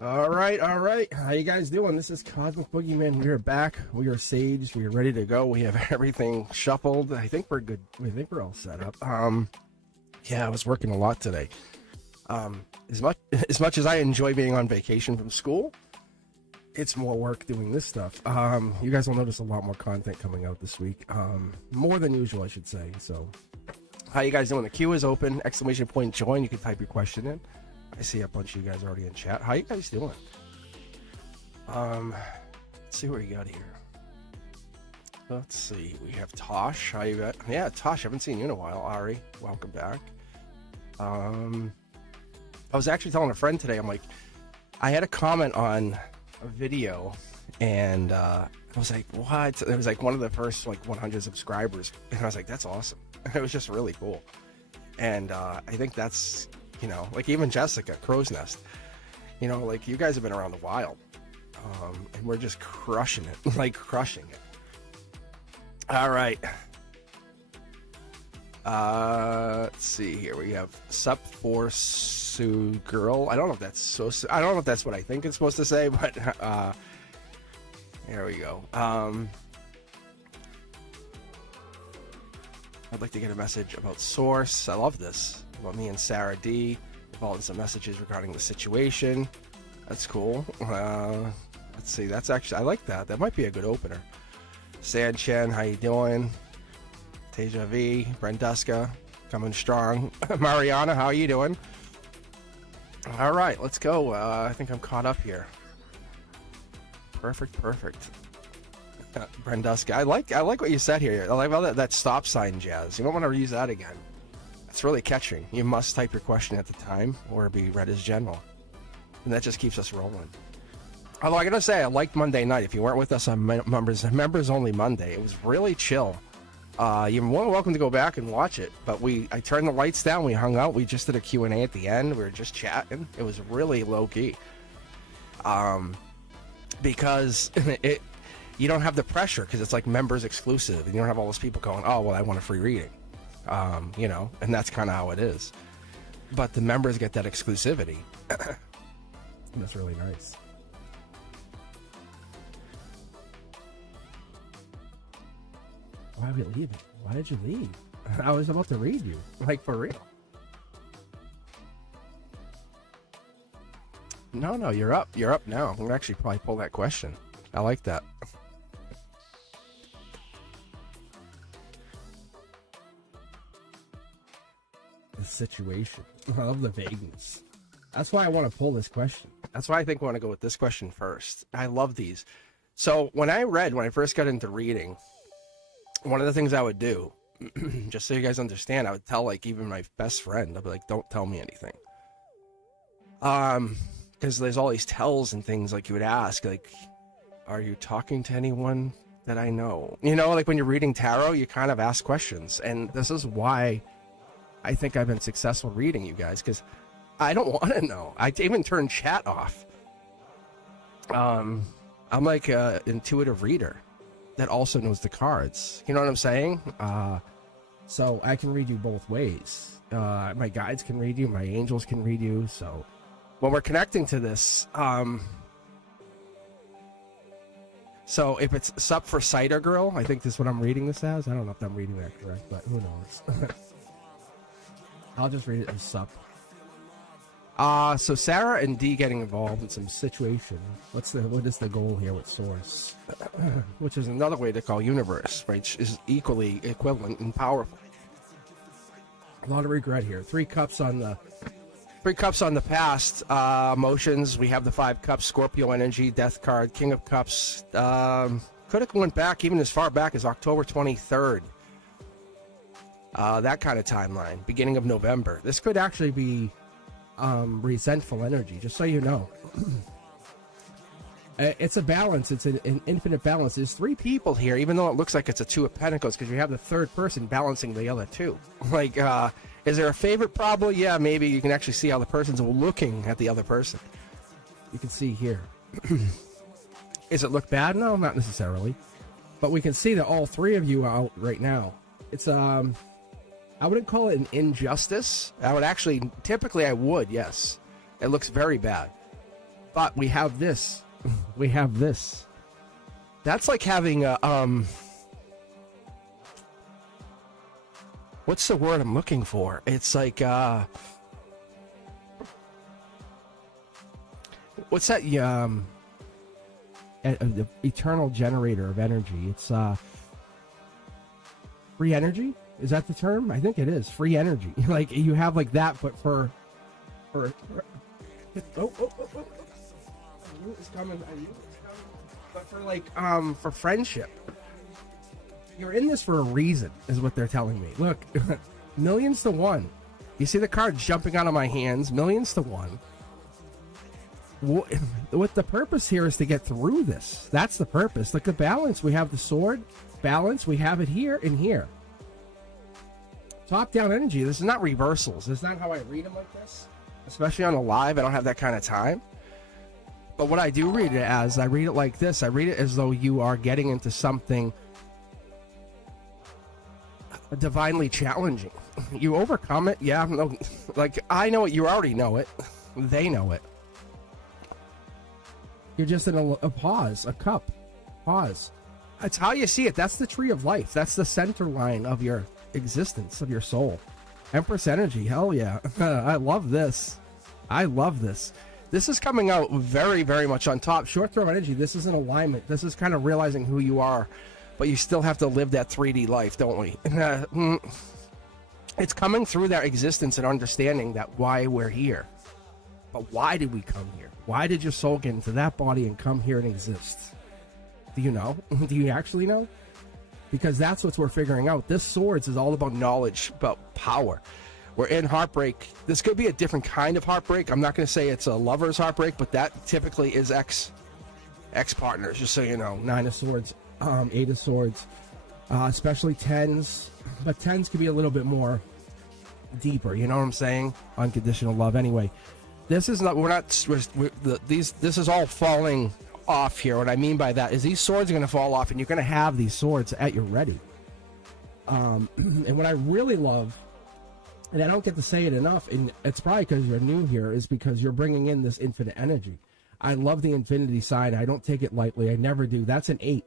All right. How you guys doing? This is Cosmic Boogeyman. We are back. We are saged. We are ready to go. We have everything shuffled. I think we're good. I think we're all set up. Yeah, I was working a lot today. As much as I enjoy being on vacation from school, it's more work doing this stuff. You guys will notice a lot more content coming out this week. More than usual, I should say. So, how you guys doing? The queue is open. Exclamation point join. You can type your question in. I see a bunch of you guys already in chat. How you guys doing? Let's see what we got here. Let's see. We have Tosh. How you got? Yeah, Tosh. I haven't seen you in a while. Ari, welcome back. I was actually telling a friend today. I'm like, I had a comment on a video, and I was like, what? It was like one of the first like 100 subscribers, and I was like, that's awesome. It was just really cool, and I think that's. You know, like even Jessica, Crow's Nest, you know, like you guys have been around a while, and we're just crushing it, like crushing it. All right. Let's see here. We have Sup for Sue Girl. I don't know if that's I don't know if that's what I think it's supposed to say, but here we go. I'd like to get a message about Source. I love this. About me and Sarah D. Involved in some messages regarding the situation. That's cool. Let's see. That's actually, I like that. That might be a good opener. San Chen, how you doing? Teja V, Brenduska, coming strong. Mariana, how are you doing? All right, let's go. I think I'm caught up here. Perfect. Brenduska, I like what you said here. I like all that stop sign jazz. You don't want to use that again. It's really catching. You must type your question at the time or be read as general. And that just keeps us rolling. Although I gotta say, I liked Monday night. If you weren't with us on members only Monday, it was really chill. You're more than welcome to go back and watch it. But I turned the lights down, we hung out, we just did a Q&A at the end, we were just chatting. It was really low key. Because you don't have the pressure because it's like members exclusive and you don't have all those people going, oh, well, I want a free reading. You know, and that's kind of how it is. But the members get that exclusivity. That's really nice. Why are we leaving? Why did you leave? I was about to read you. Like, for real. No, you're up. You're up now. We'll actually probably pull that question. I like that. The situation. I love the vagueness. That's why I want to pull this question. That's why I think I want to go with this question first. I love these. So when I first got into reading, one of the things I would do, just so you guys understand, I would tell like even my best friend, I'd be like, don't tell me anything. Because there's all these tells and things like you would ask, like, are you talking to anyone that I know? You know, like when you're reading tarot, you kind of ask questions. And this is why I think I've been successful reading you guys, because I don't want to know. I even turn chat off. I'm like an intuitive reader that also knows the cards. You know what I'm saying? So I can read you both ways. My guides can read you. My angels can read you. So when we're connecting to this, so if it's Sup for Cider Girl, I think this is what I'm reading this as. I don't know if I'm reading that correct, but who knows? I'll just read it as Sup. So Sarah and Dee getting involved in some situation. What is the goal here with Source? Which is another way to call universe, which is equally equivalent and powerful. A lot of regret here. Three cups on the past. Emotions. We have the 5 cups. Scorpio energy. Death card. King of Cups. Could have went back even as far back as October 23rd. That kind of timeline. Beginning of November. This could actually be resentful energy, just so you know. It's a balance. It's an infinite balance. There's 3 people here, even though it looks like it's a 2 of Pentacles, because you have the third person balancing the other 2. Like, is there a favorite? Probably, yeah, maybe. You can actually see how the person's looking at the other person. You can see here. Does it look bad? No, not necessarily. But we can see that all 3 of you are out right now. It's, I wouldn't call it an injustice. I would actually, typically I would, yes. It looks very bad. But we have this. We have this. That's like having a what's the word I'm looking for? It's like what's that? The eternal generator of energy. It's free energy. Is that the term? I think it is free energy. Like you have like that, but for oh, it's coming. But for like for friendship, you're in this for a reason, is what they're telling me. Look, millions to one. You see the cards jumping out of my hands, millions to one. What the purpose here is to get through this. That's the purpose. Look, the balance. We have the sword balance. We have it here and here. Top down energy. This is not reversals. This is not how I read them like this. Especially on a live, I don't have that kind of time. But what I do read it as, I read it like this. I read it as though you are getting into something divinely challenging. You overcome it. Yeah, no, like I know it. You already know it. They know it. You're just in a pause, a cup. Pause. That's how you see it. That's the tree of life. That's the center line of your existence, of your soul. Empress energy. Hell yeah. I love this. I love this. This is coming out very, very much on top. Short term energy. This is an alignment. This is kind of realizing who you are, but you still have to live that 3D life, don't we? It's coming through that existence and understanding that why we're here. But why did we come here? Why did your soul get into that body and come here and exist? Do you know? Do you actually know? Because that's what we're figuring out. This Swords is all about knowledge, about power. We're in heartbreak. This could be a different kind of heartbreak. I'm not going to say it's a lover's heartbreak, but that typically is ex-partners, just so you know. 9 of Swords, 8 of Swords, especially 10s. But 10s could be a little bit more deeper, you know what I'm saying? Unconditional love. Anyway, this is not, this is all falling off here. What I mean by that is these swords are going to fall off, and you're going to have these swords at your ready. And what I really love, and I don't get to say it enough, and it's probably because you're new here, is because you're bringing in this infinite energy. I love the infinity side. I don't take it lightly. I never do. That's an 8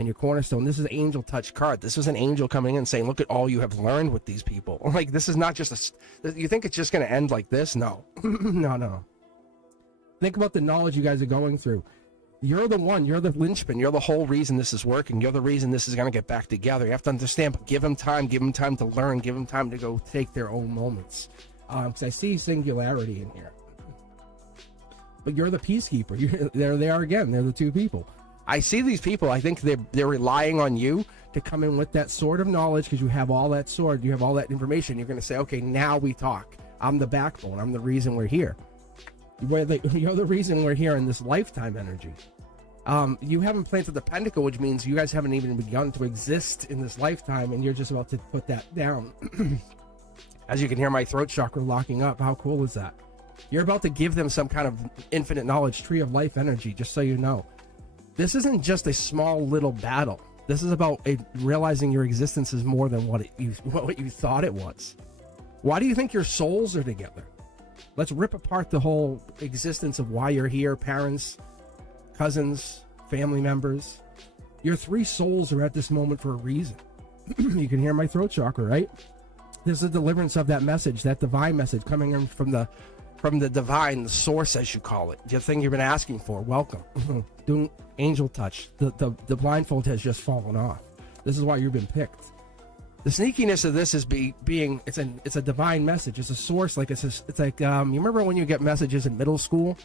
in your cornerstone. This is an angel touch card. This is an angel coming in saying, look at all you have learned with these people. Like, this is not just you think it's just going to end like this? No. No. Think about the knowledge you guys are going through. You're the one. You're the linchpin. You're the whole reason this is working. You're the reason this is going to get back together. You have to understand, but give them time. Give them time to learn. Give them time to go take their own moments. Because I see singularity in here. But you're the peacekeeper. There they are again. They're the two people. I see these people. I think they're relying on you to come in with that sword of knowledge, because you have all that sword. You have all that information. You're going to say, okay, now we talk. I'm the backbone. I'm the reason we're here. You're the reason we're here in this lifetime energy. You haven't planted the pentacle, which means you guys haven't even begun to exist in this lifetime, and you're just about to put that down. As you can hear my throat chakra locking up. How cool is that? You're about to give them some kind of infinite knowledge, tree of life energy, just so you know. This isn't just a small little battle. This is about realizing your existence is more than what you thought it was. Why do you think your souls are together? Let's rip apart the whole existence of why you're here. Parents, cousins, family members. Your 3 souls are at this moment for a reason. You can hear my throat chakra, right? There's a deliverance of that message, that divine message coming in from the divine, the source, as you call it. The thing you've been asking for. Welcome. Doing angel touch. The blindfold has just fallen off. This is why you've been picked. The sneakiness of this is being it's a divine message. It's a source. Like it's like you remember when you get messages in middle school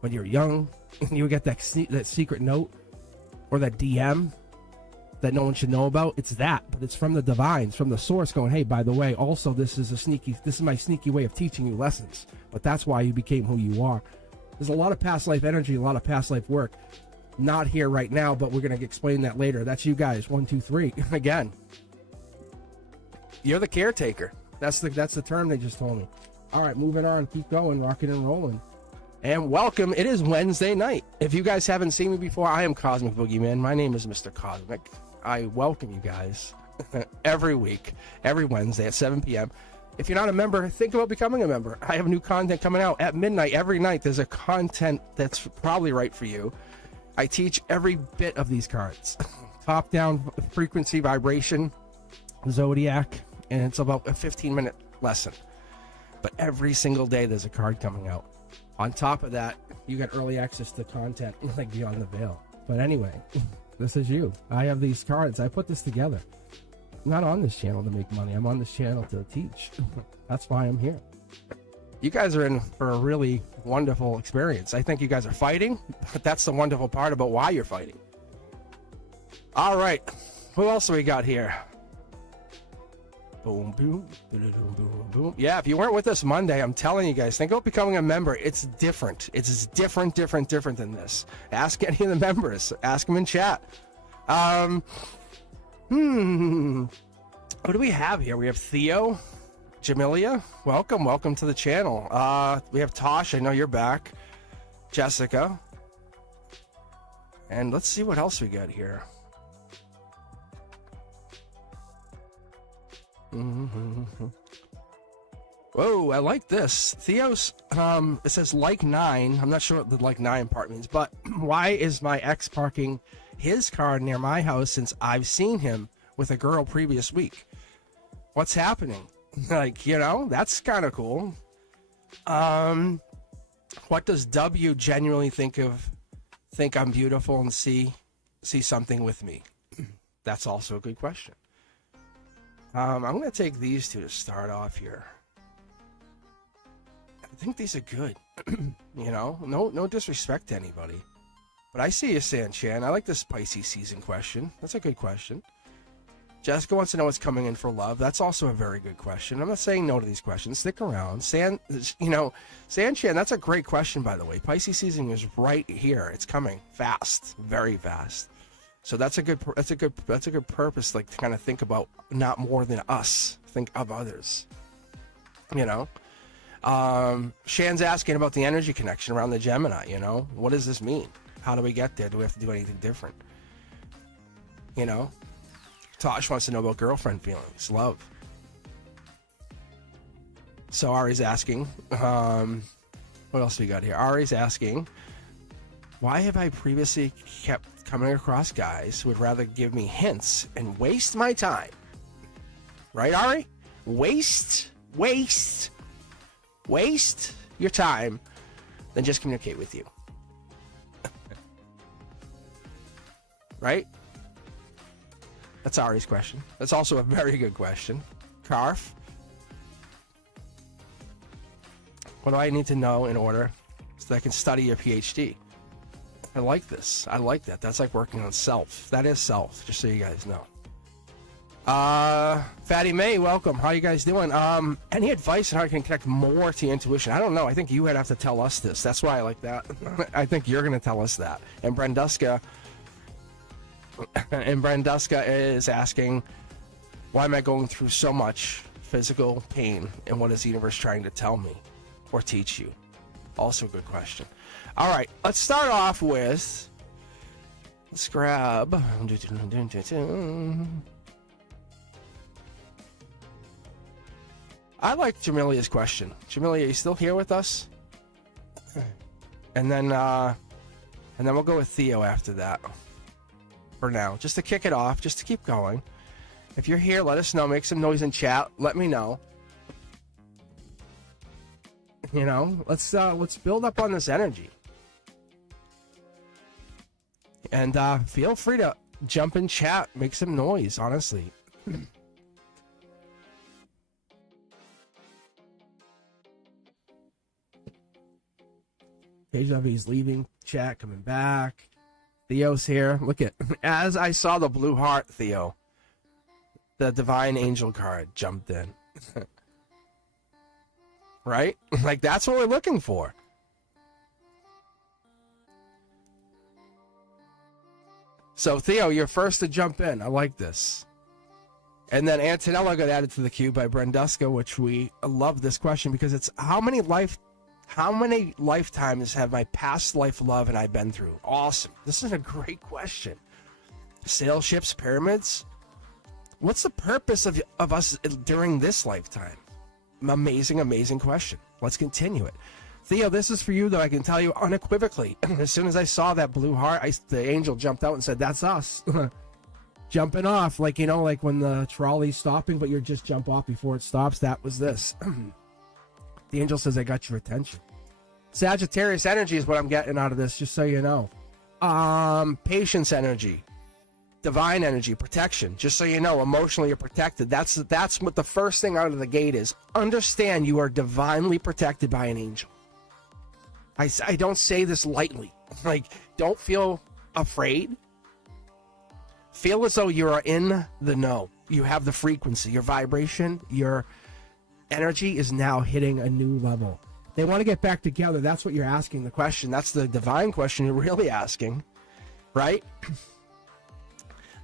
when you're young and you get that secret note or that DM that no one should know about. It's that, but it's from the divines, from the source, going, hey, by the way, also this is my sneaky way of teaching you lessons. But that's why you became who you are. There's a lot of past life energy, a lot of past life work. Not here right now, but we're gonna explain that later. That's you guys. 1, 2, 3. Again. You're the caretaker. That's the term they just told me. All right, moving on. Keep going, rocking and rolling. And welcome. It is Wednesday night. If you guys haven't seen me before, I am Cosmic Boogeyman. My name is Mr. Cosmic. I welcome you guys every week, every Wednesday at 7 p.m. If you're not a member, think about becoming a member. I have new content coming out at midnight every night. There's a content that's probably right for you. I teach every bit of these cards. Top down, frequency, vibration, zodiac, and it's about a 15-minute lesson. But every single day there's a card coming out. On top of that, you got early access to content like Beyond the Veil. But anyway, this is you. I have these cards. I put this together. I'm not on this channel to make money. I'm on this channel to teach. That's why I'm here. You guys are in for a really wonderful experience. I think you guys are fighting, but that's the wonderful part about why you're fighting. All right, who else we got here? Boom, boom, boom, boom, boom. Yeah, if you weren't with us Monday, I'm telling you guys, think about becoming a member. It's different. It's different than this. Ask any of the members. Ask them in chat. What do we have here? We have Theo, Jamilia. Welcome to the channel. We have Tosh. I know you're back. Jessica. And let's see what else we got here. Whoa, I like this. Theo's, it says like 9. I'm not sure what the like 9 part means, but why is my ex parking his car near my house since I've seen him with a girl previous week? What's happening? Like, you know, that's kind of cool. What does W genuinely think I'm beautiful and see something with me? That's also a good question. I'm going to take these two to start off here. I think these are good. You know, no disrespect to anybody. But I see you, Sanchan. I like this Pisces season question. That's a good question. Jessica wants to know what's coming in for love. That's also a very good question. I'm not saying no to these questions. Stick around. Sanchan, that's a great question, by the way. Pisces season is right here. It's coming fast, very fast. So that's a good purpose, like, to kind of think about not more than us, think of others. You know, Shan's asking about the energy connection around the Gemini. You know, what does this mean? How do we get there? Do we have to do anything different? You know, Tosh wants to know about girlfriend feelings, love. So Ari's asking, what else we got here? Ari's asking, why have I previously kept coming across guys who would rather give me hints and waste my time? Right, Ari? Waste your time than just communicate with you. Right? That's Ari's question. That's also a very good question. Karf, what do I need to know in order so that I can study your PhD? I like this. I like that. That's like working on self. That is self, just so you guys know. Fatty May, welcome. How you guys doing? Any advice on how you can connect more to your intuition? I don't know. I think you would have to tell us this. That's why I like that. I think you're going to tell us that. And Brenduska is asking, why am I going through so much physical pain, and what is the universe trying to tell me or teach you? Also a good question. All right, let's start off with, let's grab, I like Jamilia's question. Jamilia, are you still here with us? And then we'll go with Theo after that. For now, just to kick it off, just to keep going. If you're here, let us know. Make some noise in chat. Let me know. You know, let's build up on this energy. And feel free to jump in chat, make some noise, honestly. KJW's leaving chat, coming back. Theo's here. Look at, as I saw the blue heart, Theo, the divine angel card jumped in. Right? Like, that's what we're looking for. So, Theo, you're first to jump in. I like this. And then Antonella got added to the queue by Brenduska, which we love this question because it's how many lifetimes have my past life love and I been through? Awesome. This is a great question. Sail ships, pyramids. What's the purpose of us during this lifetime? amazing, amazing question. Let's continue it. Theo, this is for you, though. I can tell you unequivocally. As soon as I saw that blue heart, the angel jumped out and said, "That's us." Jumping off, like, you know, like when the trolley's stopping, but you just jump off before it stops. That was this. The angel says, "I got your attention." Sagittarius energy is what I'm getting out of this, just so you know. Patience energy, divine energy, protection. Just so you know, emotionally you're protected. That's what the first thing out of the gate is. Understand you are divinely protected by an angel. I don't say this lightly. Like, don't feel afraid. Feel as though you are in the know. You have the frequency, your vibration, your energy is now hitting a new level. They want to get back together. That's what you're asking the question. That's the divine question you're really asking, right?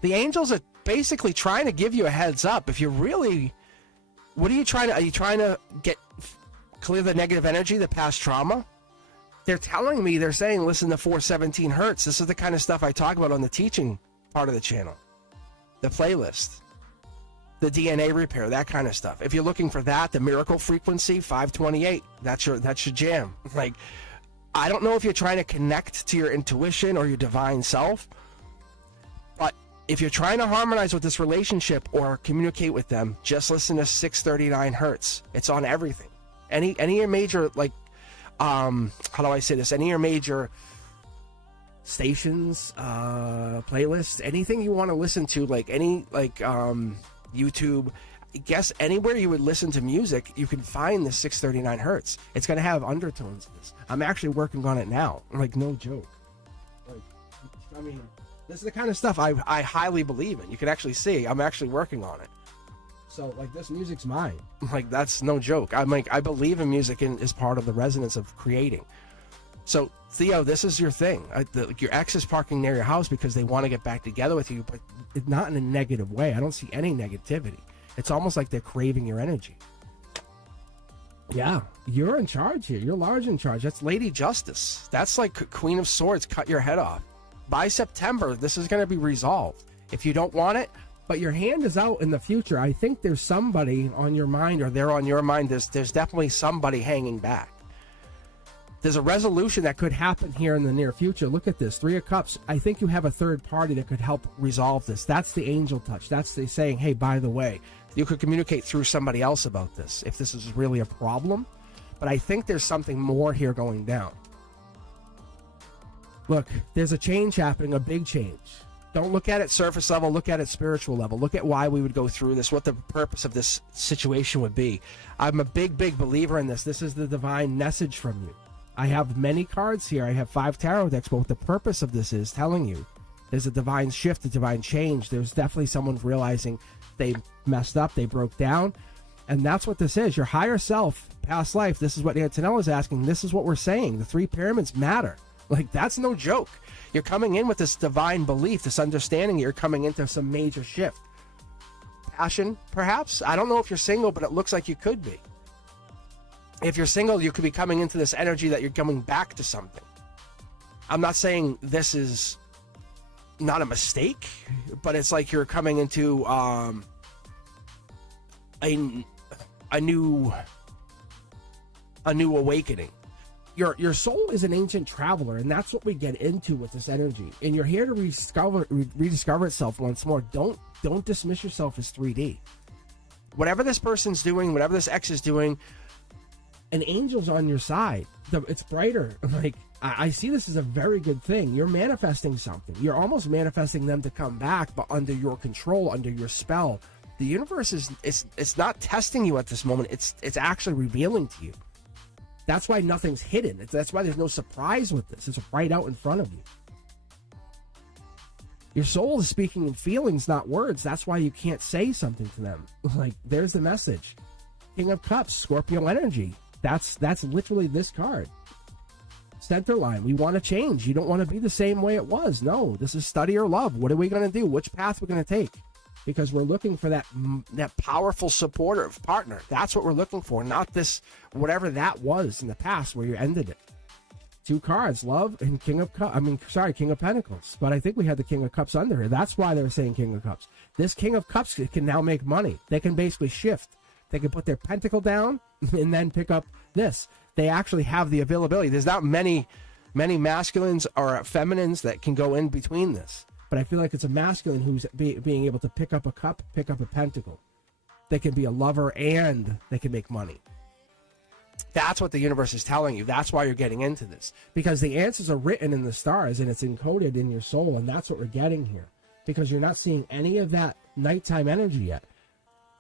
The angels are basically trying to give you a heads up. If you really, what are you trying to clear the negative energy, the past trauma? They're telling me, they're saying, listen to 417 Hertz. This is the kind of stuff I talk about on the teaching part of the channel. The playlist. The DNA repair, that kind of stuff. If you're looking for that, the miracle frequency, 528, that's your jam. Like, I don't know if you're trying to connect to your intuition or your divine self, but if you're trying to harmonize with this relationship or communicate with them, just listen to 639 Hertz. It's on everything. Any of your major, like, how do I say this? Any of your major stations, playlists, anything you want to listen to, like YouTube, guess anywhere you would listen to music, you can find the 639 Hertz. It's going to have undertones of this. I'm actually working on it now. Like, no joke. Like, I mean, this is the kind of stuff I highly believe in. You can actually see I'm actually working on it. So, like, this music's mine. Like, that's no joke. I'm like, I believe in music and is part of the resonance of creating. So, Theo, this is your thing. Your ex is parking near your house because they want to get back together with you, but it's not in a negative way. I don't see any negativity. It's almost like they're craving your energy. Yeah, you're in charge here. You're large in charge. That's Lady Justice. That's like Queen of Swords. Cut your head off. By September, this is going to be resolved. If you don't want it, but your hand is out in the future, I think there's somebody on your mind, or they're on your mind. There's definitely somebody hanging back. There's a resolution that could happen here in the near future. Look at this, 3 of Cups. I think you have a third party that could help resolve this. That's the angel touch. That's the saying, hey, by the way, you could communicate through somebody else about this if this is really a problem. But I think there's something more here going down. Look, there's a change happening, a big change. Don't look at it surface level, look at it spiritual level. Look at why we would go through this, what the purpose of this situation would be. I'm a big, big believer in this. This is the divine message from you. I have many cards here. I have 5 tarot decks, but what the purpose of this is telling you there's a divine shift, a divine change. There's definitely someone realizing they messed up, they broke down, and that's what this is. Your higher self, past life, this is what Antonella is asking. This is what we're saying. The 3 pyramids matter. Like, that's no joke. You're coming in with this divine belief, this understanding. You're coming into some major shift. Passion, perhaps? I don't know if you're single, but it looks like you could be. If you're single, you could be coming into this energy that you're coming back to something. I'm not saying this is not a mistake, but it's like you're coming into a new awakening. Your soul is an ancient traveler, and that's what we get into with this energy. And you're here to rediscover itself once more. Don't dismiss yourself as 3D. Whatever this person's doing, whatever this ex is doing, an angel's on your side. It's brighter. Like, I see this as a very good thing. You're manifesting something. You're almost manifesting them to come back, but under your control, under your spell. The universe it's not testing you at this moment. It's actually revealing to you. That's why nothing's hidden. That's why there's no surprise with this. It's right out in front of you. Your soul is speaking in feelings, not words. That's why you can't say something to them. Like, there's the message. King of Cups, Scorpio energy. That's literally this card. Center line. We want to change. You don't want to be the same way it was. No, this is study or love. What are we going to do? Which path we're going to take? Because we're looking for that powerful supportive partner. That's what we're looking for, not this whatever that was in the past where you ended it. 2 cards, love and King of Pentacles. But I think we had the King of Cups under here. That's why they were saying King of Cups. This King of Cups can now make money. They can basically shift. They can put their pentacle down and then pick up this. They actually have the availability. There's not many masculines or feminines that can go in between this. But I feel like it's a masculine who's being able to pick up a cup, pick up a pentacle. They can be a lover and they can make money. That's what the universe is telling you. That's why you're getting into this. Because the answers are written in the stars and it's encoded in your soul, and that's what we're getting here. Because you're not seeing any of that nighttime energy yet.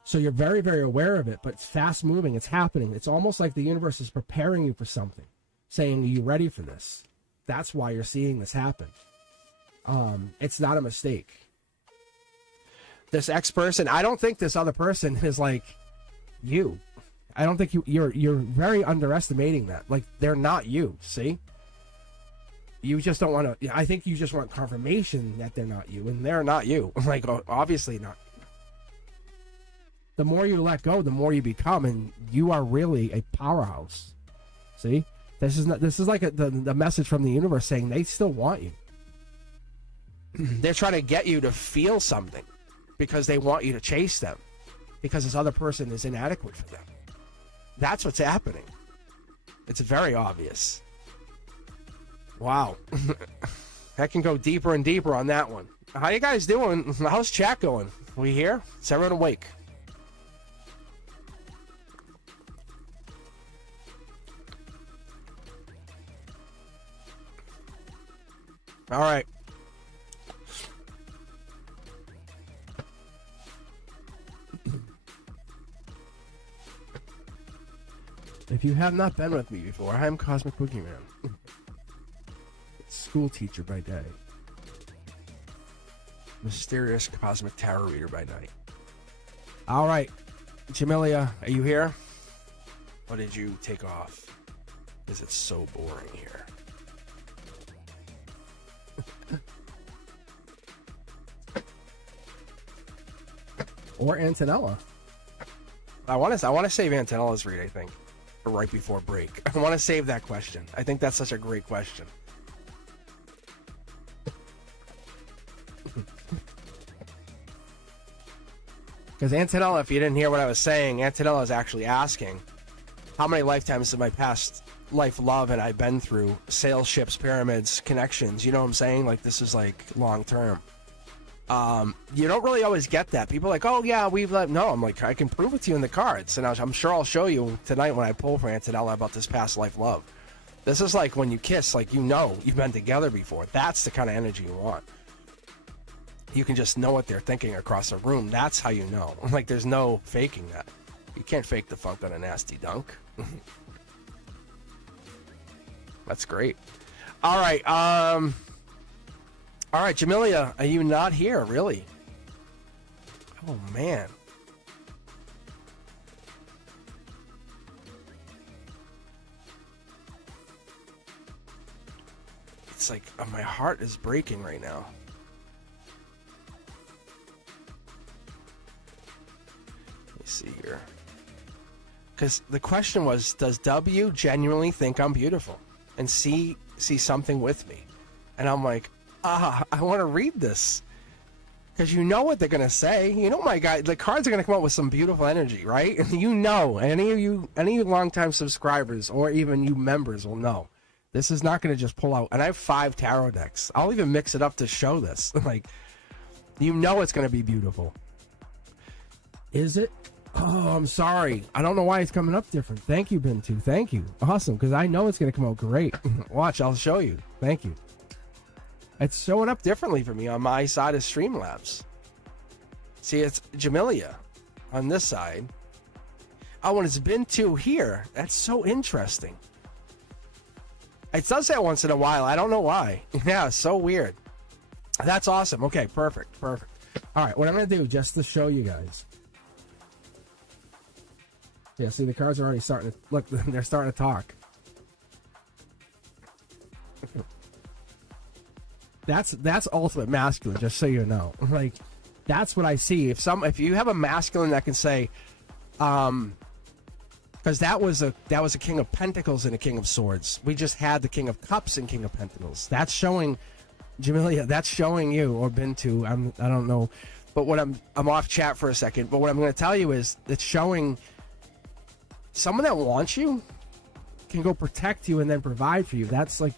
So you're very, very aware of it, but it's fast moving. It's happening. It's almost like the universe is preparing you for something, saying, are you ready for this? That's why you're seeing this happen. It's not a mistake. This X person, I don't think this other person is like you. I don't think you're very underestimating that. Like, they're not you, see? You just don't want to, I think you just want confirmation that they're not you, and they're not you. Like, obviously not. The more you let go, the more you become, and you are really a powerhouse. See? This is like the message from the universe saying they still want you. They're trying to get you to feel something because they want you to chase them because this other person is inadequate for them. That's what's happening. It's very obvious. Wow. I can go deeper and deeper on that one. How you guys doing? How's chat going? We here? Is everyone awake? All right. If you have not been with me before, I am Cosmic Boogeyman. School teacher by day. Mysterious cosmic tarot reader by night. All right. Jamelia, are you here? Or did you take off? Is it so boring here? Or Antonella. I want to save Antonella's read, I think. Right before break. I want to save that question. I think that's such a great question. Because Antonella, if you didn't hear what I was saying, Antonella is actually asking how many lifetimes of my past life love and I've been through, sales, ships, pyramids, connections, you know what I'm saying? Like, this is like long term. You don't really always get that. People are like, oh yeah, we've let, no, I'm like, I can prove it to you in the cards, and I'm sure I'll show you tonight when I pull for Antonella about this past life love. This is like when you kiss, like, you know you've been together before. That's the kind of energy you want. You can just know what they're thinking across a room. That's how you know. Like, there's no faking that. You can't fake the funk on a nasty dunk. That's great. All right, Jamelia, are you not here, really? Oh, man. It's like my heart is breaking right now. Let me see here. Because the question was, does W genuinely think I'm beautiful and see something with me? And I'm like, I want to read this. Because you know what they're going to say. You know, my guy, the cards are going to come out with some beautiful energy, right? And you know, any of you longtime subscribers or even you members will know. This is not going to just pull out. And I have 5 tarot decks. I'll even mix it up to show this. Like, you know it's going to be beautiful. Is it? Oh, I'm sorry. I don't know why it's coming up different. Thank you, Bintu. Thank you. Awesome, because I know it's going to come out great. Watch, I'll show you. Thank you. It's showing up differently for me on my side of Streamlabs. See, it's Jamelia on this side. Oh, and it's Bintu here. That's so interesting. It does that once in a while. I don't know why. Yeah, so weird. That's awesome. Okay, perfect. Perfect. All right, what I'm going to do, just to show you guys. Yeah, see, the cards are already starting to... Look, they're starting to talk. That's ultimate masculine, just so you know. Like, that's what I see. If you have a masculine that can say... Because that was a King of Pentacles and a King of Swords. We just had the King of Cups and King of Pentacles. That's showing... Jamelia, that's showing you, or Bintu, I don't know. But what I'm off chat for a second. But what I'm going to tell you is, it's showing someone that wants you can go protect you and then provide for you. That's like,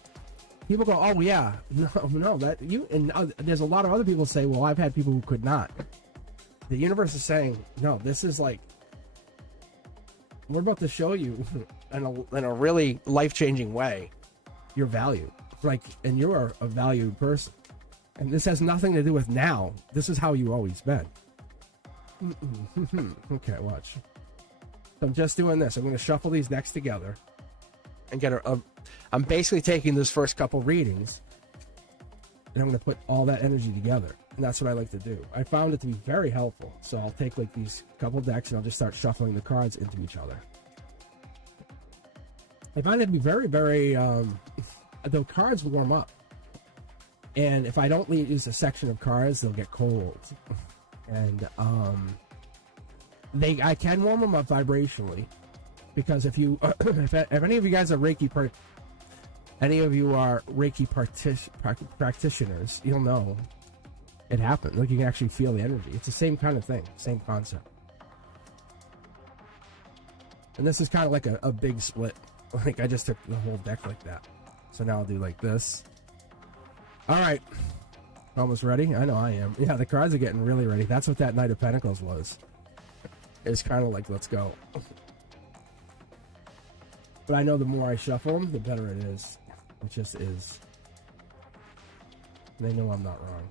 people go, oh yeah, no, that you, and there's a lot of other people say, well, I've had people who could not. The universe is saying, no, this is like, we're about to show you in a really life-changing way your value. Like, and you are a valued person. And this has nothing to do with now. This is how you always been. Okay, watch. So I'm just doing this. I'm going to shuffle these decks together and get I'm basically taking those first couple readings and I'm going to put all that energy together. And that's what I like to do. I found it to be very helpful. So I'll take like these couple decks and I'll just start shuffling the cards into each other. I find it to be very, very, the cards warm up. And if I don't use a section of cards, they'll get cold. And I can warm them up vibrationally. Because if you, if any of you guys are Reiki, any of you are Reiki practitioners, you'll know it happened. Like, you can actually feel the energy. It's the same kind of thing, same concept. And this is kind of like a big split. Like, I just took the whole deck like that. So now I'll do like this. All right. Almost ready? I know I am. Yeah, the cards are getting really ready. That's what that Knight of Pentacles was. It's kind of like, let's go. But I know the more I shuffle them, the better it is. It just is. They know I'm not wrong.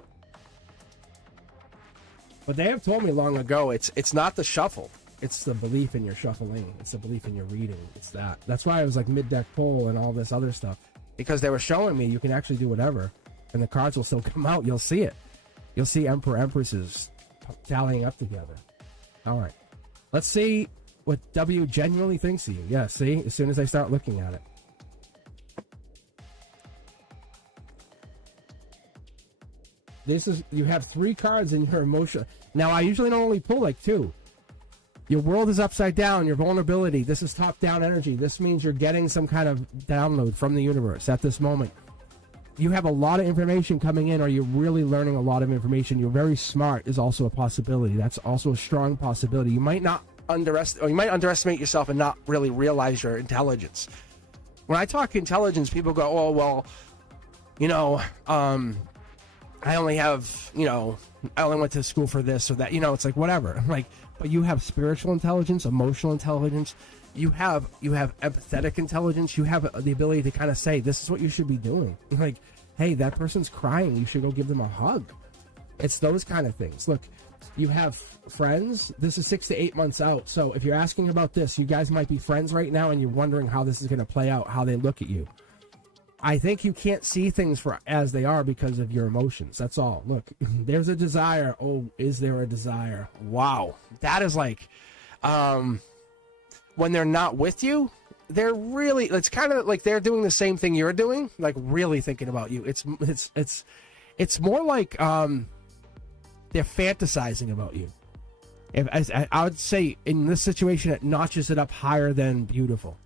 But they have told me long ago, it's not the shuffle. It's the belief in your shuffling. It's the belief in your reading. It's that. That's why I was like mid-deck pull and all this other stuff. Because they were showing me you can actually do whatever. And the cards will still come out. You'll see it. You'll see Emperor, Empresses tallying up together. All right. Let's see what W genuinely thinks of you. Yeah, see? As soon as I start looking at it. This is, you have 3 cards in your emotion. Now, I usually don't only pull like 2. Your world is upside down, your vulnerability. This is top-down energy. This means you're getting some kind of download from the universe at this moment. You have a lot of information coming in, or you're really learning a lot of information. You're very smart is also a possibility. That's also a strong possibility. You might not underestimate yourself and not really realize your intelligence. When I talk intelligence, people go, oh, well, you know, I only have, you know, I only went to school for this or that. You know, it's like, whatever. Like, but you have spiritual intelligence, emotional intelligence. You have empathetic intelligence. You have the ability to kind of say, this is what you should be doing. Like, hey, that person's crying. You should go give them a hug. It's those kind of things. Look, you have friends. This is 6 to 8 months out. So if you're asking about this, you guys might be friends right now and you're wondering how this is going to play out, how they look at you. I think you can't see things for as they are because of your emotions. That's all. Look, there's a desire. Oh, is there a desire? Wow. That is like, when they're not with you, they're really, it's kind of like they're doing the same thing you're doing, like really thinking about you. It's more like, they're fantasizing about you. I would say in this situation, it notches it up higher than beautiful.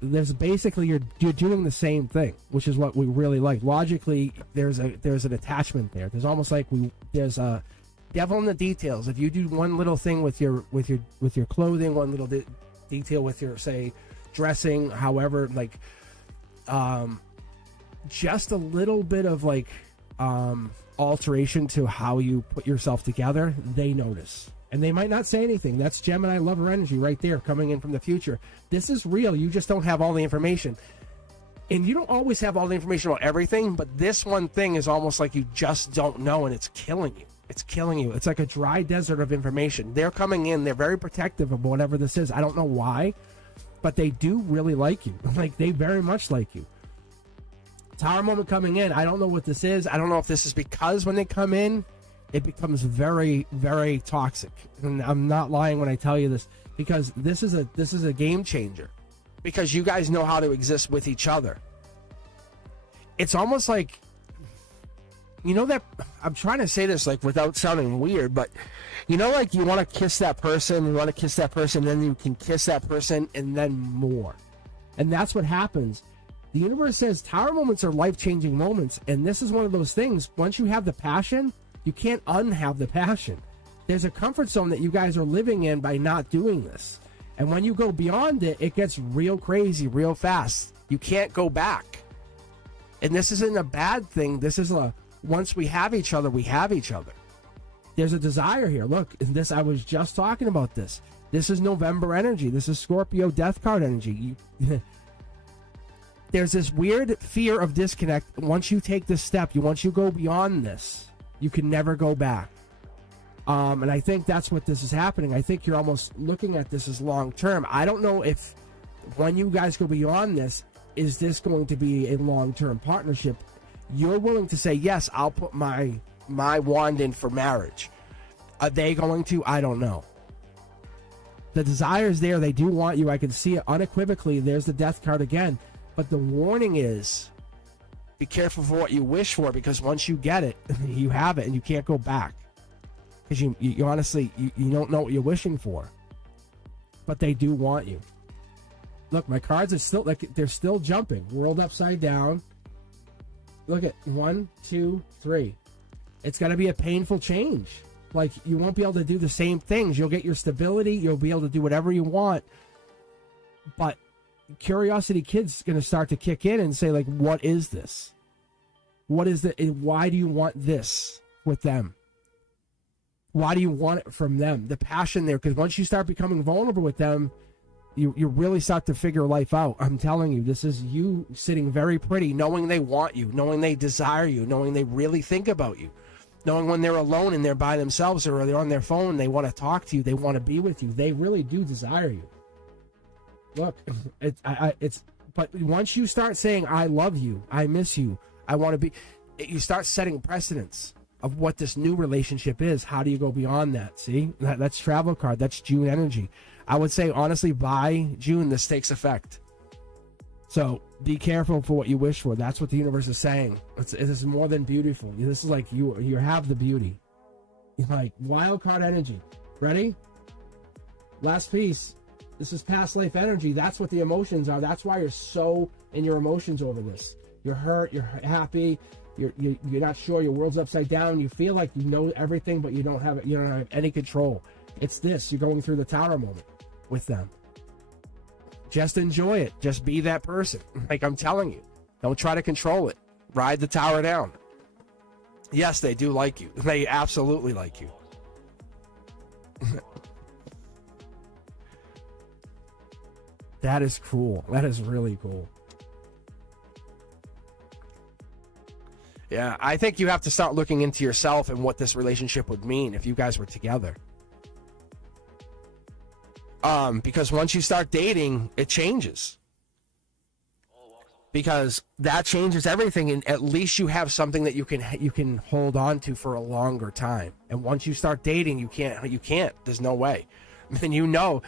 There's basically you're doing the same thing, which is what we really like. Logically, there's an attachment there. There's almost like there's a devil in the details. If you do one little thing with your clothing, one little detail with your, say, dressing, however, like just a little bit of like alteration to how you put yourself together, they notice. And they might not say anything. That's Gemini lover energy right there coming in from the future. This is real. You just don't have all the information. And you don't always have all the information about everything, but this one thing is almost like you just don't know, and it's killing you. It's killing you. It's like a dry desert of information. They're coming in. They're very protective of whatever this is. I don't know why, but they do really like you. Like, they very much like you. Tower moment coming in. I don't know what this is. I don't know if this is because when they come in, it becomes very, very toxic. And I'm not lying when I tell you this, because this is a game changer, because you guys know how to exist with each other. It's almost like, you know, that I'm trying to say this like without sounding weird, but you know, like you want to kiss that person, then you can kiss that person and then more. And that's what happens. The universe says tower moments are life-changing moments, and this is one of those things. Once you have the passion, you can't unhave the passion. There's a comfort zone that you guys are living in by not doing this. And when you go beyond it, it gets real crazy real fast. You can't go back. And this isn't a bad thing. This is once we have each other, we have each other. There's a desire here. Look, I was just talking about this. This is November energy. This is Scorpio death card energy. There's this weird fear of disconnect. Once you take this step, once you go beyond this, you can never go back. And I think that's what this is happening. I think you're almost looking at this as long term. I don't know if when you guys go beyond this, is this going to be a long-term partnership? You're willing to say, yes, I'll put my wand in for marriage. Are they going to? I don't know. The desire is there. They do want you. I can see it unequivocally. There's the death card again. But the warning is, be careful for what you wish for, because once you get it, you have it and you can't go back. Because you honestly, you don't know what you're wishing for. But they do want you. Look, my cards are still, they're still jumping. World upside down. Look at 1, 2, 3. It's going to be a painful change. Like, you won't be able to do the same things. You'll get your stability. You'll be able to do whatever you want. But Curiosity Kid's going to start to kick in and say, like, what is this? What is it? Why do you want this with them? Why do you want it from them? The passion there, because once you start becoming vulnerable with them, you really start to figure life out. I'm telling you, this is you sitting very pretty, knowing they want you, knowing they desire you, knowing they really think about you, knowing when they're alone and they're by themselves or they're on their phone, they want to talk to you, they want to be with you. They really do desire you. Look, but once you start saying, I love you, I miss you, I want to be, you start setting precedents of what this new relationship is. How do you go beyond that? See, that's travel card. That's June energy. I would say, honestly, by June, this takes effect. So be careful for what you wish for. That's what the universe is saying. It is more than beautiful. This is like you have the beauty. Like wild card energy. Ready? Last piece. This is past life energy. That's what the emotions are. That's why you're so in your emotions over this. You're hurt. You're happy. You're not sure. Your world's upside down. You feel like you know everything, but you don't have it. You don't have any control. It's this. You're going through the tower moment with them. Just enjoy it. Just be that person. Like I'm telling you. Don't try to control it. Ride the tower down. Yes, they do like you. They absolutely like you. That is cool. That is really cool. Yeah, I think you have to start looking into yourself and what this relationship would mean if you guys were together. Because once you start dating, it changes. Because that changes everything, and at least you have something that you can hold on to for a longer time. And once you start dating, you can't. There's no way. And you know,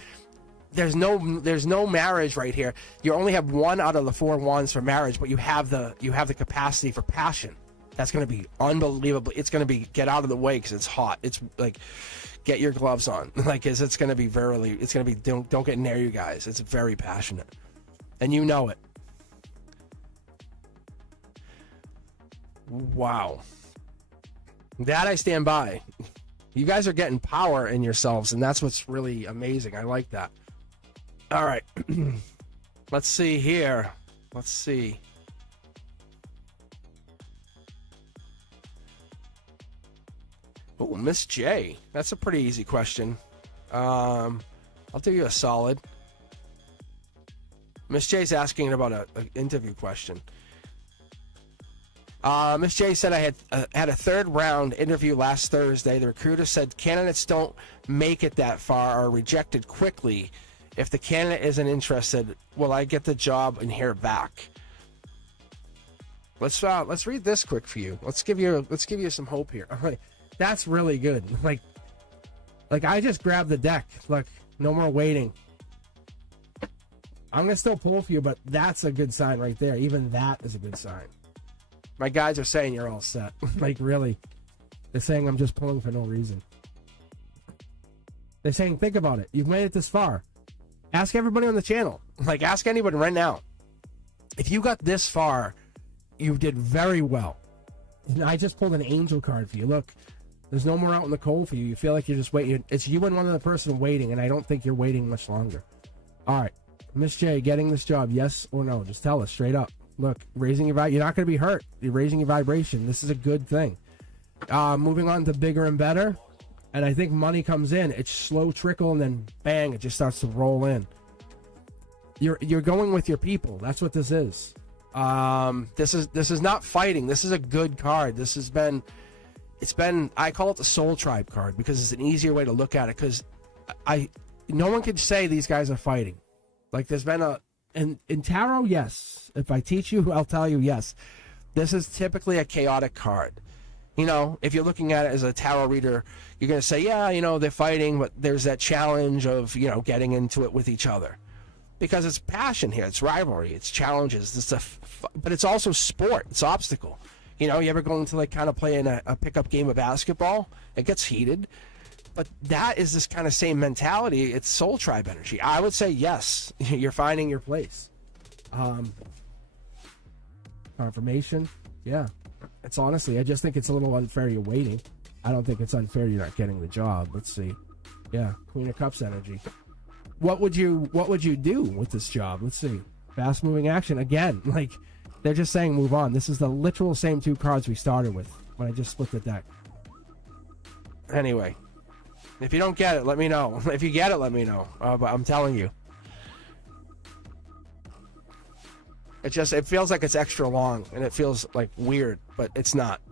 there's no marriage right here. You only have one out of the 4 wands for marriage, but you have the capacity for passion. That's going to be unbelievable. It's going to be get out of the way because it's hot. It's like get your gloves on. Like it's going to be don't get near you guys. It's very passionate. And you know it. Wow. That I stand by. You guys are getting power in yourselves, and that's what's really amazing. I like that. All right. Let's see here. Let's see. Oh, Miss J. That's a pretty easy question. I'll do you a solid. Miss J's asking about an interview question. Miss J said I had a 3rd round interview last Thursday. The recruiter said candidates don't make it that far or are rejected quickly. If the candidate isn't interested, will I get the job and hear back? Let's read this quick for you. Let's give you some hope here. All right. That's really good. Like I just grabbed the deck. Look, no more waiting. I'm gonna still pull for you, but that's a good sign right there. Even that is a good sign. My guys are saying you're all set. Like really, they're saying I'm just pulling for no reason. They're saying think about it. You've made it this far. Ask everybody on the channel. Like ask anybody right now. If you got this far, you did very well. And I just pulled an angel card for you. Look. There's no more out in the cold for you. You feel like you're just waiting. It's you and one other person waiting, and I don't think you're waiting much longer. All right, Miss J, getting this job, yes or no? Just tell us straight up. Look, raising your you're not going to be hurt. You're raising your vibration. This is a good thing. Moving on to bigger and better, and I think money comes in. It's slow trickle, and then bang, it just starts to roll in. You're going with your people. That's what this is. This is not fighting. This is a good card. It's been I call it the Soul Tribe card because it's an easier way to look at it. Because no one could say these guys are fighting. Like there's been in tarot, yes. If I teach you, I'll tell you, yes. This is typically a chaotic card. If you're looking at it as a tarot reader, you're going to say, yeah, they're fighting, but there's that challenge of, getting into it with each other. Because it's passion here, it's rivalry, it's challenges, but it's also sport, it's obstacle. You ever go into kind of playing a pickup game of basketball? It gets heated. But that is this kind of same mentality. It's Soul Tribe energy. I would say yes, you're finding your place. Confirmation, yeah. It's honestly, I just think it's a little unfair you're waiting. I don't think it's unfair you're not getting the job. Let's see. Yeah, Queen of Cups energy. What would you do with this job? Let's see. Fast moving action again. Like they're just saying move on. This is the literal same two cards we started with when I just split the deck. Anyway, if you don't get it, let me know. If you get it, let me know. But I'm telling you, it feels like it's extra long and it feels like weird, but it's not.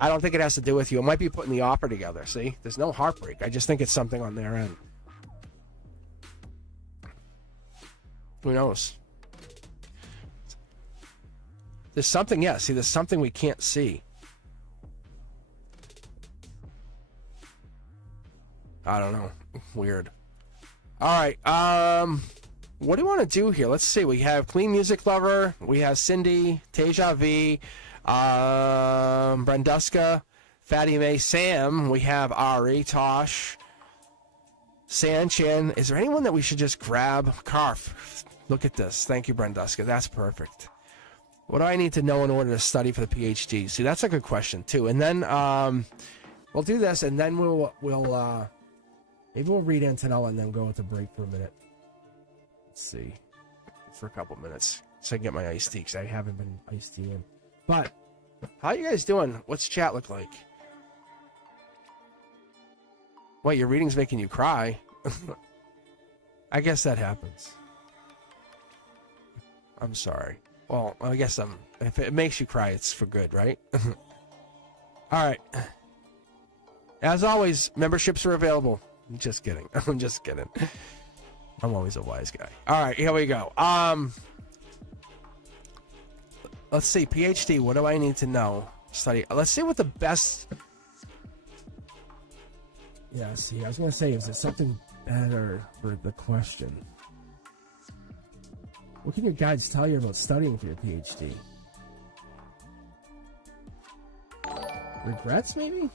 I don't think it has to do with you. It might be putting the offer together. See, there's no heartbreak. I just think it's something on their end. Who knows? There's something, yeah. See, there's something we can't see. I don't know. Weird. All right. What do you want to do here? Let's see. We have Clean Music Lover. We have Cindy, Teja V, Branduska, Fatty May, Sam. We have Ari, Tosh, Sanchin. Is there anyone that we should just grab? Karf. Look at this. Thank you, Branduska. That's perfect. What do I need to know in order to study for the PhD? See, that's a good question, too. And then we'll do this, and then we'll maybe we'll read Antonella and then go into break for a minute. Let's see. For a couple minutes. So I can get my iced tea, because I haven't been iced tea in. But, how you guys doing? What's chat look like? Wait, your reading's making you cry? I guess that happens. I'm sorry. Well, I guess if it makes you cry, it's for good, right? All right. As always, memberships are available. I'm just kidding. I'm just kidding. I'm always a wise guy. All right, here we go. Let's see. PhD, what do I need to know? Study. Let's see what the best... Yeah, see, I was going to say, is it something better for the question? What can your guides tell you about studying for your PhD? Regrets, maybe?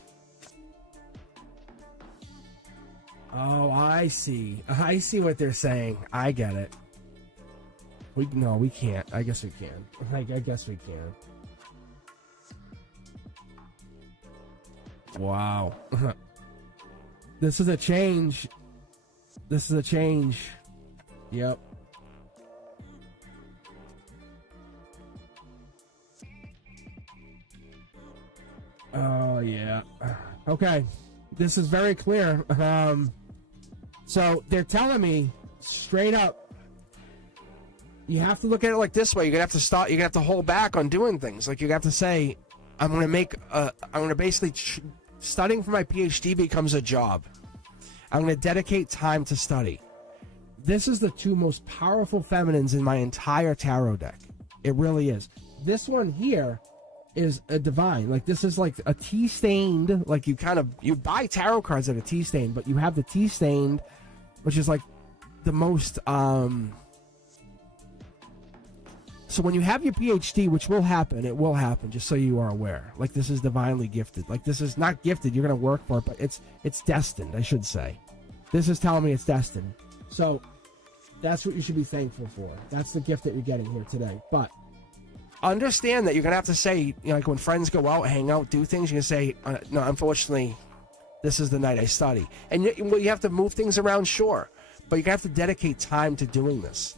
Oh, I see. I see what they're saying. I get it. No, we can't. I guess we can. I guess we can. Wow. This is a change. This is a change. Yep. Oh, yeah. Okay. This is very clear. So they're telling me straight up, you have to look at it like this way. You're going to have to stop. You're going to have to hold back on doing things. Like, you have to say, I'm going to basically, studying for my PhD becomes a job. I'm going to dedicate time to study. This is the two most powerful feminines in my entire tarot deck. It really is. This one here is a divine. Like, this is like a tea stained, like you buy tarot cards that are tea stained, but you have the tea stained, which is like the most, so when you have your PhD, which will happen, it will happen, just so you are aware. Like, this is divinely gifted. Like, this is not gifted, you're going to work for it, but it's destined, I should say. This is telling me it's destined. So, that's what you should be thankful for. That's the gift that you're getting here today. But, understand that you're going to have to say, like when friends go out, hang out, do things, you're going to say, no, unfortunately, this is the night I study. And you have to move things around, sure. But you have to dedicate time to doing this.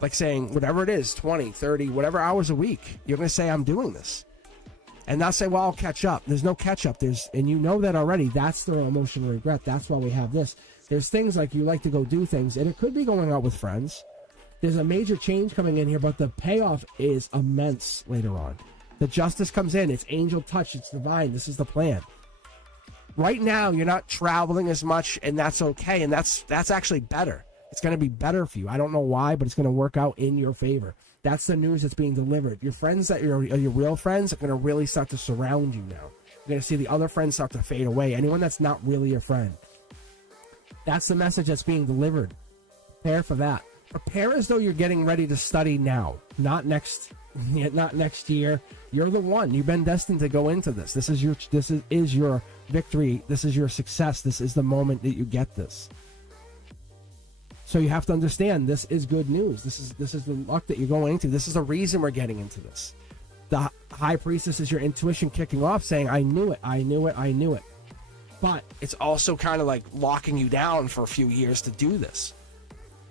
Like saying, whatever it is, 20, 30, whatever hours a week, you're going to say, I'm doing this. And not say, well, I'll catch up. There's no catch up. And you know that already. That's the emotional regret. That's why we have this. There's things like you like to go do things, and it could be going out with friends. There's a major change coming in here, but the payoff is immense later on. The justice comes in. It's angel touch. It's divine. This is the plan. Right now, you're not traveling as much, and that's okay. And that's actually better. It's going to be better for you. I don't know why, but it's going to work out in your favor. That's the news that's being delivered. Your friends that your real friends are going to really start to surround you now. You're going to see the other friends start to fade away. Anyone that's not really your friend. That's the message that's being delivered. Prepare for that. Prepare as though you're getting ready to study now, not next year. You're the one. You've been destined to go into this. This is your victory. This is your success. This is the moment that you get this. So you have to understand this is good news. This is the luck that you're going into. This is the reason we're getting into this. The high priestess is your intuition kicking off, saying, I knew it, I knew it, I knew it. But it's also kind of like locking you down for a few years to do this.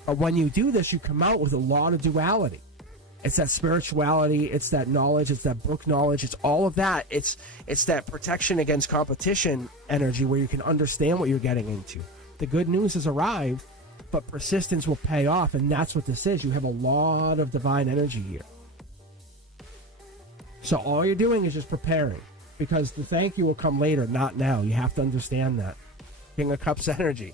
But when you do this, you come out with a lot of duality. It's that spirituality, it's that knowledge, it's that book knowledge, it's all of that. It's that protection against competition energy where you can understand what you're getting into. The good news has arrived, but persistence will pay off, and that's what this is. You have a lot of divine energy here. So all you're doing is just preparing, because the thank you will come later, not now. You have to understand that. King of Cups energy.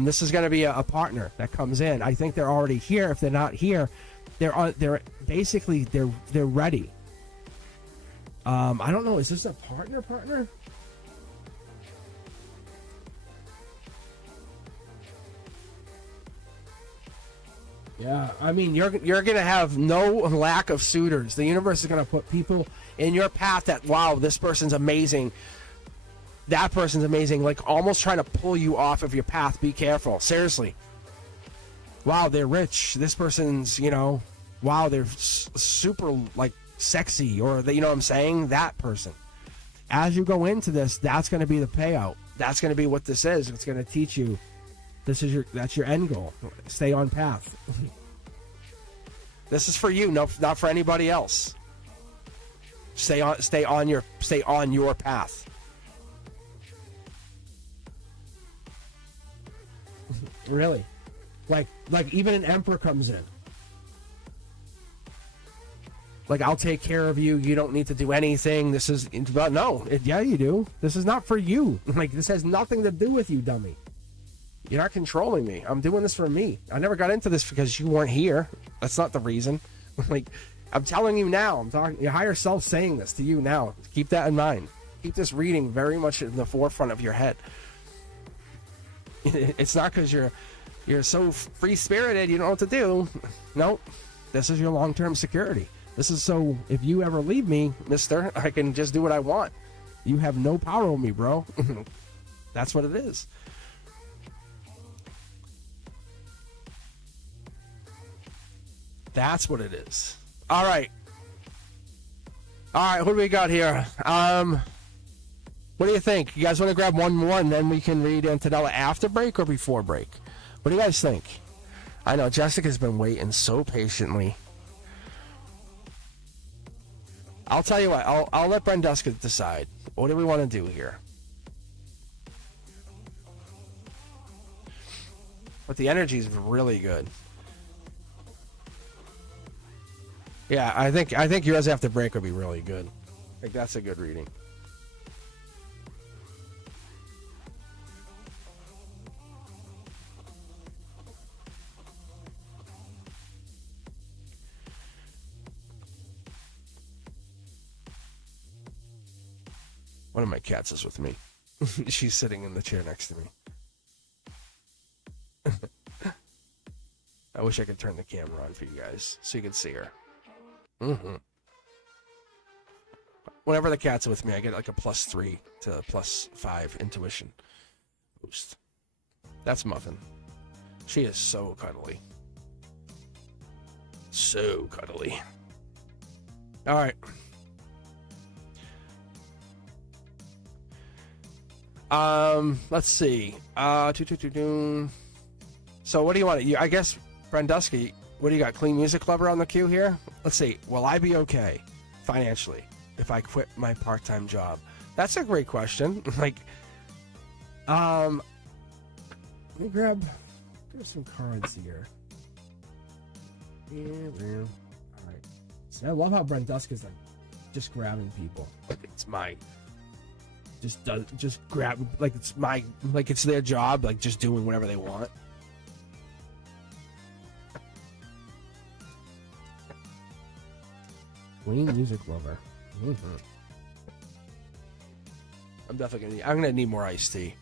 This is going to be a partner that comes in. I think they're already here. If they're not here, they're basically they're ready. I don't know. Is this a partner? Yeah, I mean, you're going to have no lack of suitors. The universe is going to put people in your path that, wow, this person's amazing. That person's amazing. Like almost trying to pull you off of your path. Be careful. Seriously. Wow, they're rich. This person's, wow, they're super, like, sexy. Or, you know what I'm saying? That person. As you go into this, that's going to be the payout. That's going to be what this is. It's going to teach you. That's your end goal. Stay on path. This is for you, not for anybody else. Stay on your path. Really? Like even an emperor comes in. Like, I'll take care of you. You don't need to do anything. This is yeah, you do. This is not for you. Like, this has nothing to do with you, dummy. You're not controlling me. I'm doing this for me. I never got into this because you weren't here. That's not the reason. Like, I'm telling you now. I'm talking your higher self saying this to you now. Keep that in mind. Keep this reading very much in the forefront of your head. It's not because you're so free-spirited you don't know what to do. Nope. This is your long-term security. This is so if you ever leave me, mister, I can just do what I want. You have no power over me, bro. That's what it is. That's what it is. All right. What do we got here? What do you think? You guys want to grab one more and then we can read Antonella after break or before break? What do you guys think? I know Jessica's been waiting so patiently. I'll tell you what. I'll let Brenduska decide. What do we want to do here? But the energy is really good. Yeah, I think yours after break would be really good. I think that's a good reading. One of my cats is with me. She's sitting in the chair next to me. I wish I could turn the camera on for you guys so you can see her. Mm-hmm. Whenever the cat's with me, I get like a +3 to +5 intuition boost. That's Muffin. She is so cuddly. So cuddly. All right. Let's see. So what do you want? I guess, Brandusky, what do you got? Clean Music Lover on the queue here? Let's see. Will I be okay financially if I quit my part-time job? That's a great question. Like, let me grab some cards here. Yeah, all right. See, I love how Brandusky's like just grabbing people. Like it's my just grab like it's their job, like just doing whatever they want. Clean Music Lover. Mm-hmm. I'm definitely gonna need more iced tea.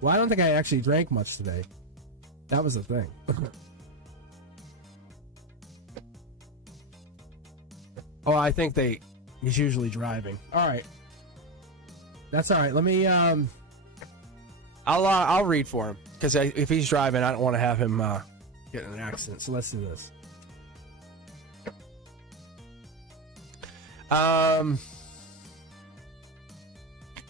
Well, I don't think I actually drank much today. That was the thing. Oh, I think he's usually driving. All right, that's all right. Let me I'll read for him because if he's driving, I don't want to have him get in an accident. So let's do this.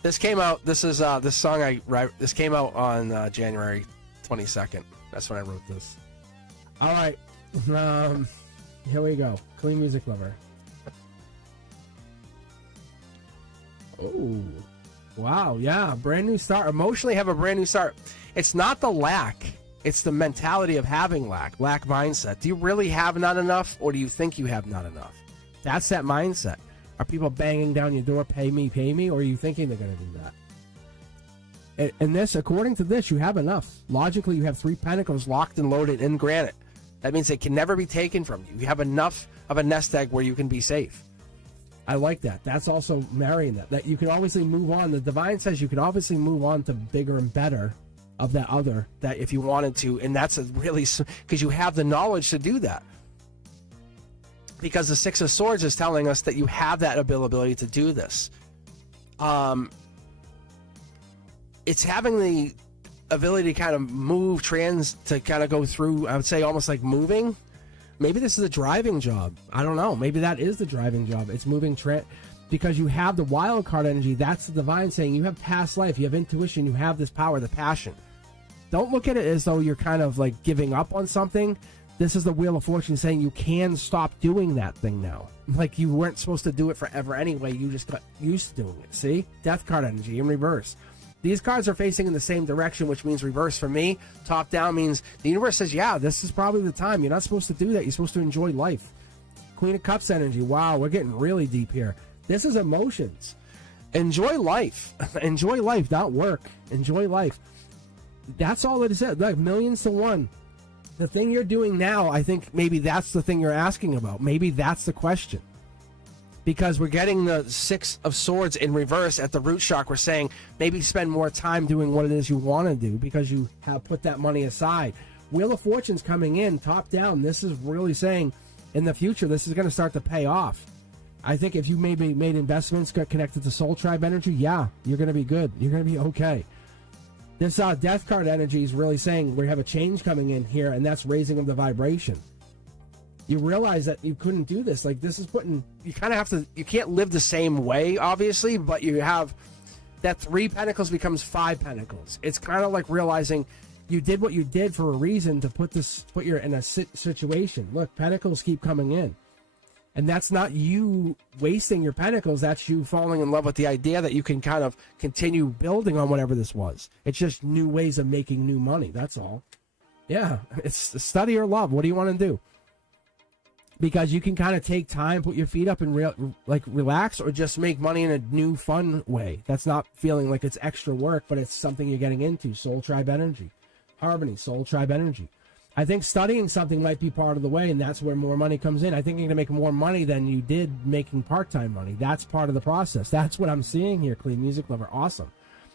This came out. This is this song this came out on January 22nd. That's when I wrote this. All right, here we go. Clean Music Lover. Oh, wow, yeah, brand new start. Emotionally, have a brand new start. It's not the lack; it's the mentality of having lack mindset. Do you really have not enough, or do you think you have not enough? That's that mindset. Are people banging down your door, pay me, or are you thinking they're going to do that? And this, according to this, you have enough. Logically, you have 3 pentacles locked and loaded in granite. That means it can never be taken from you. You have enough of a nest egg where you can be safe. I like that. That's also marrying that you can obviously move on. The divine says you can obviously move on to bigger and better of that other, that if you wanted to. And that's a really, because you have the knowledge to do that. Because the Six of Swords is telling us that you have that ability to do this. It's having the ability to kind of move, to kind of go through, I would say almost like moving. Maybe this is a driving job. I don't know. Maybe that is the driving job. It's moving, because you have the wild card energy. That's the divine saying you have past life, you have intuition, you have this power, the passion. Don't look at it as though you're kind of like giving up on something. This is the Wheel of Fortune saying you can stop doing that thing now. Like you weren't supposed to do it forever anyway. You just got used to doing it. See? Death card energy in reverse. These cards are facing in the same direction, which means reverse for me. Top down means the universe says, yeah, this is probably the time. You're not supposed to do that. You're supposed to enjoy life. Queen of Cups energy. Wow, we're getting really deep here. This is emotions. Enjoy life. Enjoy life, not work. Enjoy life. That's all it is. Like millions to one. The thing you're doing now, I think maybe that's the thing you're asking about. Maybe that's the question. Because we're getting the Six of Swords in reverse at the root chakra saying maybe spend more time doing what it is you want to do because you have put that money aside. Wheel of Fortune's coming in, top down. This is really saying in the future, this is going to start to pay off. I think if you maybe made investments, got connected to Soul Tribe energy, yeah, you're going to be good. You're going to be okay. This Death card energy is really saying we have a change coming in here, and that's raising of the vibration. You realize that you couldn't do this. Like, this is putting... You kind of have to... You can't live the same way, obviously, but you have... That 3 pentacles becomes 5 pentacles. It's kind of like realizing you did what you did for a reason to put you in a situation. Look, pentacles keep coming in. And that's not you wasting your pentacles. That's you falling in love with the idea that you can kind of continue building on whatever this was. It's just new ways of making new money. That's all. Yeah, it's study or love. What do you want to do? Because you can kind of take time, put your feet up and relax, or just make money in a new fun way. That's not feeling like it's extra work, but it's something you're getting into. Soul Tribe energy. Harmony, Soul Tribe energy. I think studying something might be part of the way, and that's where more money comes in. I think you're going to make more money than you did making part-time money. That's part of the process. That's what I'm seeing here, Clean Music Lover. Awesome.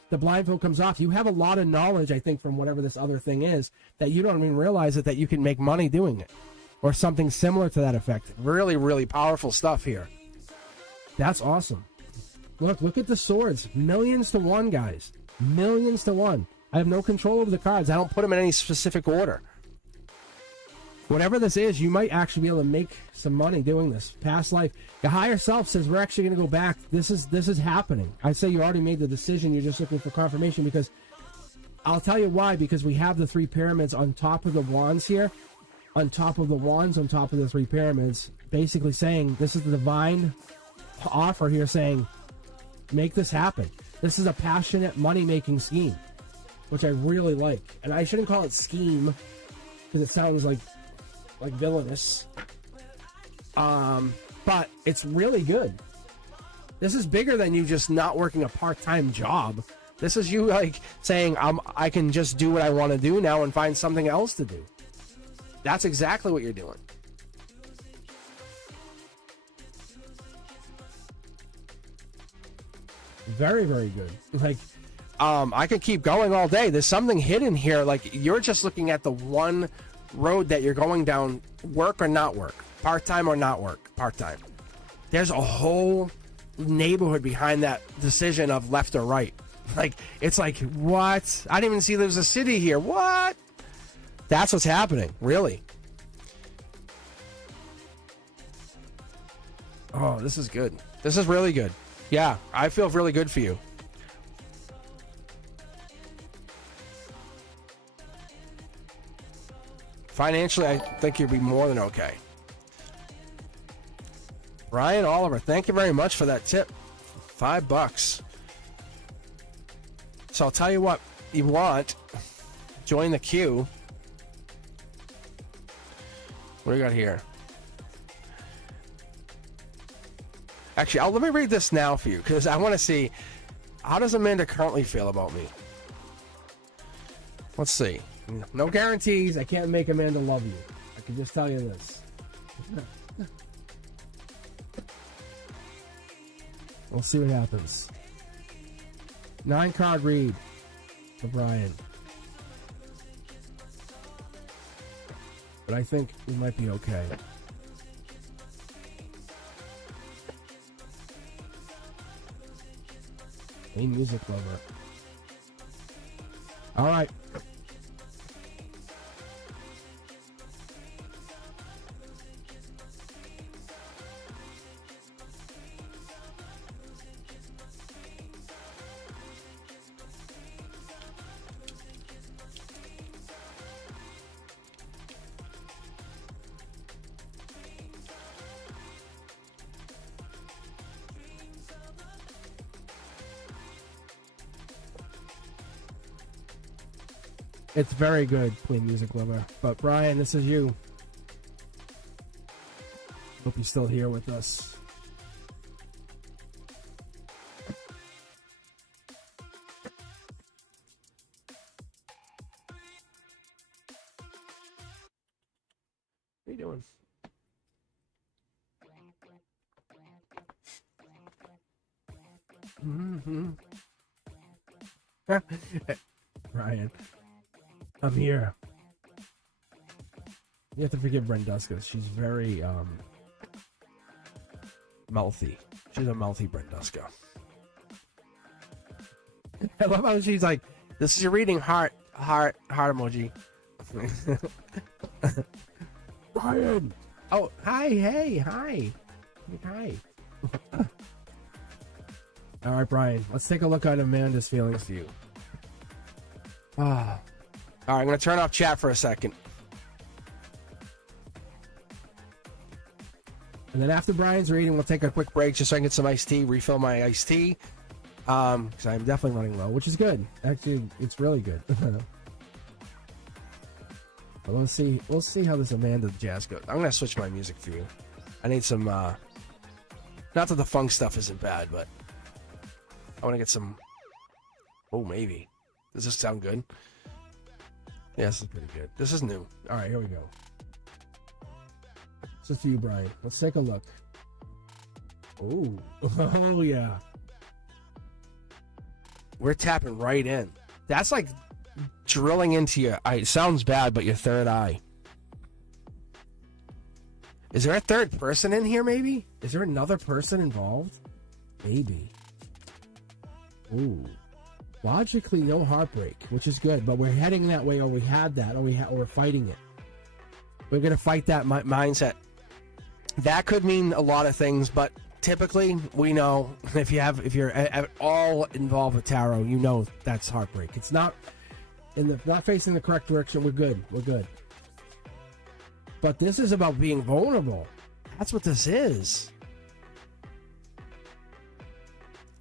The blindfold comes off. You have a lot of knowledge, I think, from whatever this other thing is, that you don't even realize that you can make money doing it, or something similar to that effect. Really, really powerful stuff here. That's awesome. Look at the swords. Millions to one, guys. Millions to one. I have no control over the cards. I don't put them in any specific order. whatever this is, you might actually be able to make some money doing this. Past life. Your higher self says we're actually going to go back. This is happening. I say you already made the decision. You're just looking for confirmation, because I'll tell you why. Because we have the 3 pyramids on top of the wands here. On top of the wands, on top of the 3 pyramids. Basically saying, this is the divine offer here saying, make this happen. This is a passionate money-making scheme, which I really like. And I shouldn't call it scheme, because it sounds like villainous. But it's really good. This is bigger than you just not working a part-time job. This is you like saying, I can just do what I want to do now and find something else to do. That's exactly what you're doing. Very, very good. Like, I could keep going all day. There's something hidden here. Like, you're just looking at the one road that you're going down, work or not work, part-time or not work, part-time. There's a whole neighborhood behind that decision of left or right. Like, it's like, what? I didn't even see there's a city here. What? That's what's happening, really. Oh, this is good. This is really good. Yeah, I feel really good for you. Financially, I think you'll be more than okay. Ryan Oliver, thank you very much for that tip. $5. So I'll tell you what you want. Join the queue. What do we got here? Actually, let me read this now for you, because I want to see, how does Amanda currently feel about me? Let's see. No guarantees. I can't make Amanda love you. I can just tell you this. We'll see what happens. 9-card read for Brian. But I think we might be okay. A music lover. All right. It's very good, Queen Music Lover. But Brian, this is you. Hope you're still here with us. What are you doing? Brian. I'm here. You have to forgive Brenduska. She's very, mouthy. She's a mouthy Brenduska. I love how she's like, this is your reading, heart emoji. Brian! Oh, hi, hey, hi. Hi. Alright, Brian, let's take a look at Amanda's feelings to you. Alright, I'm going to turn off chat for a second. And then after Brian's reading, we'll take a quick break just so I can get some iced tea, refill my iced tea. Because I'm definitely running low, which is good. Actually, it's really good. But we'll see how this Amanda jazz goes. I'm going to switch my music for you. I need some, not that the funk stuff isn't bad, but I want to get some, oh, maybe. Does this sound good? Yeah, this is pretty good. This is new. All right, here we go. This is for you, Brian. Let's take a look. Oh, oh yeah. We're tapping right in. That's like drilling into your eye. It sounds bad, but your third eye. Is there a third person in here, maybe? Is there another person involved? Maybe. Ooh. Logically, no heartbreak, which is good, but we're heading that way, or we had that, or we're fighting it. We're going to fight that mindset. That could mean a lot of things, but typically we know if you're at all involved with tarot, you know that's heartbreak. It's not not facing the correct direction. We're good. But this is about being vulnerable. That's what this is.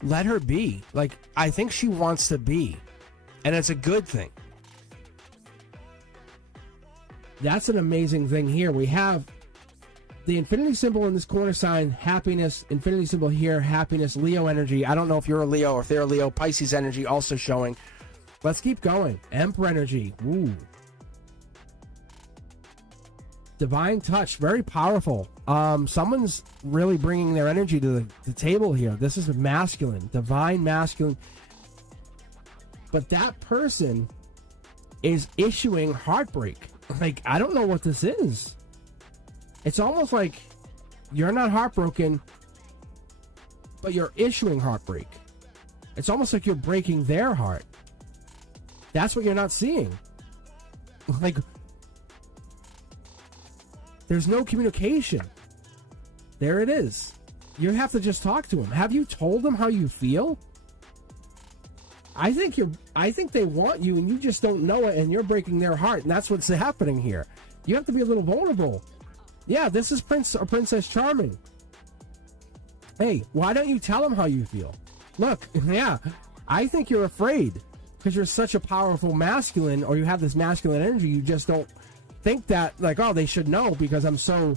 Let her be. Like, I think she wants to be. And it's a good thing. That's an amazing thing here. We have the infinity symbol in this corner sign, happiness. Infinity symbol here, happiness. Leo energy. I don't know if you're a Leo or if they're a Leo. Pisces energy also showing. Let's keep going. Emperor energy. Ooh. Divine touch. Very powerful. Someone's really bringing their energy to the table here. This is masculine. Divine masculine. But that person is issuing heartbreak. Like, I don't know what this is. It's almost like you're not heartbroken, but you're issuing heartbreak. It's almost like you're breaking their heart. That's what you're not seeing. Like, there's no communication. There it is. You have to just talk to him. Have you told them how you feel? I think they want you and you just don't know it, and you're breaking their heart, and that's what's happening here. You have to be a little vulnerable. Yeah, this is Prince or Princess Charming. Hey, why don't you tell them how you feel? Look, yeah, I think you're afraid because you're such a powerful masculine, or you have this masculine energy. You just don't think that, like, oh, they should know because I'm so,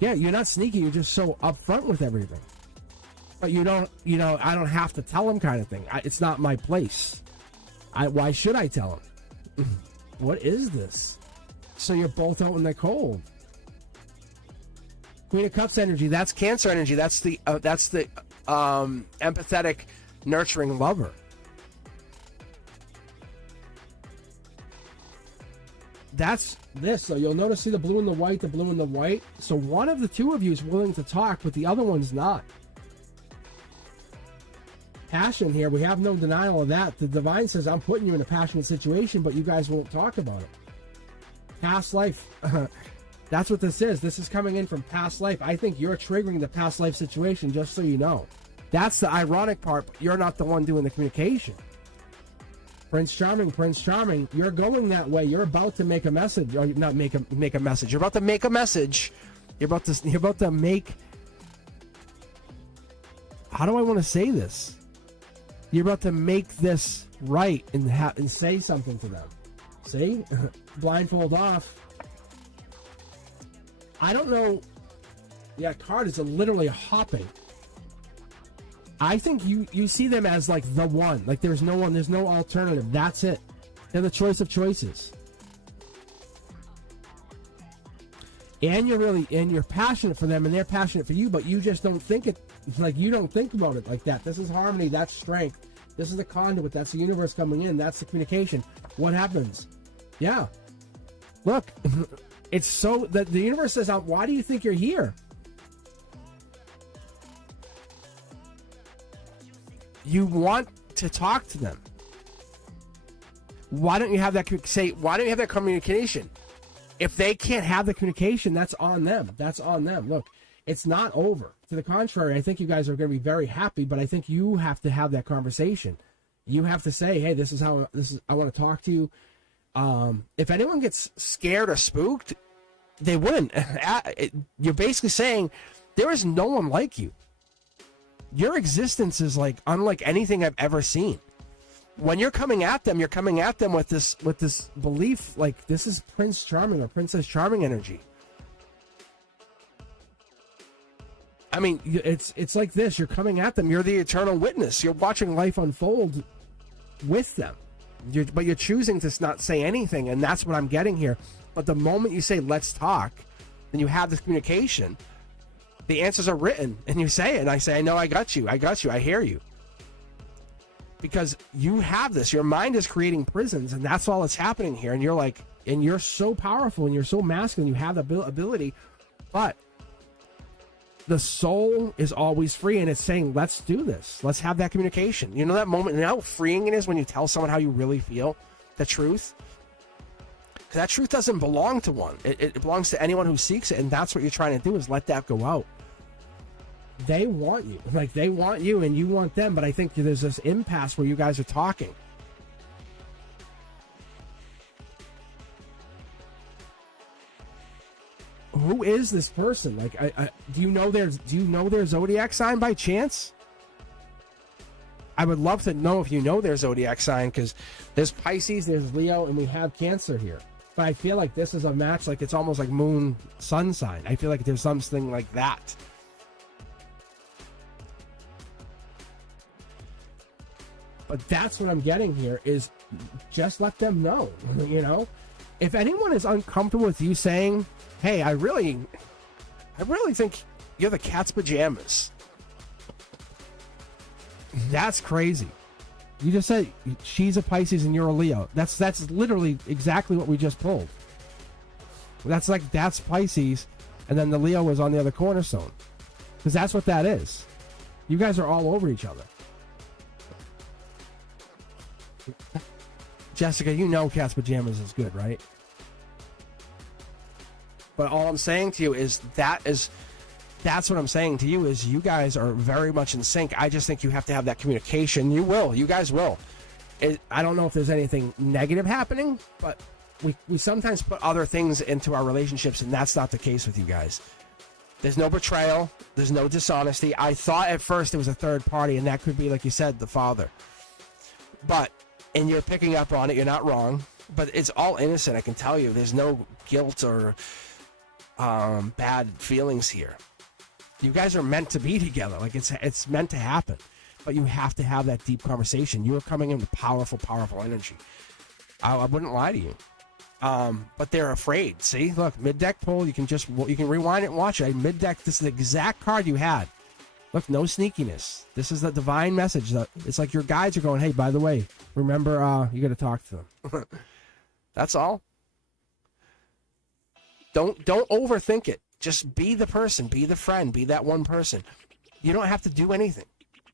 yeah, you're not sneaky. You're just so upfront with everything. But you don't, I don't have to tell them kind of thing. It's not my place. Why should I tell them? What is this? So you're both out in the cold. Queen of Cups energy. That's Cancer energy. That's the empathetic, nurturing lover. That's this. So you'll notice, see the blue and the white. So one of the two of you is willing to talk, but the other one's not. Passion here. We have no denial of that. The divine says, I'm putting you in a passionate situation, but you guys won't talk about it. Past life. That's what this is. This is coming in from past life. I think you're triggering the past life situation, just so you know. That's the ironic part, but you're not the one doing the communication. Prince Charming, you're going that way. You're about to make a message, or not make a message. You're about to make a message. You're about to make. How do I want to say this? You're about to make this right and say something to them. See? Blindfold off. I don't know. Yeah, card is literally hopping. I think you see them as like the one. Like there's no one, there's no alternative. That's it. They're the choice of choices. And you're passionate for them and they're passionate for you, but you just don't think it, like you don't think about it like that. This is harmony, that's strength. This is the conduit, that's the universe coming in, that's the communication. What happens? Yeah. Look, it's so that the universe says, why do you think you're here? You want to talk to them. Why don't you have that why don't you have that communication? If they can't have the communication, that's on them. That's on them. Look, it's not over. To the contrary, I think you guys are going to be very happy, but I think you have to have that conversation. You have to say, hey, I want to talk to you. If anyone gets scared or spooked, they wouldn't. You're basically saying there is no one like you. Your existence is like unlike anything I've ever seen. When you're coming at them with this belief, like this is Prince Charming or Princess Charming energy. I mean, it's like this. You're coming at them. You're the eternal witness. You're watching life unfold with them. But you're choosing to not say anything, and that's what I'm getting here. But the moment you say, let's talk, and you have this communication, the answers are written, and you say it, and I say, I know I got you, I hear you. Because you have this. Your mind is creating prisons, and that's all that's happening here. And you're like, and you're so powerful, and you're so masculine, you have the ability, but the soul is always free, and it's saying, let's do this. Let's have that communication. You know that moment, and how freeing it is when you tell someone how you really feel, the truth? That truth doesn't belong to one. It belongs to anyone who seeks it, and that's what you're trying to do, is let that go out. They want you. Like, they want you and you want them, but I think there's this impasse where you guys are talking. Who is this person? Like, do you know their zodiac sign by chance? I would love to know if you know their zodiac sign, because there's Pisces, there's Leo, and we have Cancer here. But I feel like this is a match, like it's almost like moon sun sign. I feel like there's something like that. But that's what I'm getting here, is just let them know, you know? If anyone is uncomfortable with you saying, hey, I really think you're the cat's pajamas, that's crazy. You just said she's a Pisces and you're a Leo. That's literally exactly what we just pulled. That's Pisces, and then the Leo is on the other cornerstone. Because that's what that is. You guys are all over each other. Jessica, you know cat's pajamas is good, right? But all I'm saying to you is that's what I'm saying to you, is you guys are very much in sync. I just think you have to have that communication. You guys will. I don't know if there's anything negative happening, but we sometimes put other things into our relationships, and that's not the case with you guys. There's no betrayal. There's no dishonesty. I thought at first it was a third party, and that could be, like you said, the father. And you're picking up on it. You're not wrong. But it's all innocent, I can tell you. There's no guilt or bad feelings here. You guys are meant to be together. Like, it's meant to happen. But you have to have that deep conversation. You are coming in with powerful, powerful energy. I wouldn't lie to you. But they're afraid. See, look, mid-deck pull. You can rewind it and watch it. Mid-deck, this is the exact card you had. Look, no sneakiness. This is the divine message. It's like your guides are going, hey, by the way, remember, you got to talk to them. That's all. Don't overthink it. Just be the person, be the friend, be that one person. You don't have to do anything.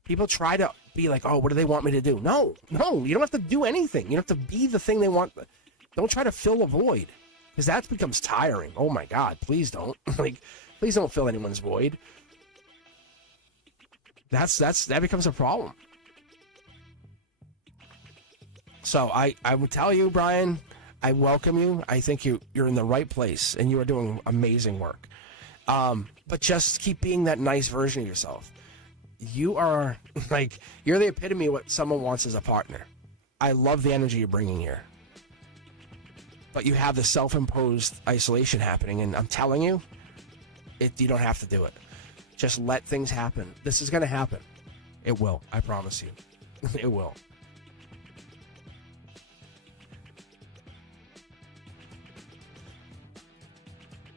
People try to be like, oh, what do they want me to do? No, you don't have to do anything. You don't have to be the thing they want. Don't try to fill a void, because that becomes tiring. Oh my God, please don't. Please don't fill anyone's void. That becomes a problem. So I would tell you, Brian, I welcome you. I think you're in the right place, and you are doing amazing work. But just keep being that nice version of yourself. You are you're the epitome of what someone wants as a partner. I love the energy you're bringing here. But you have the self-imposed isolation happening, and I'm telling you, you don't have to do it. Just let things happen. This is going to happen. It will. I promise you. It will.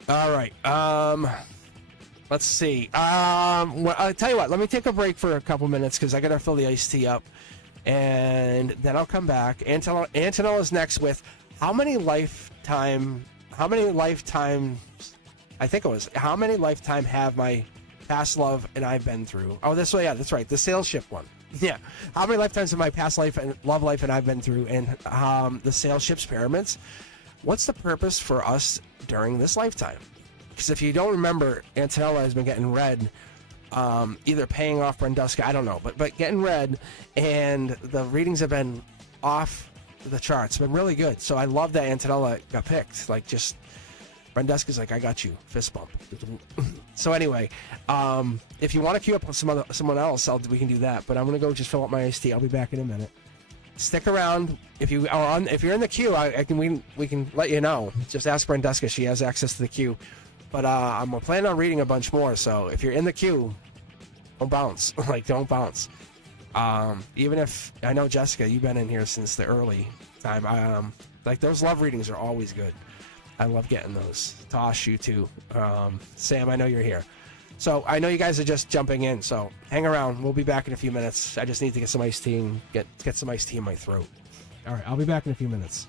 All right. Let's see. I'll tell you what. Let me take a break for a couple minutes, because I got to fill the iced tea up, and then I'll come back. Antonella's next with how many lifetime have my past love and I've been through? Oh, that's right. The sales ship one. Yeah. How many lifetimes of my past life and love life and I've been through, and the sales ship's pyramids? What's the purpose for us during this lifetime? Because if you don't remember, Antonella has been getting read, either paying off Brenduska, I don't know, but getting read, and the readings have been off the charts. It's been really good. So I love that Antonella got picked. Brenduska's like, I got you, fist bump. So anyway, if you want to queue up someone else, we can do that. But I'm gonna go just fill up my iced tea. I'll be back in a minute. Stick around. If you're in the queue, we can let you know. Just ask Brenduska; she has access to the queue. But I'm planning on reading a bunch more. So if you're in the queue, don't bounce. Don't bounce. Even if I know Jessica, you've been in here since the early time. Those love readings are always good. I love getting those. Tosh, you too. Sam, I know you're here. So I know you guys are just jumping in, so hang around. We'll be back in a few minutes. I just need to get some iced tea and get some iced tea in my throat. All right, I'll be back in a few minutes.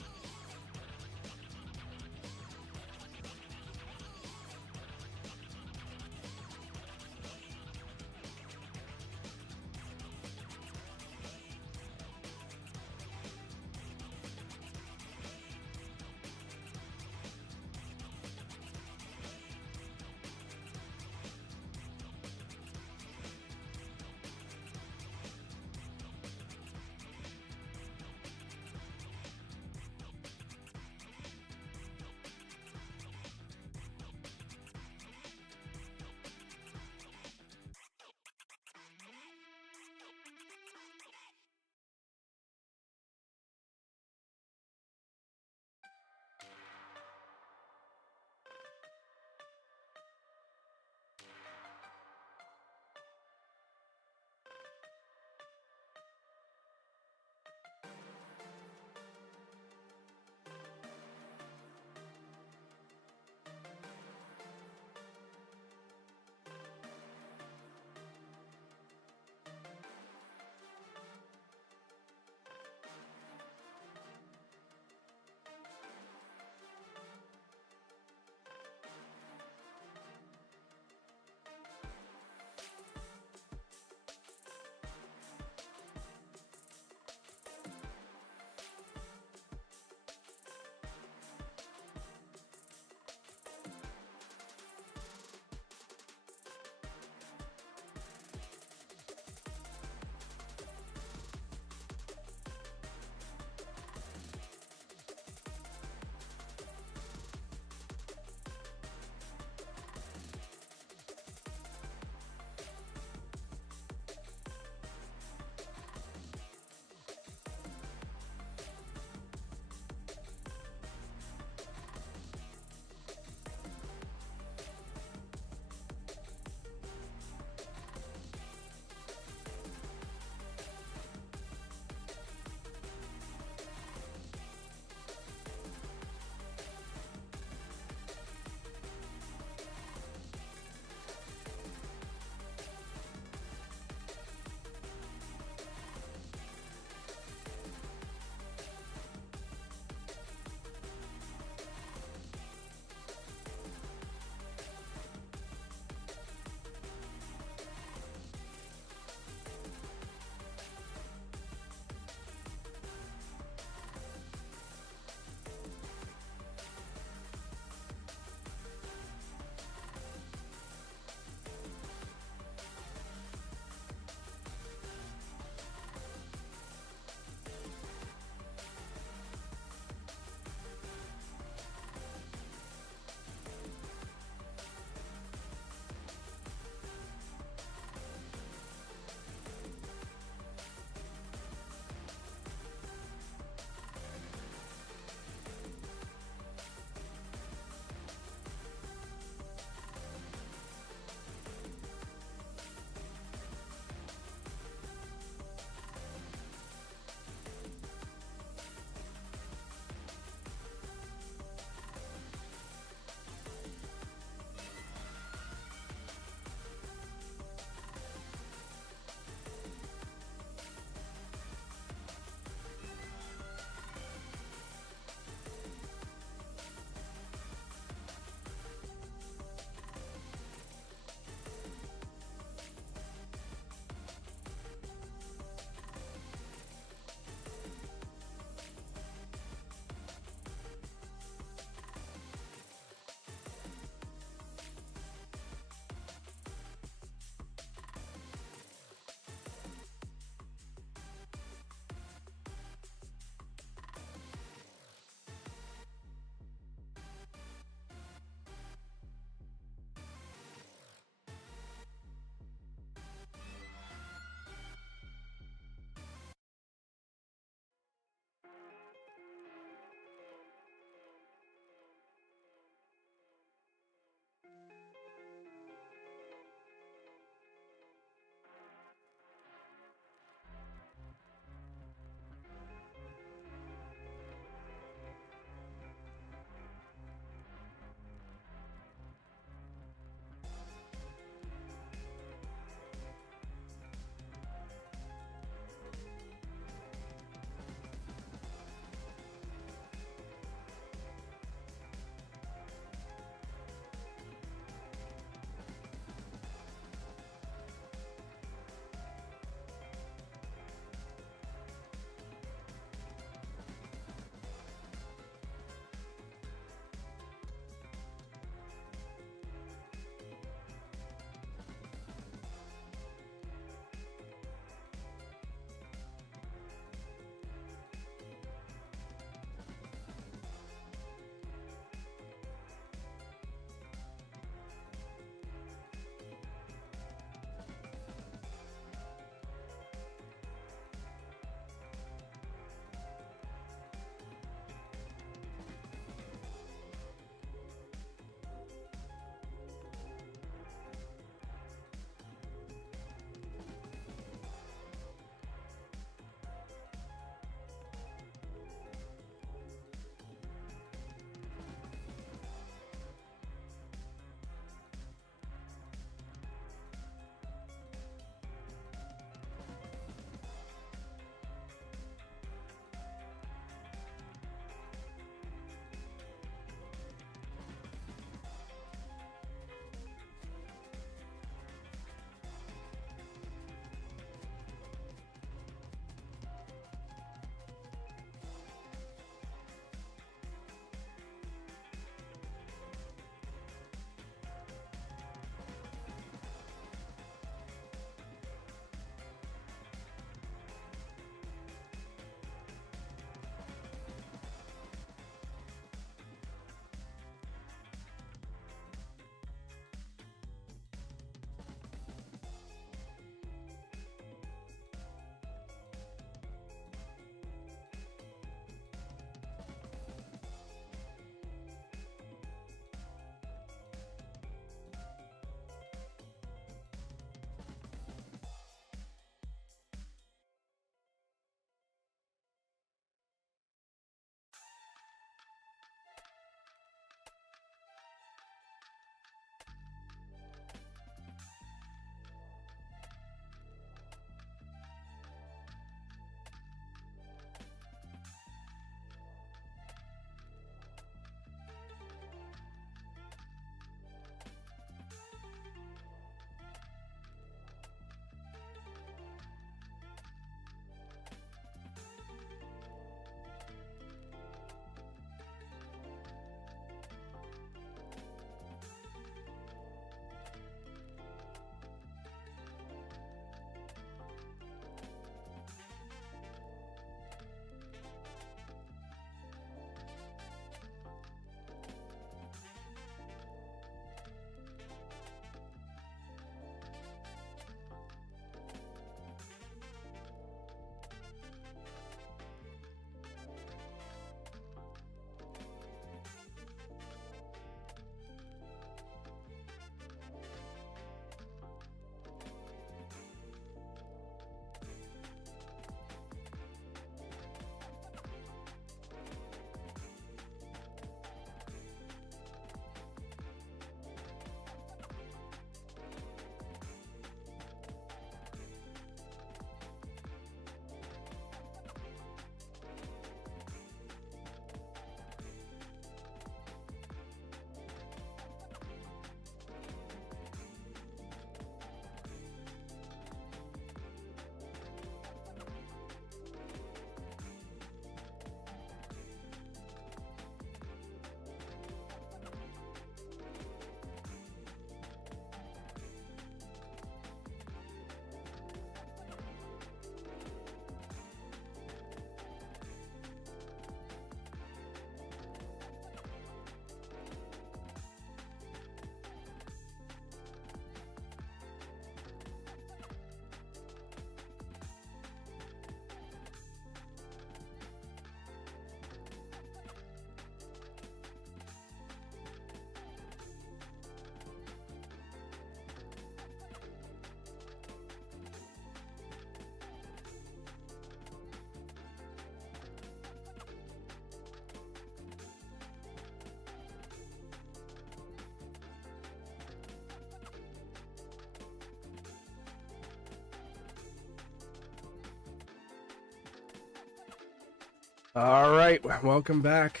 All right, welcome back.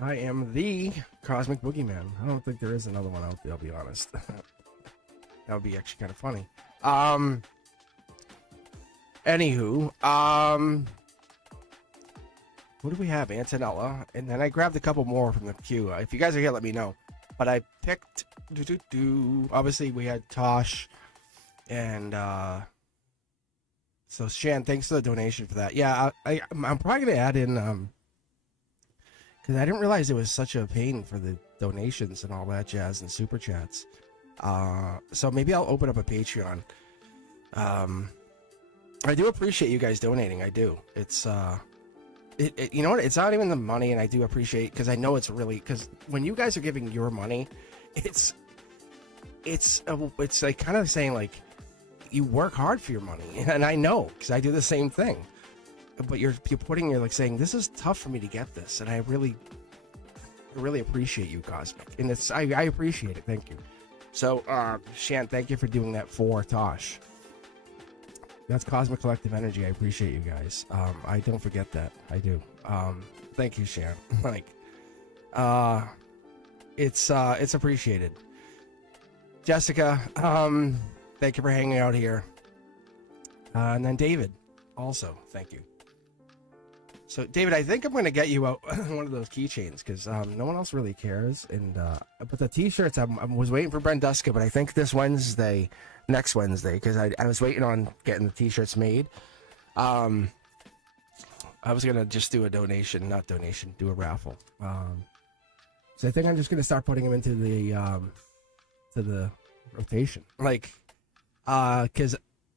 I am the Cosmic Boogeyman. I don't think there is another one out there, I'll be honest. That would be actually kind of funny. Anywho, what do we have? Antonella, and then I grabbed a couple more from the queue. If you guys are here, let me know. But I picked obviously we had Tosh, and so Shan, thanks for the donation for that. Yeah, I'm probably gonna add in because I didn't realize it was such a pain for the donations and all that jazz and super chats. So maybe I'll open up a Patreon. I do appreciate you guys donating. I do. It's you know what? It's not even the money, and I do appreciate, because I know it's really, because when you guys are giving your money, it's like kind of saying like you work hard for your money, and I know because I do the same thing. But you're like saying this is tough for me to get this, and I really appreciate you, Cosmic, and I appreciate it. Thank you. So Shan, thank you for doing that for Tosh. That's Cosmic Collective Energy. I appreciate you guys. I don't forget that. I do. Thank you, Shan. Like, it's appreciated. Jessica, thank you for hanging out here. And then David, also, thank you. So, David, I think I'm going to get you out one of those keychains, because no one else really cares. And but the T-shirts, I was waiting for Brenduska, but I think this Wednesday, next Wednesday, because I was waiting on getting the T-shirts made. I was going to just do a do a raffle. So I think I'm just going to start putting them into the rotation. Like, because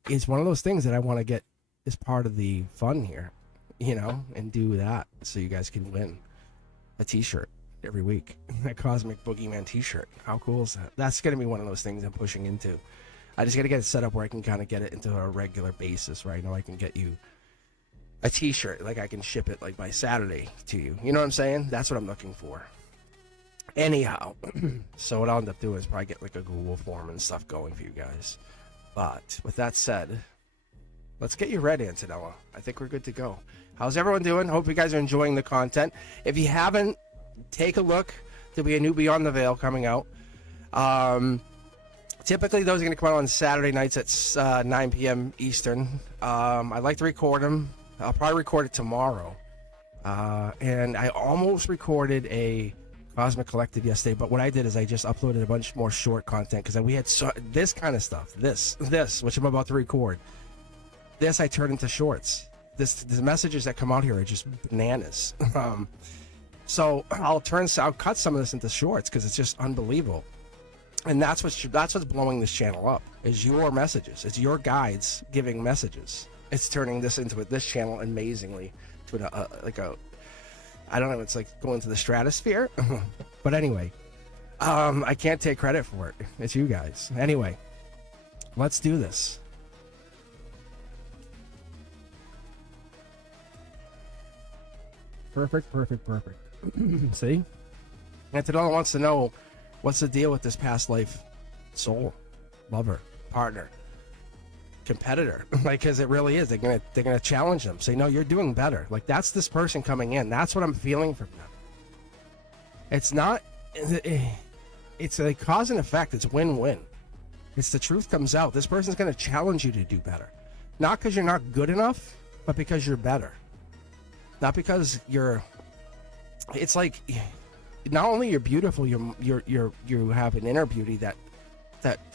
it's one of those things that I want to get as part of the fun here. You know, and do that so you guys can win a T-shirt every week. A Cosmic Boogeyman T-shirt. How cool is that? That's going to be one of those things I'm pushing into. I just got to get it set up where I can kind of get it into a regular basis, right? Now I can get you a T-shirt, like I can ship it like by Saturday to you. You know what I'm saying? That's what I'm looking for. Anyhow, so what I'll end up doing is probably get like a Google form and stuff going for you guys. But with that said, let's get you ready, Antonella. I think we're good to go. How's everyone doing? Hope you guys are enjoying the content. If you haven't, take a look. There'll be a new Beyond the Veil coming out. Typically, those are going to come out on Saturday nights at 9 p.m. Eastern. I like to record them. I'll probably record it tomorrow. And I almost recorded a Cosmic Collective yesterday, but what I did is I just uploaded a bunch more short content, because we had this kind of stuff. This, which I'm about to record. This I turned into shorts. The messages that come out here are just bananas. So I'll cut some of this into shorts, because it's just unbelievable. And that's what's blowing this channel up, is your messages. It's your guides giving messages. It's turning this channel amazingly to I don't know, it's like going to the stratosphere. But anyway, I can't take credit for it. It's you guys. Anyway, let's do this. Perfect. See? Antonella wants to know, what's the deal with this past life soul, lover, partner, competitor? Like, because it really is. They're gonna challenge them. Say, no, you're doing better. Like, that's this person coming in. That's what I'm feeling from them. It's not. It's a cause and effect. It's win-win. It's the truth comes out. This person's gonna challenge you to do better, not because you're not good enough, but because you're better. Not because it's like, not only you're beautiful, you have an inner beauty that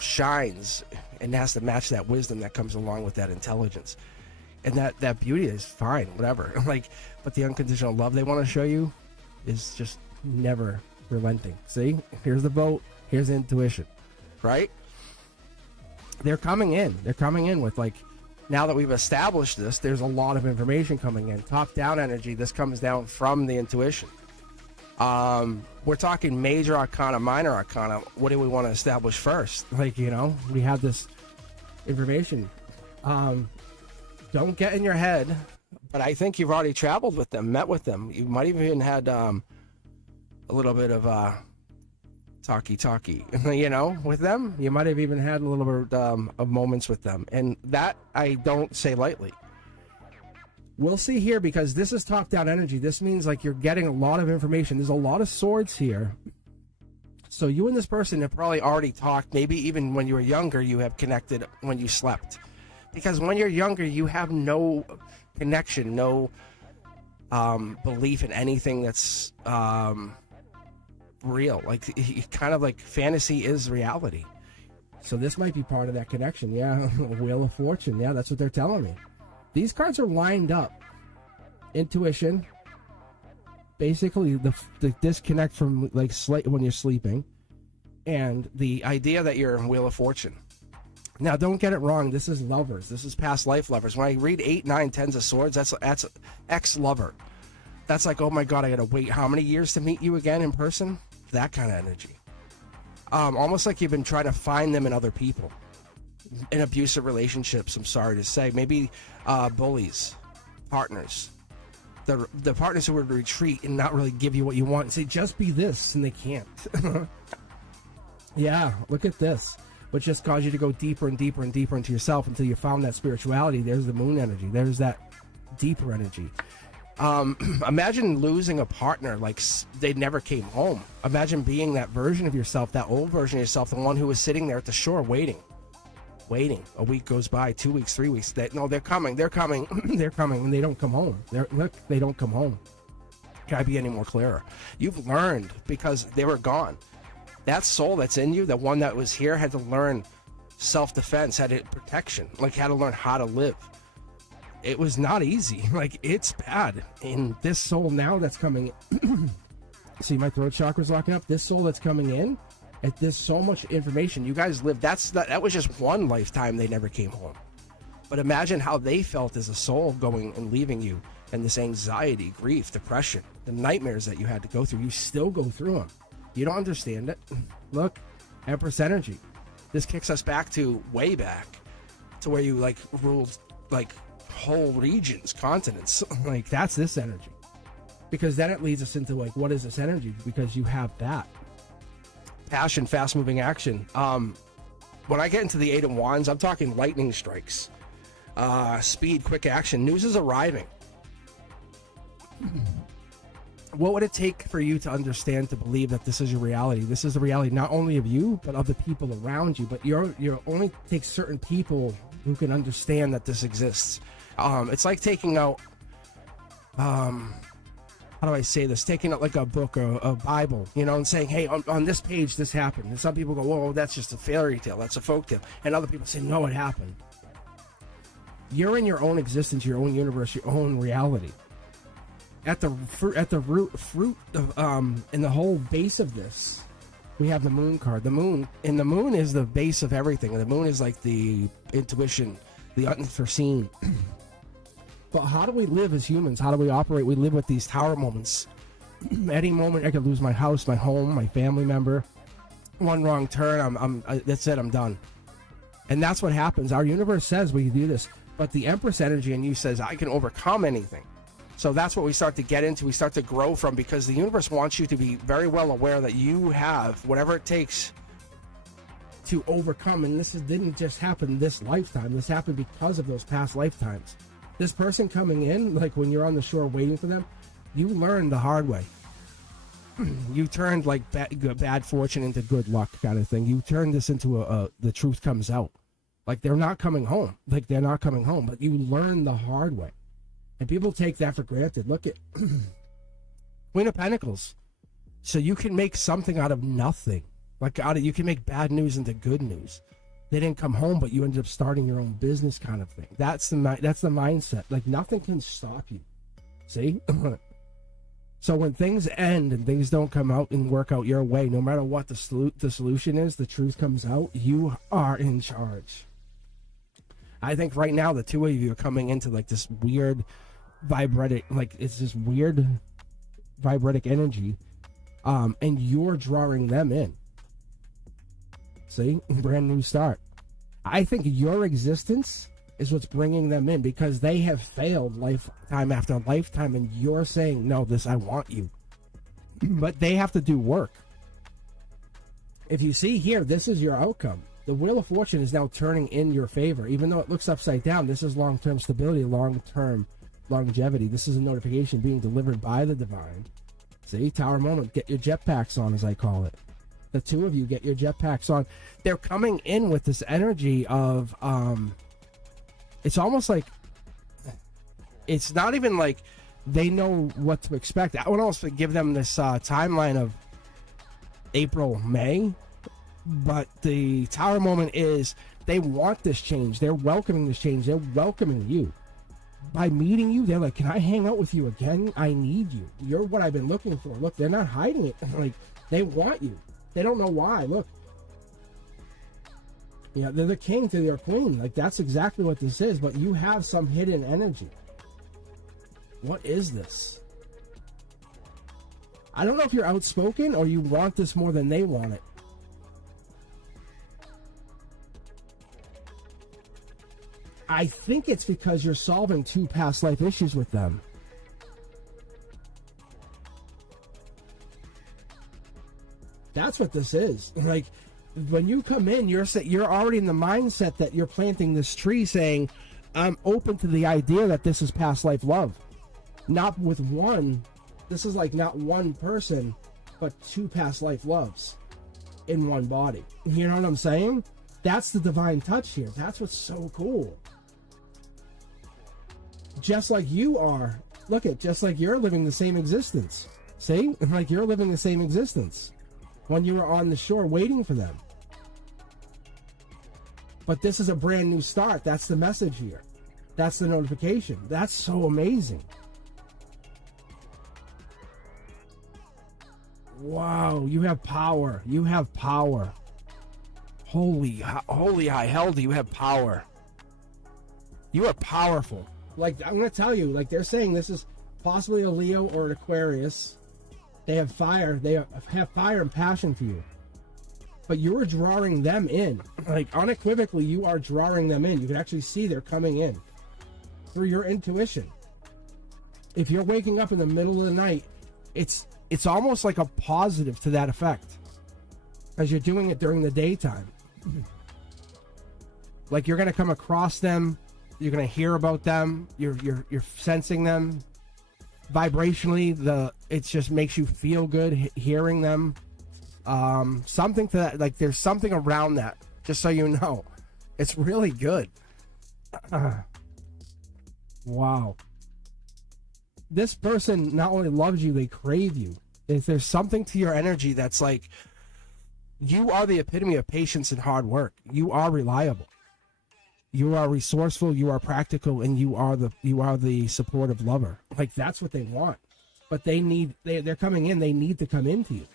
shines and has to match that wisdom that comes along with that intelligence. And that beauty is fine, whatever. Like, but the unconditional love they want to show you is just never relenting. See? Here's the vote, here's the intuition. Right? They're coming in with, like, now that we've established this, there's a lot of information coming in. Top-down energy, this comes down from the intuition. We're talking major arcana, minor arcana. What do we want to establish first? Like, you know, we have this information. Don't get in your head, but I think you've already traveled with them, met with them. You might have even had a little bit of talkie, you know, with them. You might have even had a little bit of moments with them, and that I don't say lightly. We'll see here, because this is top-down energy. This means like you're getting a lot of information. There's a lot of swords here. So you and this person have probably already talked. Maybe even when you were younger, you have connected when you slept. Because when you're younger, you have no connection, no belief in anything that's real. Like, kind of like fantasy is reality. So this might be part of that connection. Yeah, Wheel of Fortune. Yeah, that's what they're telling me. These cards are lined up. Intuition. Basically, the disconnect from like when you're sleeping. And the idea that you're in Wheel of Fortune. Now, don't get it wrong. This is lovers. This is past life lovers. When I read 8, 9, 10s of swords, that's ex-lover. That's like, oh my God, I gotta wait how many years to meet you again in person? That kind of energy. Almost like you've been trying to find them in other people. In abusive relationships, I'm sorry to say. Maybe bullies, partners. The partners who would retreat and not really give you what you want and say, just be this, and they can't. Yeah, look at this. Which just caused you to go deeper and deeper and deeper into yourself until you found that spirituality. There's the moon energy. There's that deeper energy. Imagine losing a partner like they never came home. Imagine being that version of yourself, that old version of yourself, the one who was sitting there at the shore waiting. A week goes by, 2 weeks, 3 weeks. They're coming, they're coming, they're coming, and they don't come home. They don't come home. Can I be any more clearer? You've learned because they were gone. That soul that's in you, the one that was here, had to learn self-defense, had protection, like had to learn how to live. It was not easy. Like, it's bad. And this soul now that's coming in, see my throat chakra's locking up. This soul that's coming in, there's so much information. You guys lived, that was just one lifetime they never came home. But imagine how they felt as a soul going and leaving you, and this anxiety, grief, depression, the nightmares that you had to go through. You still go through them. You don't understand it. Look, Empress energy. This kicks us back to way back to where you like ruled like whole regions, continents. Like, that's this energy. Because then it leads us into like, what is this energy? Because you have that passion, fast moving action. When I get into the 8 of Wands, I'm talking lightning strikes, speed, quick action. News is arriving. What would it take for you to understand, to believe that this is your reality? This is the reality not only of you, but of the people around you. But you only take certain people who can understand that this exists. It's like taking out, how do I say this? Taking out like a book or a Bible, you know, and saying, hey, on this page, this happened. And some people go, whoa, that's just a fairy tale. That's a folk tale. And other people say, no, it happened. You're in your own existence, your own universe, your own reality. At the root of, in the whole base of this, we have the moon card. The moon is the base of everything. The moon is like the intuition, the unforeseen. But how do we live as humans? How do we operate? We live with these tower moments. Any moment I could lose my house, my home, my family member. One wrong turn, that's it, I'm done. And that's what happens. Our universe says we can do this, but the Empress energy in you says I can overcome anything. So that's what we start to get into. We start to grow from, because the universe wants you to be very well aware that you have whatever it takes to overcome. And this didn't just happen this lifetime. This happened because of those past lifetimes. This person coming in, like when you're on the shore waiting for them, you learned the hard way. You turned like bad fortune into good luck kind of thing. You turned this into the truth comes out. Like, they're not coming home. Like, they're not coming home. But you learn the hard way. And people take that for granted. Look at Queen of Pentacles. So you can make something out of nothing. Like, you can make bad news into good news. They didn't come home, but you ended up starting your own business kind of thing. That's the mindset. Like, nothing can stop you. See? So when things end and things don't come out and work out your way, no matter what the solution is, the truth comes out, you are in charge. I think right now the two of you are coming into like this weird vibratic, like it's this weird vibratic energy, and you're drawing them in. See? Brand new start. I think your existence is what's bringing them in, because they have failed lifetime after lifetime, and you're saying, no, I want you. But they have to do work. If you see here, this is your outcome. The Wheel of Fortune is now turning in your favor. Even though it looks upside down, this is long-term stability, long-term longevity. This is a notification being delivered by the divine. See, Tower moment, get your jetpacks on, as I call it. The two of you get your jetpacks on. They're coming in with this energy of, it's almost like, it's not even like they know what to expect. I would almost give them this timeline of April, May. But the Tower moment is they want this change. They're welcoming this change. They're welcoming you. By meeting you, they're like, can I hang out with you again? I need you. You're what I've been looking for. Look, they're not hiding it. Like, they want you. They don't know why. Look. Yeah, they're the king to their queen. Like, that's exactly what this is. But you have some hidden energy. What is this? I don't know if you're outspoken or you want this more than they want it. I think it's because you're solving 2 past life issues with them. That's what this is. Like, when you come in, you're already in the mindset that you're planting this tree saying, I'm open to the idea that this is past life love. Not with one. This is like not one person, but 2 past life loves in one body. You know what I'm saying? That's the divine touch here. That's what's so cool. Just like you are. Look at, just like you're living the same existence. See? Like you're living the same existence when you were on the shore waiting for them. But this is a brand new start. That's the message here. That's the notification. That's so amazing. Wow, you have power. You have power. Holy high hell, do you have power? You are powerful. Like, I'm going to tell you, like, they're saying this is possibly a Leo or an Aquarius. They have fire. They have fire and passion for you. But you're drawing them in. Like, unequivocally, you are drawing them in. You can actually see they're coming in through your intuition. If you're waking up in the middle of the night, it's almost like a positive to that effect, as you're doing it during the daytime. Like, you're going to come across them. You're going to hear about them. You're sensing them vibrationally. It just makes you feel good hearing them. Something to that, like there's something around that, just so you know. It's really good. Wow. This person not only loves you, they crave you. If there's something to your energy that's like, you are the epitome of patience and hard work. You are reliable. You are resourceful, you are practical, and you are the supportive lover. Like, that's what they want. But they're coming in, they need to come into you.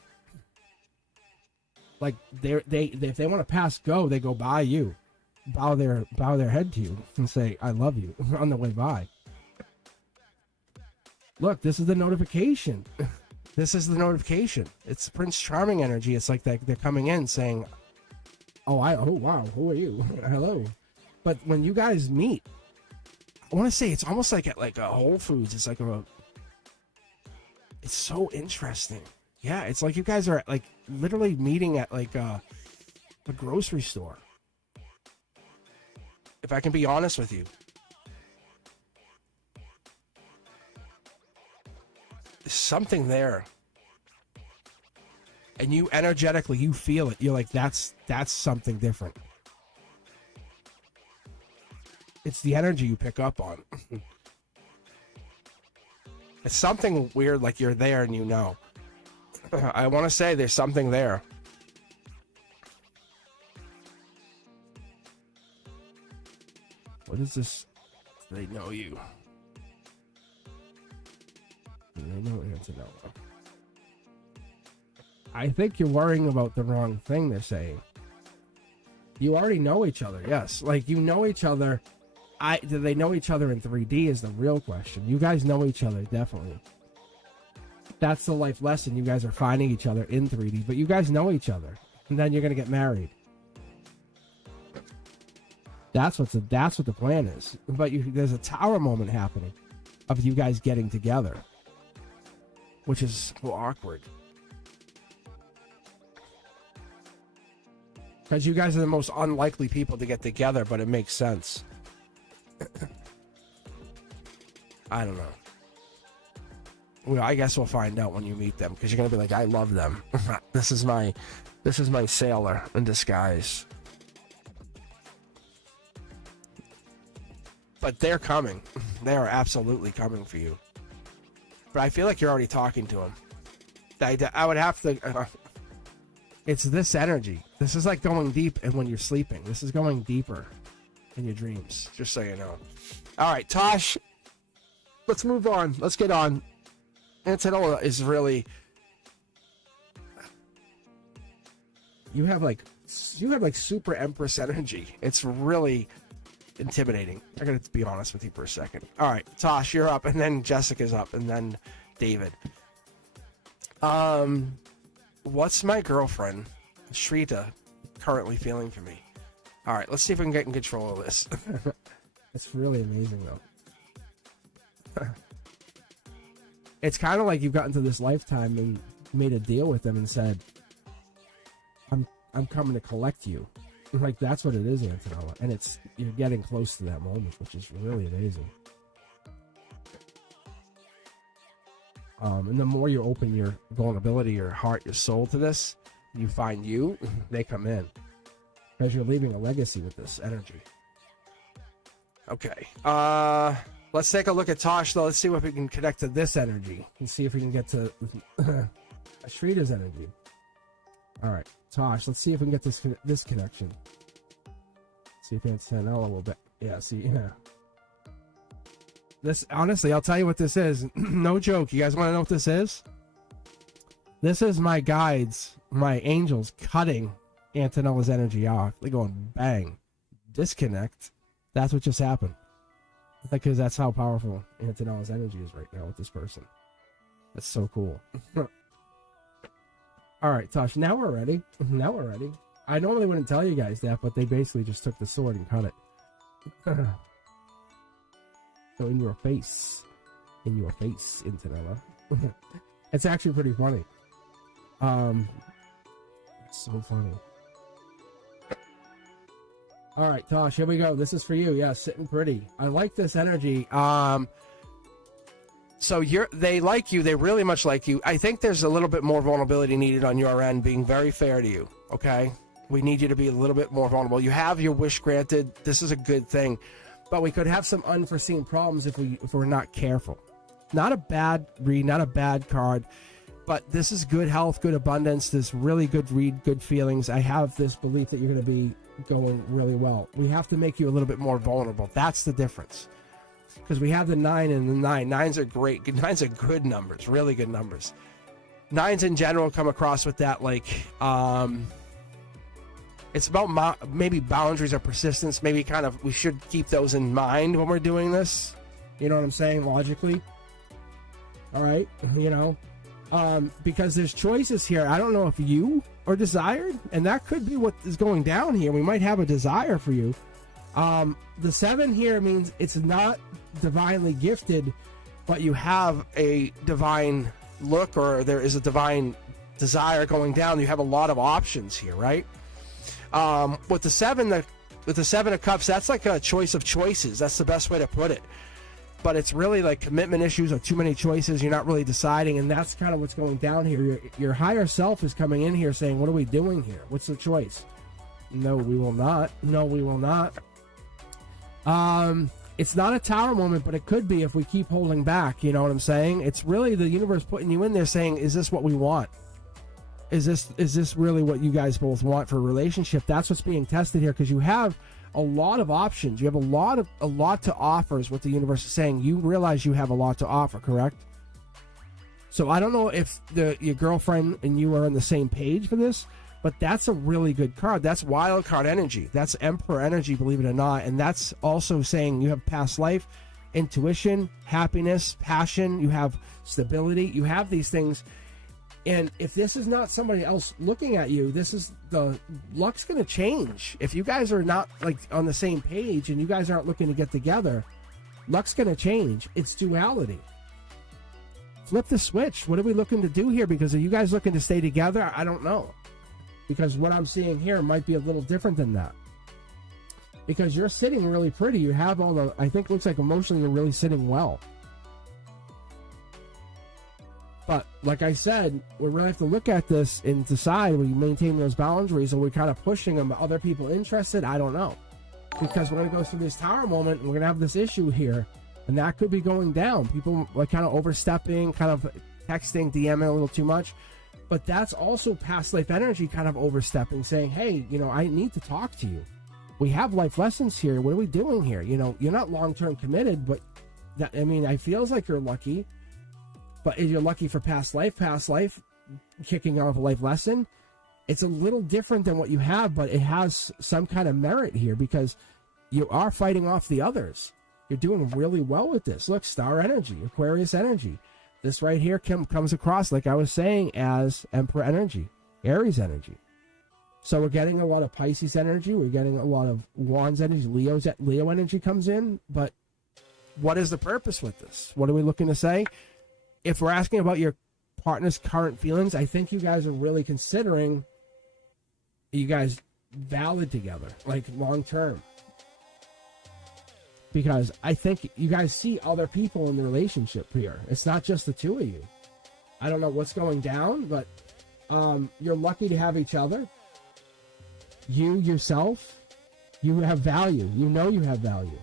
Like, if they want to pass go, they go by you. Bow their head to you and say, I love you on the way by. Look, this is the notification. This is the notification. It's Prince Charming energy. It's like they're coming in saying, oh wow, who are you? Hello. But when you guys meet, I want to say it's almost like at like a Whole Foods. It's like it's so interesting. Yeah, it's like you guys are like literally meeting at like a grocery store. If I can be honest with you. There's something there. And you energetically, you feel it. You're like, that's something different. It's the energy you pick up on. It's something weird, like you're there and you know. I want to say there's something there. What is this? They know you. They know to know. I think you're worrying about the wrong thing they're saying. You already know each other, yes. Like, you know each other. Do they know each other in 3D is the real question. You guys know each other, definitely. That's the life lesson. You guys are finding each other in 3D, but you guys know each other. And then you're going to get married. That's what the plan is. But there's a tower moment happening of you guys getting together, which is so awkward. Because you guys are the most unlikely people to get together, but it makes sense. I don't know. Well, I guess we'll find out when you meet them, because you're gonna be like, I love them. This is my sailor in disguise. But they're coming. They are absolutely coming for you. But I feel like you're already talking to him. I would have to. It's this energy. This is like going deep, and when you're sleeping, this is going deeper in your dreams. Just so you know. All right, Tosh. Let's move on. Let's get on. Antonella is really. You have like super Empress energy. It's really intimidating. I'm gonna be honest with you for a second. All right, Tosh, you're up, and then Jessica's up, and then David. What's my girlfriend, Shrita, currently feeling for me? All right, let's see if we can get in control of this. It's really amazing, though. It's kind of like you've gotten to this lifetime and made a deal with them and said, I'm coming to collect you. Like, that's what it is, Antonella. And you're getting close to that moment, which is really amazing. And the more you open your vulnerability, your heart, your soul to this, you find they come in. Because you're leaving a legacy with this energy. Okay. Let's take a look at Tosh, though. Let's see if we can connect to this energy. And see if we can get to Shrita's energy. All right. Tosh, let's see if we can get this connection. See if Antonella will bet. Yeah, see, yeah. This, honestly, I'll tell you what this is. No joke. You guys want to know what this is? This is my guides, my angels, cutting Antonella's energy off. They're going bang, disconnect. That's what just happened. Because that's how powerful Antonella's energy is right now with this person. That's so cool. All right, Tosh, now we're ready. Now we're ready. I normally wouldn't tell you guys that, but they basically just took the sword and cut it. So in your face, Antonella. It's actually pretty funny. It's so funny. All right, Tosh, here we go. This is for you. Yeah, sitting pretty. I like this energy. So they like you. They really much like you. I think there's a little bit more vulnerability needed on your end, being very fair to you, okay? We need you to be a little bit more vulnerable. You have your wish granted. This is a good thing. But we could have some unforeseen problems if we're not careful. Not a bad read, not a bad card, but this is good health, good abundance. This really good read, good feelings. I have this belief that you're going to be going really well. We have to make you a little bit more vulnerable. That's the difference. Because we have the 9 and the 9. 9s are great. 9s are good numbers, really good numbers. 9s in general come across with that, like, it's about maybe boundaries or persistence. Maybe kind of we should keep those in mind when we're doing this. You know what I'm saying? Logically. All right. You know, because there's choices here. I don't know if you are desired, and that could be what is going down here. We might have a desire for you. The 7 here means it's not divinely gifted, but you have a divine look, or there is a divine desire going down. You have a lot of options here, right? With the 7 of Cups, that's like a choice of choices. That's the best way to put it. But it's really like commitment issues or too many choices. You're not really deciding, and that's kind of what's going down here. Your higher self is coming in here saying, what are we doing here? What's the choice? No, we will not. No, we will not. It's not a tower moment, but it could be if we keep holding back. You know what I'm saying? It's really the universe putting you in there saying, is this what we want? Is this really what you guys both want for a relationship? That's what's being tested here, because you have a lot of options. You have a lot to offer is what the universe is saying. You realize you have a lot to offer, correct? So I don't know if your girlfriend and you are on the same page for this, but that's a really good card. That's wild card energy. That's Emperor energy, believe it or not. And that's also saying you have past life, intuition, happiness, passion. You have stability. You have these things. And if this is not somebody else looking at you, the luck's going to change. If you guys are not like on the same page and you guys aren't looking to get together, luck's going to change. It's duality. Flip the switch. What are we looking to do here? Because are you guys looking to stay together? I don't know. Because what I'm seeing here might be a little different than that. Because you're sitting really pretty. You have all the, I think it looks like emotionally you're really sitting well. But like I said, we really have to look at this and decide we maintain those boundaries, or we're kind of pushing them. Other people interested? I don't know. Because we're going to go through this tower moment, and we're going to have this issue here, and that could be going down. People like kind of overstepping, kind of texting, DMing a little too much. But that's also past life energy kind of overstepping, saying, hey, you know, I need to talk to you. We have life lessons here. What are we doing here? You know, you're not long-term committed, but that, I mean, it feels like you're lucky. But if you're lucky for past life, kicking off a life lesson, it's a little different than what you have, but it has some kind of merit here because you are fighting off the others. You're doing really well with this. Look, star energy, Aquarius energy. This right here comes across, like I was saying, as Emperor energy, Aries energy. So we're getting a lot of Pisces energy. We're getting a lot of Wands energy. Leo energy comes in. But what is the purpose with this? What are we looking to say? If we're asking about your partner's current feelings, I think you guys are really considering you guys valid together, like long term. Because I think you guys see other people in the relationship here. It's not just the two of you. I don't know what's going down, but you're lucky to have each other. You yourself, you have value. You know you have value.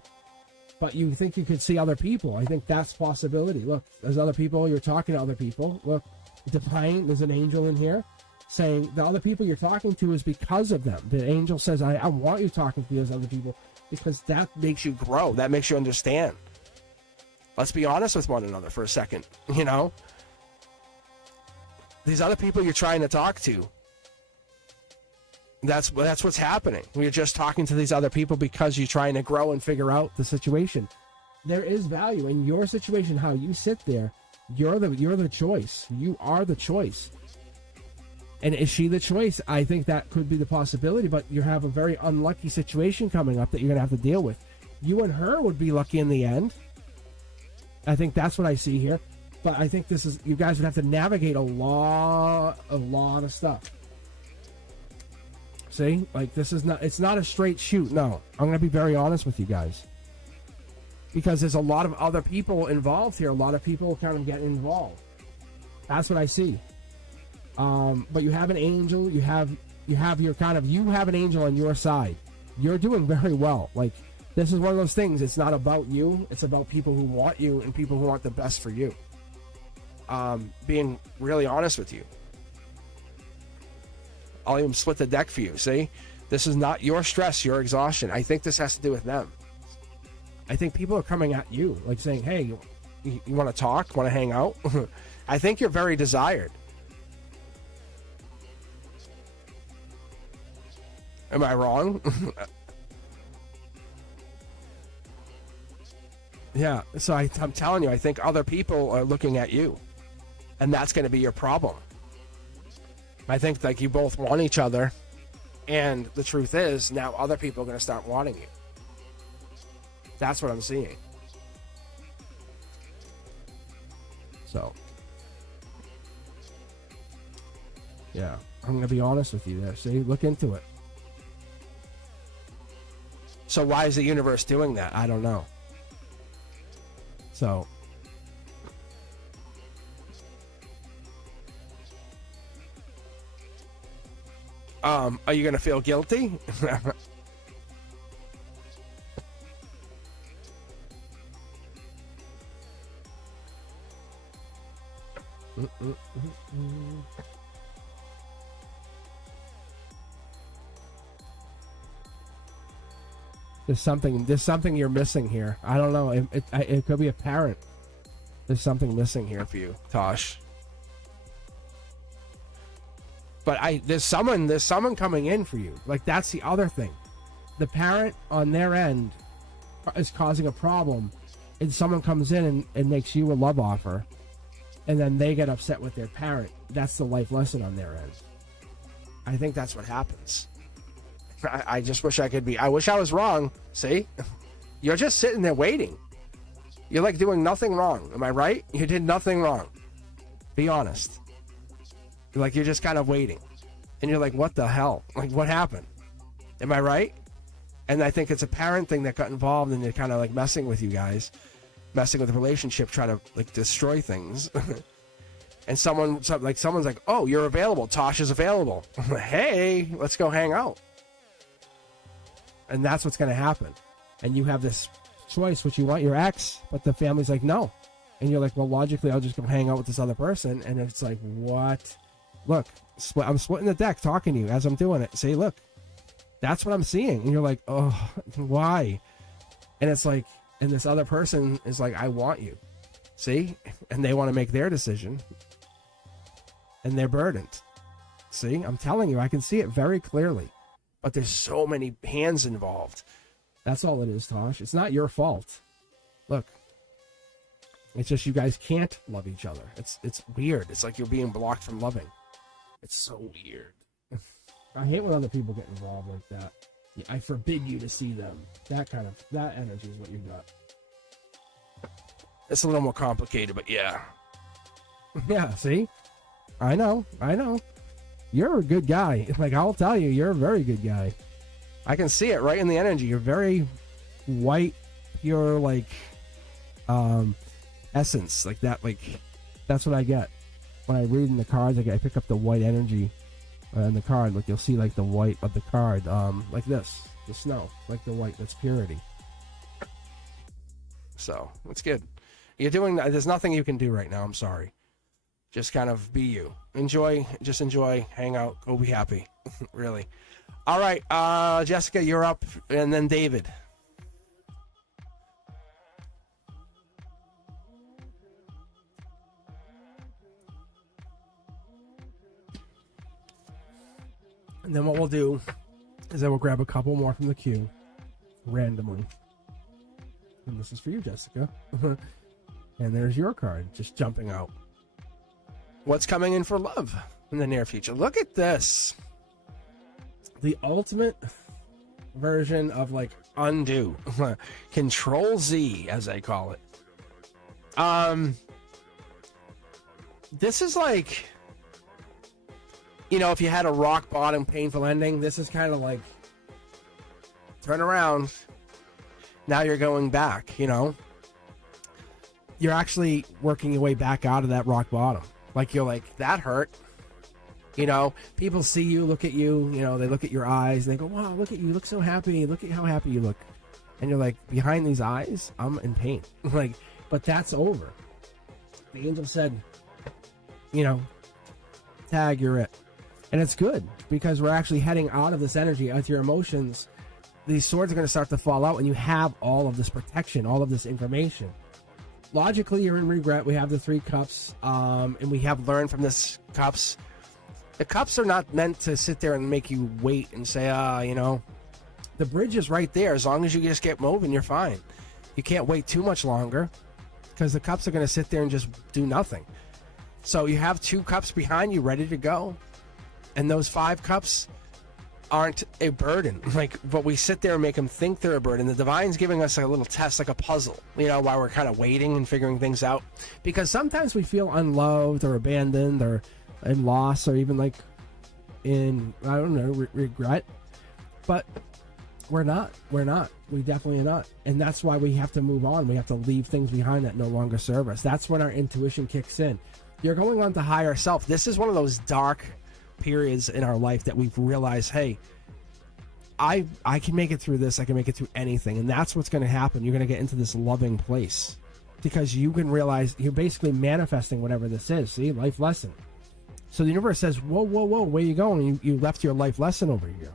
But you think you could see other people. I think that's a possibility. Look, there's other people. You're talking to other people. Look, Divine, there's an angel in here saying the other people you're talking to is because of them. The angel says, I want you talking to those other people because that makes you grow. That makes you understand. Let's be honest with one another for a second. You know, these other people you're trying to talk to, that's what's happening. We're just talking to these other people because you're trying to grow and figure out the situation. There is value in your situation. How you sit there, you're the choice. You are the choice. And is she the choice? I think that could be the possibility, but you have a very unlucky situation coming up that you're going to have to deal with. You and her would be lucky in the end. I think that's what I see here. But I think you guys would have to navigate a lot of stuff. See? Like, it's not a straight shoot. No. I'm going to be very honest with you guys. Because there's a lot of other people involved here. A lot of people kind of get involved. That's what I see. But you have an angel. You have an angel on your side. You're doing very well. Like, this is one of those things. It's not about you. It's about people who want you and people who want the best for you. Being really honest with you. I'll even split the deck for you. See, this is not your stress, your exhaustion. I think this has to do with them. I think people are coming at you, like saying, hey, you want to talk, want to hang out? I think you're very desired. Am I wrong? Yeah, so I'm telling you, I think other people are looking at you. And that's going to be your problem. I think like you both want each other. And the truth is, now other people are going to start wanting you. That's what I'm seeing. So. Yeah, I'm going to be honest with you there. See, look into it. So why is the universe doing that? I don't know. So. Are you going to feel guilty? There's something you're missing here. I don't know. It could be apparent. There's something missing here for you, Tosh. But there's someone coming in for you. Like, that's the other thing. The parent on their end is causing a problem, and someone comes in and makes you a love offer, and then they get upset with their parent. That's the life lesson on their end. I think that's what happens. I just wish I could be. I wish I was wrong. See? You're just sitting there waiting. You're like doing nothing wrong. Am I right? You did nothing wrong. Be honest. Like, you're just kind of waiting. And you're like, what the hell? Like, what happened? Am I right? And I think it's a parent thing that got involved, and they're kind of like messing with you guys. Messing with the relationship, trying to like destroy things. and someone's like, oh, you're available. Tasha's available. Hey, let's go hang out. And that's what's going to happen. And you have this choice, which you want your ex, but the family's like, no. And you're like, well, logically, I'll just go hang out with this other person. And it's like, what? Look, I'm splitting the deck talking to you as I'm doing it. Say, look, that's what I'm seeing. And you're like, oh, why? And it's like, and this other person is like, I want you. See? And they want to make their decision. And they're burdened. See? I'm telling you, I can see it very clearly. But there's so many hands involved. That's all it is, Tosh. It's not your fault. Look. It's just you guys can't love each other. It's weird. It's like you're being blocked from loving. It's so weird. I hate when other people get involved like that. I forbid you to see them. That energy is what you got. It's a little more complicated, but yeah. Yeah, see? I know. You're a good guy. Like, I'll tell you, you're a very good guy. I can see it right in the energy. You're very white, pure, like, essence. Like that, like, that's what I get. When I read in the cards, I pick up the white energy in the card. Like, you'll see, like, the white of the card, like this. The snow. Like the white, that's purity. So, it's good. You're doing, there's nothing you can do right now. I'm sorry. Just kind of be you. Enjoy, hang out, go be happy. Really. All right, Jessica, you're up, and then David. And then what we'll do is then we'll grab a couple more from the queue randomly. And this is for you, Jessica. And there's your card just jumping out. What's coming in for love in the near future? Look at this. The ultimate version of, like, undo. Control Z, as I call it. This is like, you know, if you had a rock bottom painful ending, this is kind of like, turn around. Now you're going back, you know. You're actually working your way back out of that rock bottom. Like, you're like, that hurt. You know, people see you, look at you, you know, they look at your eyes, and they go, wow, look at you, you look so happy, look at how happy you look. And you're like, behind these eyes, I'm in pain. Like, but that's over. The angel said, you know, tag, you're it. And it's good, because we're actually heading out of this energy, with your emotions. These swords are going to start to fall out, and you have all of this protection, all of this information. Logically, you're in regret. We have the 3 cups, and we have learned from this cups. The cups are not meant to sit there and make you wait and say, you know, the bridge is right there. As long as you just get moving, you're fine. You can't wait too much longer, because the cups are going to sit there and just do nothing. So you have 2 cups behind you ready to go, and those 5 cups aren't a burden. Like, but we sit there and make them think they're a burden. The divine's giving us like a little test, like a puzzle, you know, while we're kind of waiting and figuring things out. Because sometimes we feel unloved or abandoned or in loss, or even like in, I don't know, regret. But we're not. We definitely are not. And that's why we have to move on. We have to leave things behind that no longer serve us. That's when our intuition kicks in. You're going on to higher self. This is one of those dark periods in our life that we've realized, hey, I can make it through this. I can make it through anything. And that's what's going to happen. You're going to get into this loving place, because you can realize you're basically manifesting whatever this is. See, life lesson. So the universe says, whoa, where you going? You left your life lesson over here.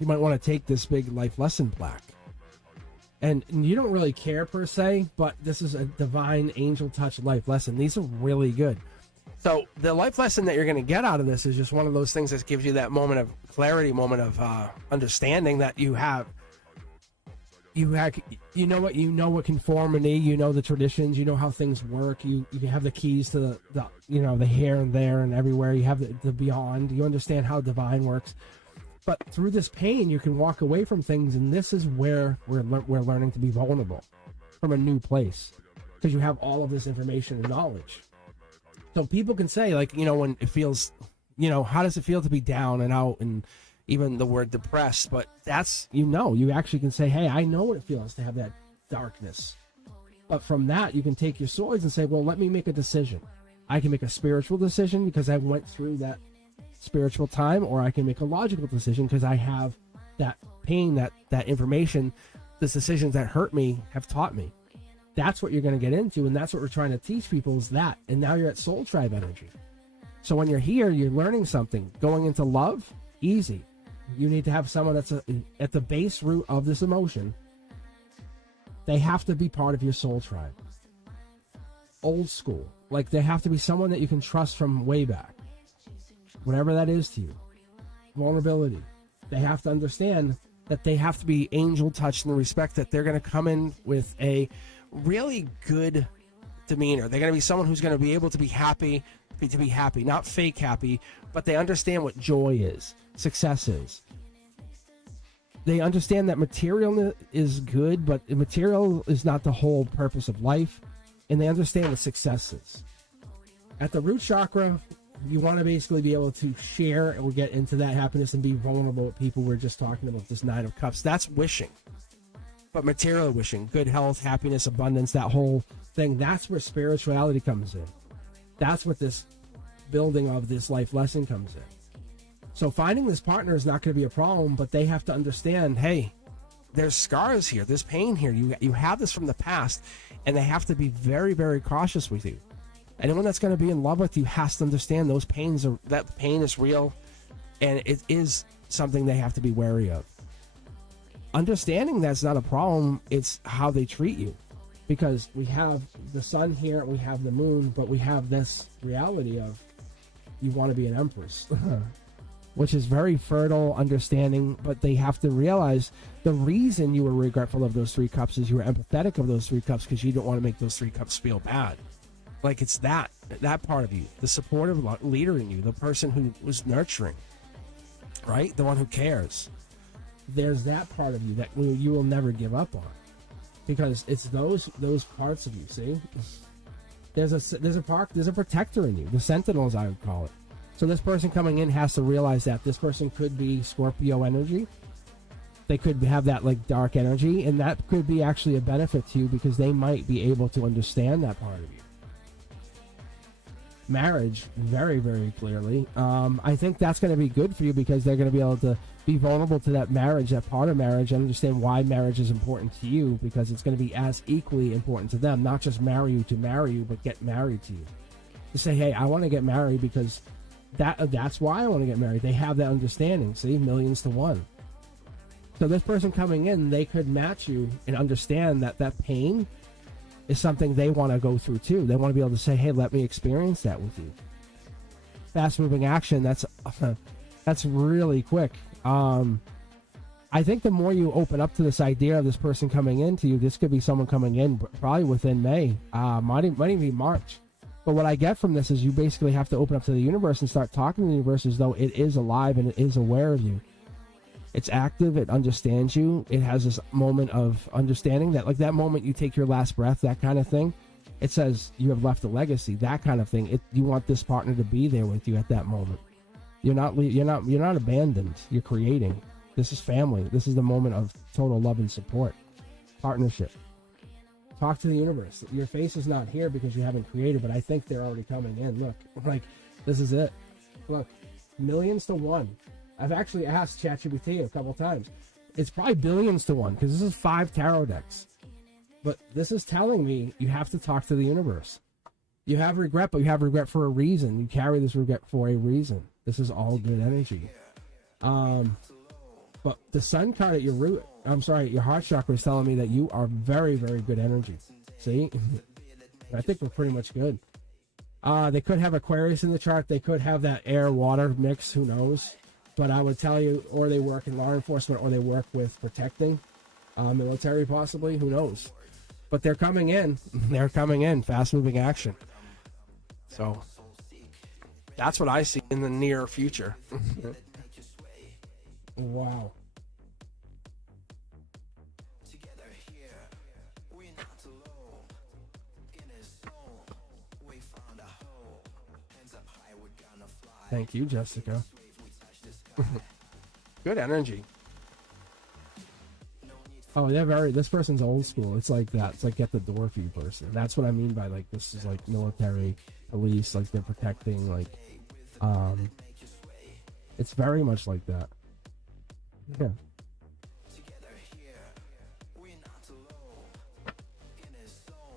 You might want to take this big life lesson plaque. And you don't really care per se, but this is a divine angel touch life lesson. These are really good. So the life lesson that you're going to get out of this is just one of those things that gives you that moment of clarity, moment of understanding that you have. You know what conformity, you know the traditions, you know how things work. You have the keys to the you know, the here and there and everywhere. You have the beyond. You understand how divine works. But through this pain, you can walk away from things, and this is where we're learning to be vulnerable from a new place, because you have all of this information and knowledge. So people can say, like, you know, when it feels, you know, how does it feel to be down and out, and even the word depressed? But that's, you actually can say, hey, I know what it feels to have that darkness. But from that, you can take your swords and say, well, let me make a decision. I can make a spiritual decision because I went through that spiritual time, or I can make a logical decision because I have that pain, that information, the decisions that hurt me have taught me. That's what you're going to get into, and that's what we're trying to teach people is that. And now you're at soul tribe energy. So when you're here, you're learning something. Going into love, easy. You need to have someone that's at the base root of this emotion. They have to be part of your soul tribe. Old school. Like, they have to be someone that you can trust from way back. Whatever that is to you. Vulnerability. They have to understand that they have to be angel touched in the respect that they're going to come in with a really good demeanor. They're going to be someone who's going to be able to be happy, not fake happy, but they understand what joy is, success is. They understand that material is good, but material is not the whole purpose of life, and they understand what success is. At the root chakra, you want to basically be able to share or get into that happiness and be vulnerable with people. We're just talking about this Nine of Cups. That's wishing. But material wishing, good health, happiness, abundance, that whole thing, that's where spirituality comes in. That's what this building of this life lesson comes in. So finding this partner is not going to be a problem, but they have to understand, hey, there's scars here, there's pain here. You have this from the past, and they have to be very, very cautious with you. Anyone that's going to be in love with you has to understand that pain is real, and it is something they have to be wary of. Understanding that's not a problem, it's how they treat you. Because we have the sun here, we have the moon, but we have this reality of you want to be an empress, which is very fertile understanding, but they have to realize the reason you were regretful of those 3 cups is you were empathetic of those 3 cups because you don't want to make those 3 cups feel bad. Like, it's that part of you, the supportive leader in you, the person who was nurturing, right? The one who cares. There's that part of you that you will never give up on, because it's those parts of you. See, there's a protector in you, the sentinels, I would call it. So this person coming in has to realize that this person could be Scorpio energy. They could have that like dark energy, and that could be actually a benefit to you because they might be able to understand that part of you. Marriage, very, very clearly. I think that's going to be good for you because they're going to be able to be vulnerable to that marriage, that part of marriage, and understand why marriage is important to you, because it's going to be as equally important to them. Not just marry you to marry you, but get married to you. To say, hey, I want to get married because that's why I want to get married. They have that understanding. See, millions to one. So this person coming in, they could match you and understand that pain is something they want to go through too. They want to be able to say, hey, let me experience that with you. Fast moving action, that's really quick. I think the more you open up to this idea of this person coming into you, this could be someone coming in probably within May, might even be March. But what I get from this is you basically have to open up to the universe and start talking to the universe as though it is alive and it is aware of you. It's active, it understands you, it has this moment of understanding that, like that moment you take your last breath, that kind of thing. It says you have left a legacy, that kind of thing. You want this partner to be there with you at that moment. You're not abandoned. You're creating. This is family. This is the moment of total love and support, partnership. Talk to the universe. Your face is not here because you haven't created, but I think they're already coming in. Look, like this is it. Look, millions to one. I've actually asked ChatGPT a couple times. It's probably billions to one because this is 5 tarot decks. But this is telling me you have to talk to the universe. You have regret, but you have regret for a reason. You carry this regret for a reason. This is all good energy. But the sun card at your your heart chakra is telling me that you are very, very good energy. See? I think we're pretty much good. They could have Aquarius in the chart. They could have that air-water mix. Who knows? But I would tell you, or they work in law enforcement, or they work with protecting, military possibly. Who knows? But they're coming in. They're coming in. Fast-moving action. So that's what I see in the near future. Wow. Thank you, Jessica. Good energy. Oh, they're this person's old school. It's like that. It's like get the door for you person. That's what I mean by like this is like military police, like they're protecting, like, it's very much like that. Yeah.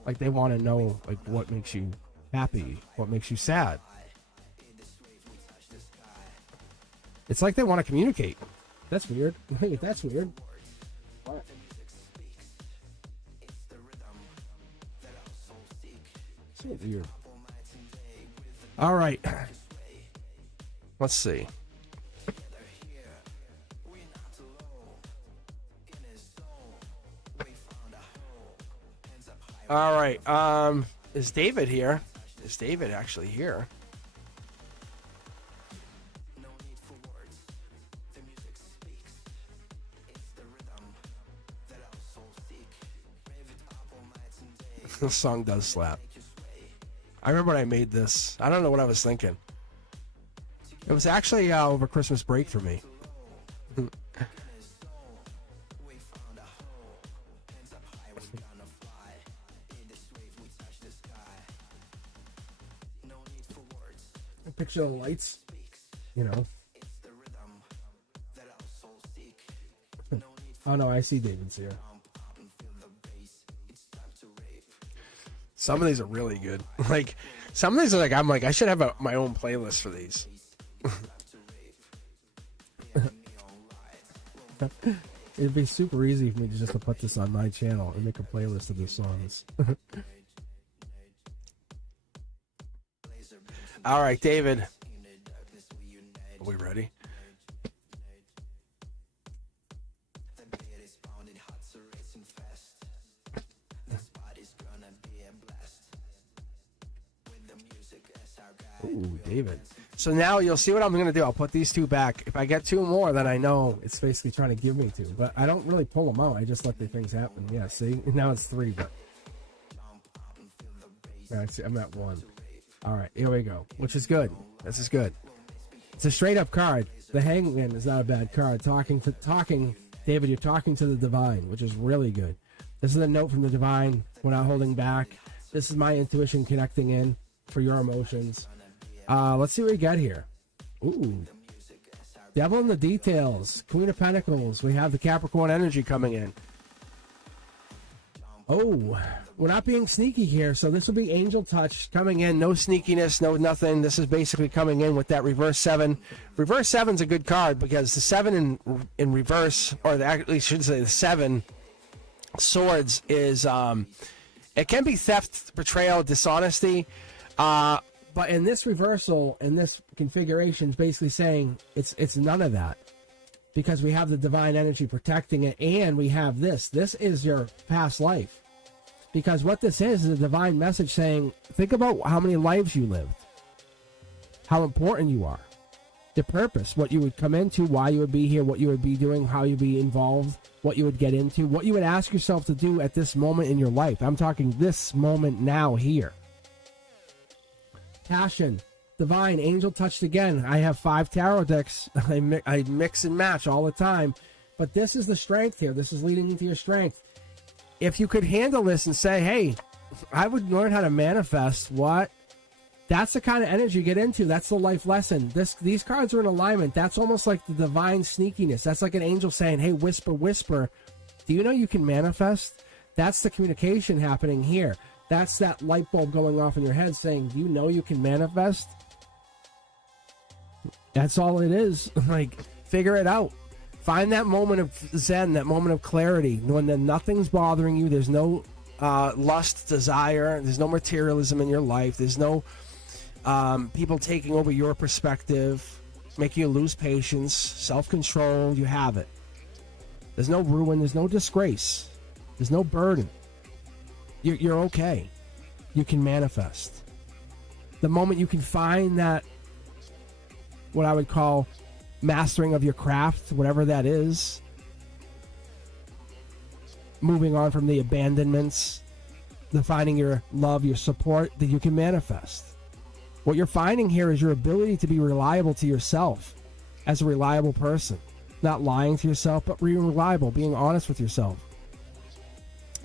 Like they want to know, like, what makes you happy, what makes you sad. It's like they want to communicate. That's weird. That's weird. What? So weird. All right. Let's see. All right. Is David here? Is David actually here? This song does slap. I remember when I made this. I don't know what I was thinking. It was actually over Christmas break for me. Picture the lights, you know. Oh no, I see David's here. Some of these are really good. Like, some of these are like, I'm like, I should have my own playlist for these. It'd be super easy for me just to put this on my channel and make a playlist of the songs. All right, David. Are we ready? Ooh, David. So now you'll see what I'm going to do. I'll put these two back. If I get two more, then I know it's basically trying to give me two. But I don't really pull them out. I just let the things happen. Yeah, see? Now it's three, but... Yeah, see, I'm at one. All right, here we go. Which is good. This is good. It's a straight-up card. The Hangman is not a bad card. Talking, David, you're talking to the divine, which is really good. This is a note from the divine. We're not holding back. This is my intuition connecting in for your emotions. Let's see what we got here. Ooh. Devil in the details. Queen of Pentacles. We have the Capricorn energy coming in. Oh, we're not being sneaky here, so this will be angel touch coming in. No sneakiness, no nothing. This is basically coming in with that reverse 7. Reverse 7's a good card because the 7 in reverse, or at least should say the 7 swords is, it can be theft, betrayal, dishonesty, but in this reversal, in this configuration, it's basically saying it's none of that. Because we have the divine energy protecting it, and we have this. This is your past life. Because what this is a divine message saying, think about how many lives you lived. How important you are. The purpose, what you would come into, why you would be here, what you would be doing, how you'd be involved, what you would get into, what you would ask yourself to do at this moment in your life. I'm talking this moment now here. Passion. Divine, angel touched again. I have 5 tarot decks. I mix and match all the time. But this is the strength here. This is leading into your strength. If you could handle this and say, hey, I would learn how to manifest what? That's the kind of energy you get into. That's the life lesson. These cards are in alignment. That's almost like the divine sneakiness. That's like an angel saying, hey, whisper, whisper. Do you know you can manifest? That's the communication happening here. That's that light bulb going off in your head saying, do you know you can manifest? That's all it is. Like, figure it out. Find that moment of zen, that moment of clarity, when nothing's bothering you. There's no lust, desire. There's no materialism in your life. There's no people taking over your perspective, making you lose patience, self-control. You have it. There's no ruin. There's no disgrace. There's no burden. You're okay. You can manifest. The moment you can find that, what I would call mastering of your craft, whatever that is, moving on from the abandonments, the finding your love, your support, that you can manifest. What you're finding here is your ability to be reliable to yourself as a reliable person. Not lying to yourself, but being reliable, being honest with yourself.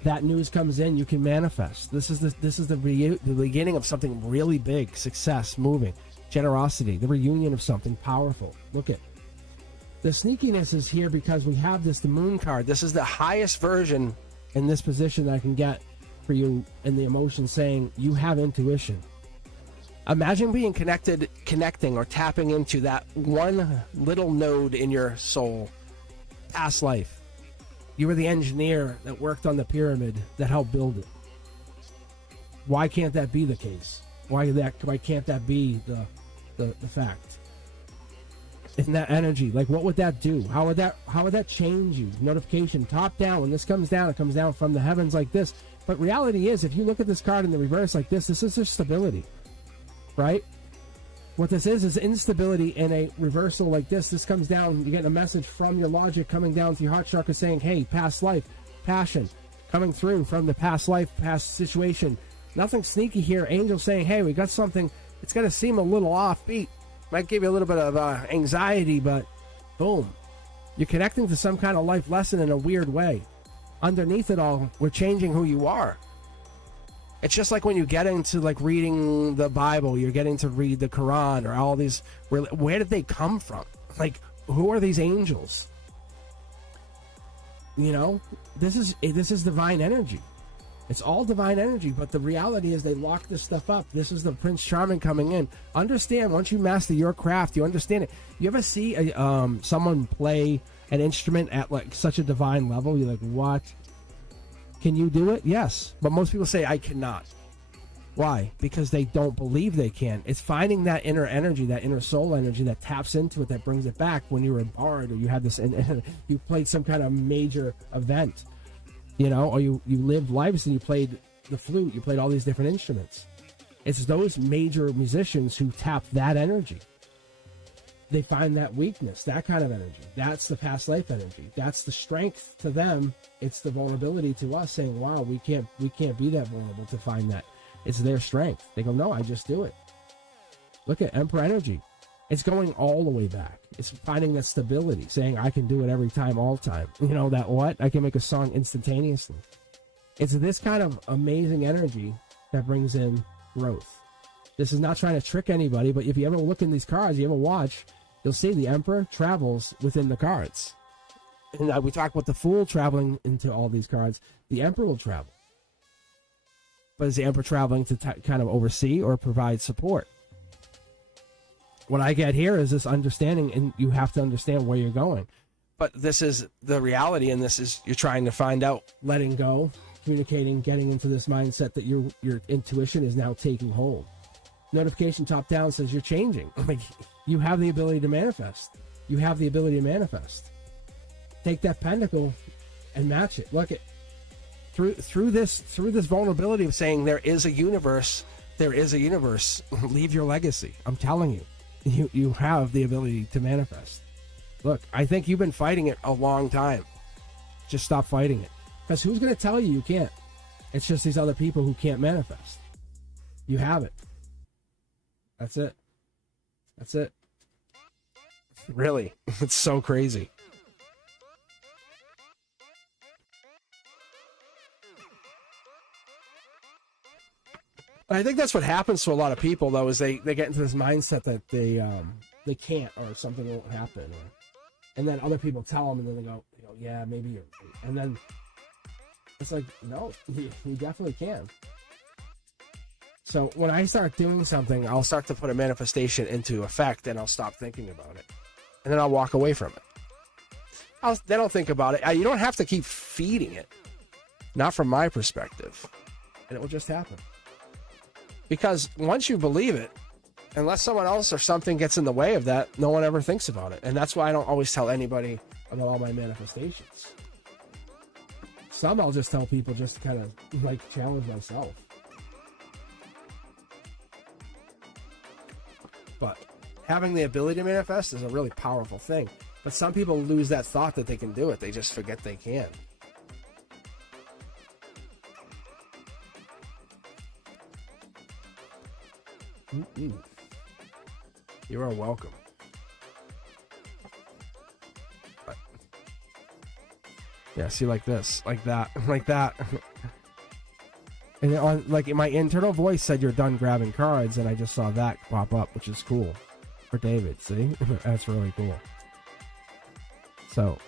that news comes in, you can manifest. This is the beginning of something really big, success, moving, generosity, the reunion of something powerful. Look at the sneakiness is here because we have the moon card. This is the highest version in this position that I can get for you in the emotion, saying you have intuition. Imagine being connecting or tapping into that one little node in your soul, past life. You were the engineer that worked on the pyramid that helped build it. Why can't that be the case? Why can't that be the fact? In that energy, like what would that do? How would that change you? Notification top down. When this comes down, it comes down from the heavens like this. But reality is, if you look at this card in the reverse like this is just stability, right? What this is instability in a reversal like this. This comes down, you get a message from your logic coming down to your heart chakra saying, hey, past life, passion, coming through from the past life, past situation. Nothing sneaky here. Angel saying, hey, we got something. It's going to seem a little offbeat. Might give you a little bit of anxiety, but boom. You're connecting to some kind of life lesson in a weird way. Underneath it all, we're changing who you are. It's just like when you get into like reading the Bible, you're getting to read the Quran or all these. Where did they come from? Like, who are these angels? You know, this is divine energy. It's all divine energy, but the reality is they lock this stuff up. This is the Prince Charming coming in. Understand, once you master your craft, you understand it. You ever see someone play an instrument at like such a divine level? You're like, what? Can you do it? Yes. But most people say, I cannot. Why? Because they don't believe they can. It's finding that inner energy, that inner soul energy that taps into it, that brings it back when you were a bard or you had this, you played some kind of major event. You know, or you lived lives and you played the flute, you played all these different instruments. It's those major musicians who tap that energy. They find that weakness, that kind of energy. That's the past life energy. That's the strength to them. It's the vulnerability to us saying, wow, we can't be that vulnerable to find that. It's their strength. They go, no, I just do it. Look at Emperor energy. It's going all the way back. It's finding that stability, saying I can do it every time, all time. You know, that what? I can make a song instantaneously. It's this kind of amazing energy that brings in growth. This is not trying to trick anybody, but if you ever look in these cards, you ever watch, you'll see the Emperor travels within the cards. And we talk about the Fool traveling into all these cards. The Emperor will travel. But is the Emperor traveling to kind of oversee or provide support? What I get here is this understanding, and you have to understand where you're going. But this is the reality, and this is you're trying to find out, letting go, communicating, getting into this mindset that your intuition is now taking hold. Notification top down says you're changing. Like, you have the ability to manifest. You have the ability to manifest. Take that pentacle and match it. Look at through this vulnerability of saying there is a universe. There is a universe. Leave your legacy. I'm telling you. You have the ability to manifest. Look, I think you've been fighting it a long time. Just stop fighting it. Because who's going to tell you can't? It's just these other people who can't manifest. You have it. That's it. That's it. Really. It's so crazy. I think that's what happens to a lot of people, though, is they get into this mindset that they can't, or something won't happen, and then other people tell them, and then they go, yeah, maybe you're right. And then it's like, no, you definitely can. So when I start doing something, I'll start to put a manifestation into effect, and I'll stop thinking about it, and then I'll walk away from it. Then I'll think about it. You don't have to keep feeding it, not from my perspective, and it will just happen. Because once you believe it, unless someone else or something gets in the way of that, no one ever thinks about it. And that's why I don't always tell anybody about all my manifestations. Some I'll just tell people just to kind of like challenge myself. But having the ability to manifest is a really powerful thing. But some people lose that thought that they can do it. They just forget they can. You are welcome. Yeah, see, like this, like that, like that. And on like my internal voice said you're done grabbing cards, and I just saw that pop up, which is cool for David. See, that's really cool. So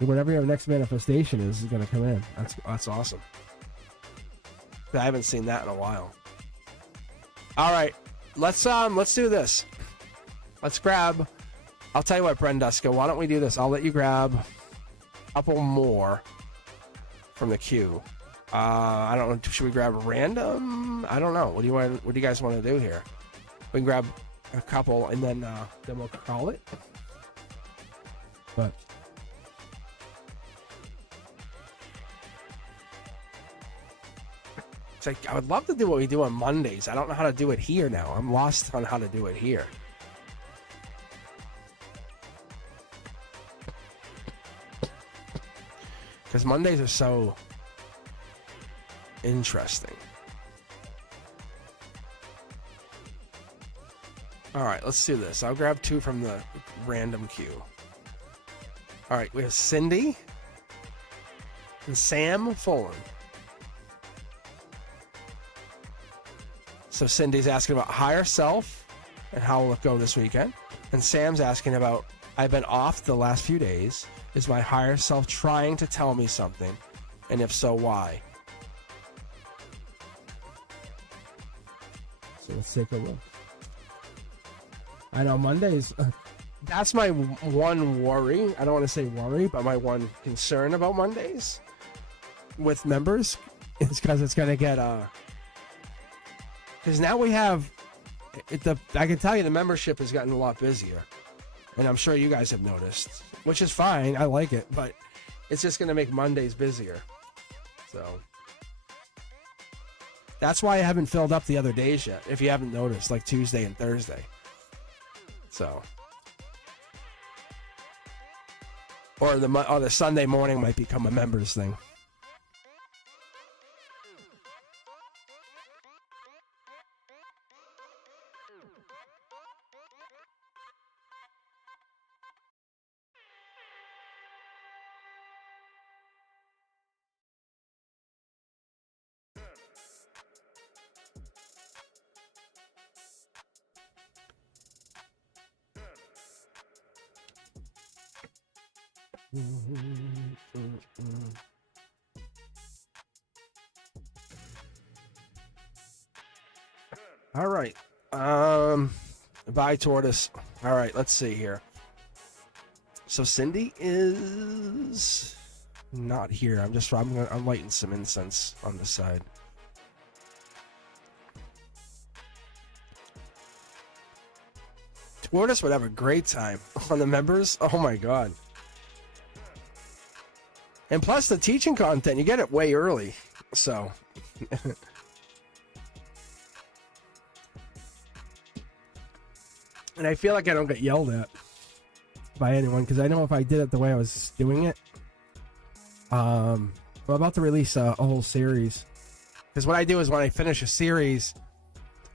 whatever your next manifestation is going to come in. That's awesome. I haven't seen that in a while. All right, let's do this. Let's grab. I'll tell you what, Brenduska. Why don't we do this? I'll let you grab a couple more from the queue. I don't know. Should we grab random? I don't know. What do you guys want to do here? We can grab a couple and then we'll call it. But it's like I would love to do what we do on Mondays. I don't know how to do it here now. I'm lost on how to do it here. Because Mondays are so interesting. All right, let's do this. I'll grab two from the random queue. All right, we have Cindy and Sam Fulham. So Cindy's asking about higher self and how will it go this weekend. And Sam's asking about, I've been off the last few days. Is my higher self trying to tell me something? And if so, why? So let's take a look. I know Mondays, that's my one worry. I don't want to say worry, but my one concern about Mondays with members is because it's going to get, because now we have, I can tell you the membership has gotten a lot busier. And I'm sure you guys have noticed, which is fine. I like it, but it's just going to make Mondays busier. So that's why I haven't filled up the other days yet, if you haven't noticed, like Tuesday and Thursday. So, or the Sunday morning might become a members thing. All right. Bye, Tortoise. All right, let's see here. So Cindy is not here. I'm lighting some incense on the side. Tortoise would have a great time on the members. Oh my god. And plus the teaching content, you get it way early. So and I feel like I don't get yelled at by anyone, because I know if I did it the way I was doing it, I'm about to release a whole series. Because what I do is when I finish a series,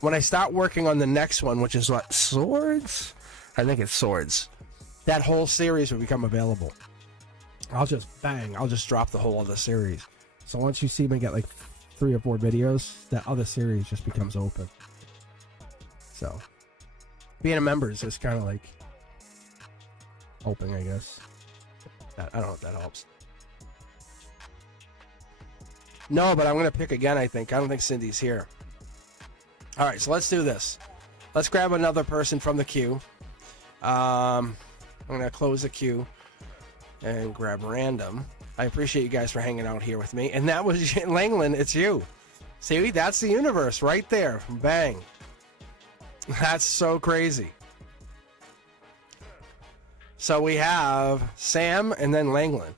when I start working on the next one, which is what, Swords? I think it's Swords. That whole series will become available. I'll just drop the whole other series. So once you see me get like 3 or 4 videos, that other series just becomes open. So being a member is just kind of like hoping, I guess. I don't know if that helps. No, but I'm going to pick again, I think. I don't think Cindy's here. All right, so let's do this. Let's grab another person from the queue. I'm going to close the queue and grab random. I appreciate you guys for hanging out here with me. And that was Langland, it's you. See, that's the universe right there. Bang. That's so crazy. So we have Sam and then Langland.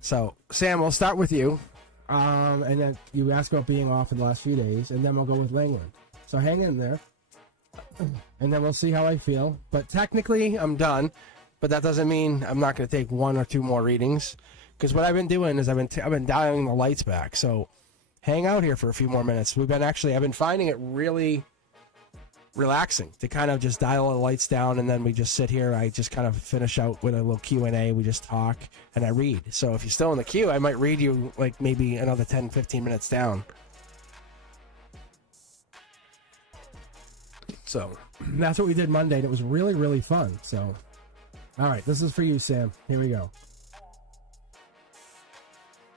So, Sam, we'll start with you. And then you ask about being off in the last few days, and then we'll go with Langland. So hang in there. And then we'll see how I feel. But technically, I'm done. But that doesn't mean I'm not going to take 1 or 2 more readings. Because what I've been doing is I've been dialing the lights back. So hang out here for a few more minutes. I've been finding it really relaxing to kind of just dial the lights down, and then we just sit here. I just kind of finish out with a little Q&A. We just talk and I read. So if you're still in the queue, I might read you like maybe another 10-15 minutes down. So that's what we did Monday, and it was really, really fun. So all right, this is for you, Sam. Here we go.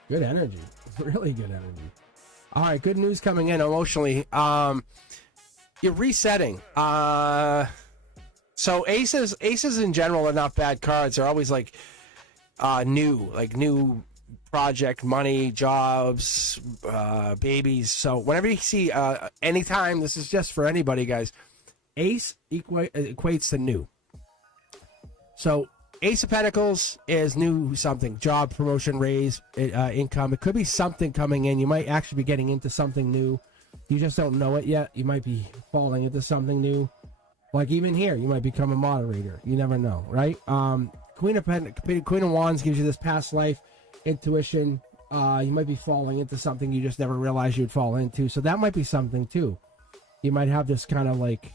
Good energy. Really good energy. All right, good news coming in emotionally. You're resetting. So aces in general are not bad cards. They're always like new project, money, jobs, babies. So whenever you see anytime, this is just for anybody, guys. Ace equates to new. So Ace of Pentacles is new something, job, promotion, raise, income. It could be something coming in. You might actually be getting into something new. You just don't know it yet. You might be falling into something new. Like even here, you might become a moderator. You never know, right? Queen of Wands gives you this past life intuition. You might be falling into something you just never realized you'd fall into. So that might be something too. You might have this kind of like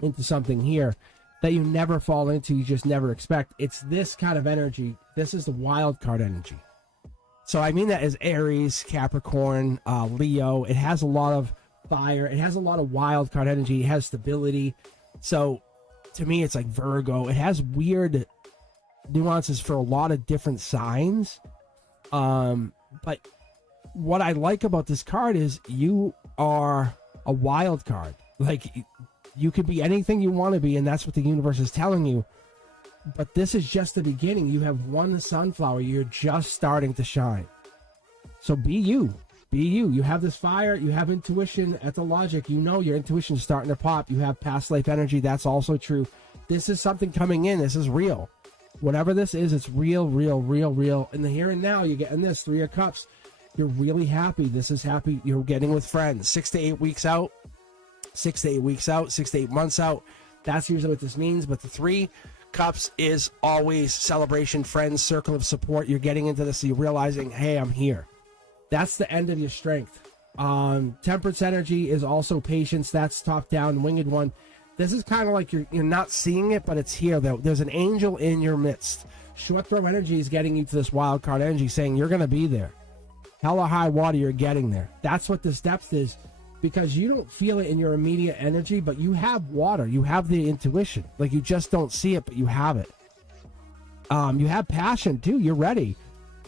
into something here that you never fall into, you just never expect. It's this kind of energy. This is the wild card energy. So I mean that as Aries, Capricorn, Leo. It has a lot of fire. It has a lot of wild card energy. It has stability. So to me, it's like Virgo. It has weird nuances for a lot of different signs. But what I like about this card is you are a wild card. Like you could be anything you want to be, and that's what the universe is telling you. But this is just the beginning. You have one sunflower. You're just starting to shine. So be you. Be you. You have this fire. You have intuition at the logic. You know your intuition is starting to pop. You have past life energy. That's also true. This is something coming in. This is real. Whatever this is, it's real, real, real, real. In the here and now, you're getting this. 3 of Cups. You're really happy. This is happy. You're getting with friends. 6 to 8 weeks out. 6 to 8 weeks out. 6 to 8 months out. That's usually what this means. But the 3 Cups is always celebration, friends, circle of support. You're getting into this, so you're realizing, hey, I'm here. That's the end of your strength. Temperance energy is also patience. That's top down, winged one. This is kind of like you're not seeing it, but it's here though. There's an angel in your midst. Short throw energy is getting you to this wild card energy, saying you're going to be there. Hell or high water, you're getting there. That's what this depth is. Because you don't feel it in your immediate energy, but you have water. You have the intuition. Like you just don't see it, but you have it. You have passion too. You're ready.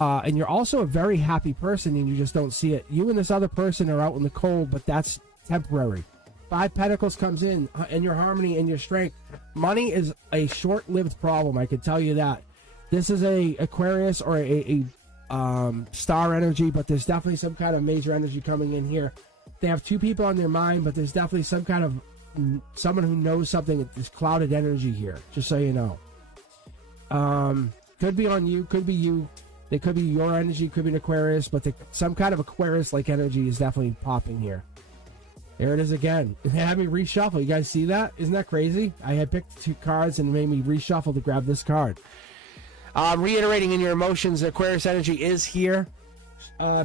And you're also a very happy person, and you just don't see it. You and this other person are out in the cold, but that's temporary. 5 Pentacles comes in, and your harmony and your strength. Money is a short-lived problem, I can tell you that. This is a Aquarius or a star energy, but there's definitely some kind of major energy coming in here. They have 2 people on their mind, but there's definitely some kind of someone who knows something. There's clouded energy here, just so you know. Could be on you, could be you. They could be your energy, could be an Aquarius, but some kind of Aquarius-like energy is definitely popping here. There it is again. It had me reshuffle. You guys see that? Isn't that crazy? I had picked 2 cards and it made me reshuffle to grab this card. Reiterating in your emotions, Aquarius energy is here.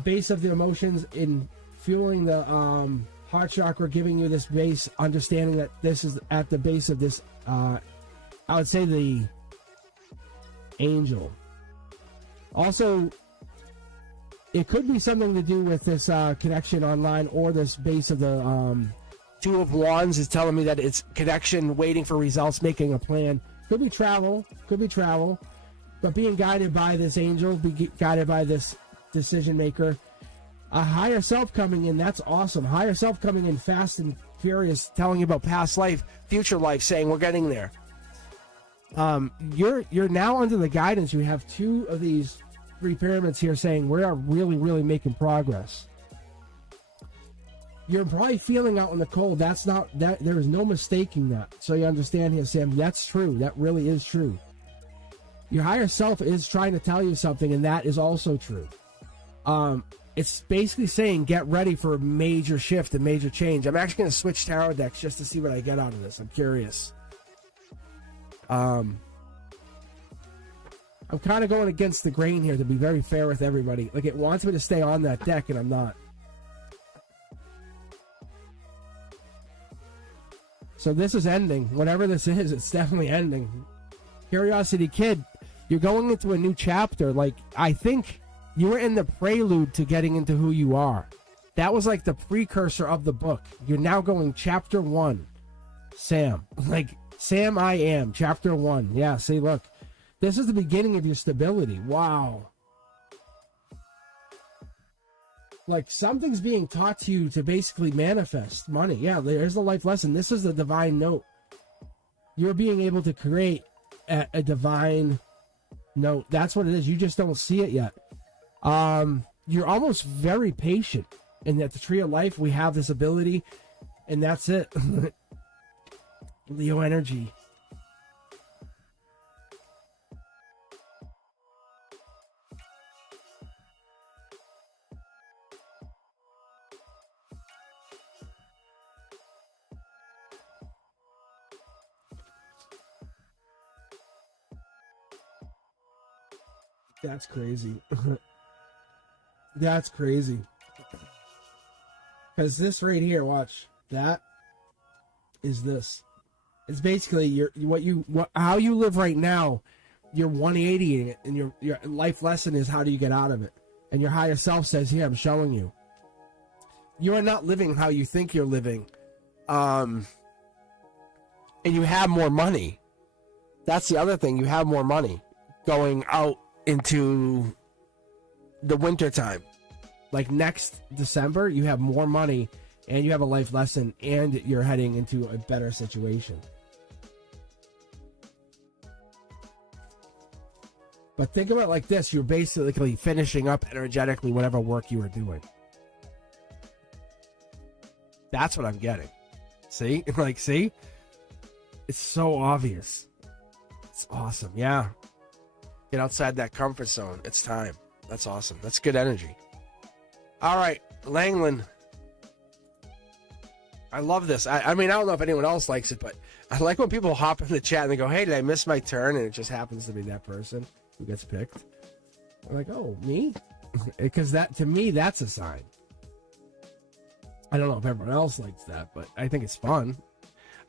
Base of the emotions in fueling the heart chakra, giving you this base, understanding that this is at the base of this, I would say the angel. Also, it could be something to do with this connection online, or this base of the 2 of Wands is telling me that it's connection, waiting for results, making a plan. Could be travel, but being guided by this angel, be guided by this decision maker. A higher self coming in, that's awesome. Higher self coming in fast and furious, telling you about past life, future life, saying we're getting there. You're now under the guidance. You have 2 of these 3 pyramids here saying we are really, really making progress. You're probably feeling out in the cold. That's not that. There is no mistaking that. So you understand here, Sam. That's true. That really is true. Your higher self is trying to tell you something, and that is also true. It's basically saying get ready for a major shift, a major change. I'm actually going to switch tarot decks just to see what I get out of this. I'm curious. I'm kind of going against the grain here, to be very fair with everybody. Like, it wants me to stay on that deck, and I'm not. So this is ending. Whatever this is, it's definitely ending. Curiosity Kid, you're going into a new chapter. Like, I think you were in the prelude to getting into who you are. That was like the precursor of the book. You're now going chapter 1. Sam. Like, Sam I Am, chapter 1. Yeah, see, look. This is the beginning of your stability. Wow. Like, something's being taught to you to basically manifest money. Yeah, there's the life lesson. This is the divine note. You're being able to create a divine note. That's what it is. You just don't see it yet. You're almost very patient. And at the Tree of Life, we have this ability, and that's it. Leo energy. That's crazy. That's crazy. Because this right here, watch, that is this. It's basically how you live right now. You're 180ing it, and your life lesson is how do you get out of it. And your higher self says, "Here, I'm showing you. You are not living how you think you're living, and you have more money. That's the other thing. You have more money going out into the winter time. Like next December, you have more money, and you have a life lesson, and you're heading into a better situation." But think of it like this. You're basically finishing up energetically whatever work you were doing. That's what I'm getting. See? Like, see? It's so obvious. It's awesome. Yeah. Get outside that comfort zone. It's time. That's awesome. That's good energy. All right. Langland. I love this. I mean, I don't know if anyone else likes it, but I like when people hop in the chat and they go, "Hey, did I miss my turn?" And it just happens to be that person who gets picked. I'm like, "Oh, me?" Because that, to me, that's a sign. I don't know if everyone else likes that, but I think it's fun.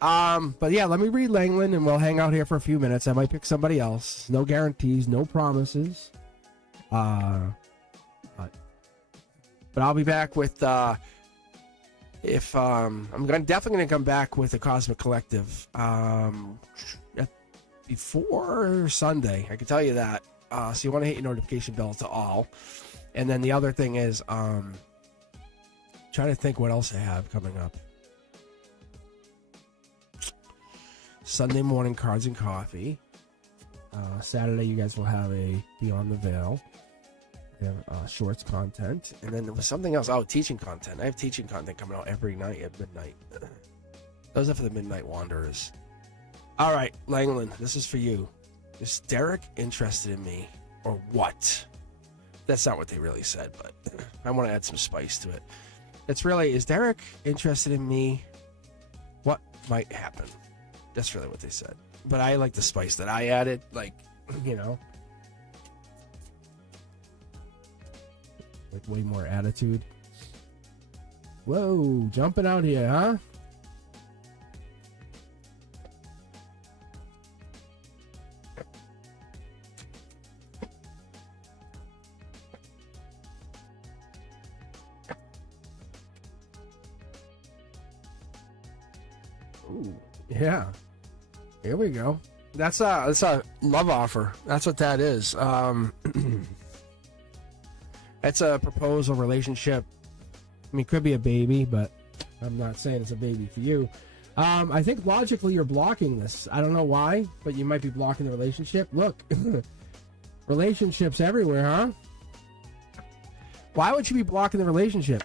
But yeah, let me read Langland and we'll hang out here for a few minutes. I might pick somebody else. No guarantees, no promises. But I'll be back with definitely gonna come back with a Cosmic Collective before Sunday. I can tell you that. So you want to hit your notification bell to all. And then the other thing is trying to think what else I have coming up. Sunday morning cards and coffee. Saturday you guys will have a Beyond the Veil. We have shorts content, and then there was something else. Oh, teaching content. I have teaching content coming out every night at midnight. Those are for the Midnight Wanderers. All right, Langland, this is for you. Is Derek interested in me, or what? That's not what they really said, but I want to add some spice to it. It's really, is Derek interested in me? What might happen? That's really what they said. But I like the spice that I added, like, you know. Like way more attitude. Whoa, jumping out here, huh? Ooh, yeah. Here we go. That's a love offer. That's what that is. It's a proposal relationship. I mean, it could be a baby, but I'm not saying it's a baby for you. I think logically you're blocking this. I don't know why, but you might be blocking the relationship. Look, relationships everywhere, huh? Why would you be blocking the relationship?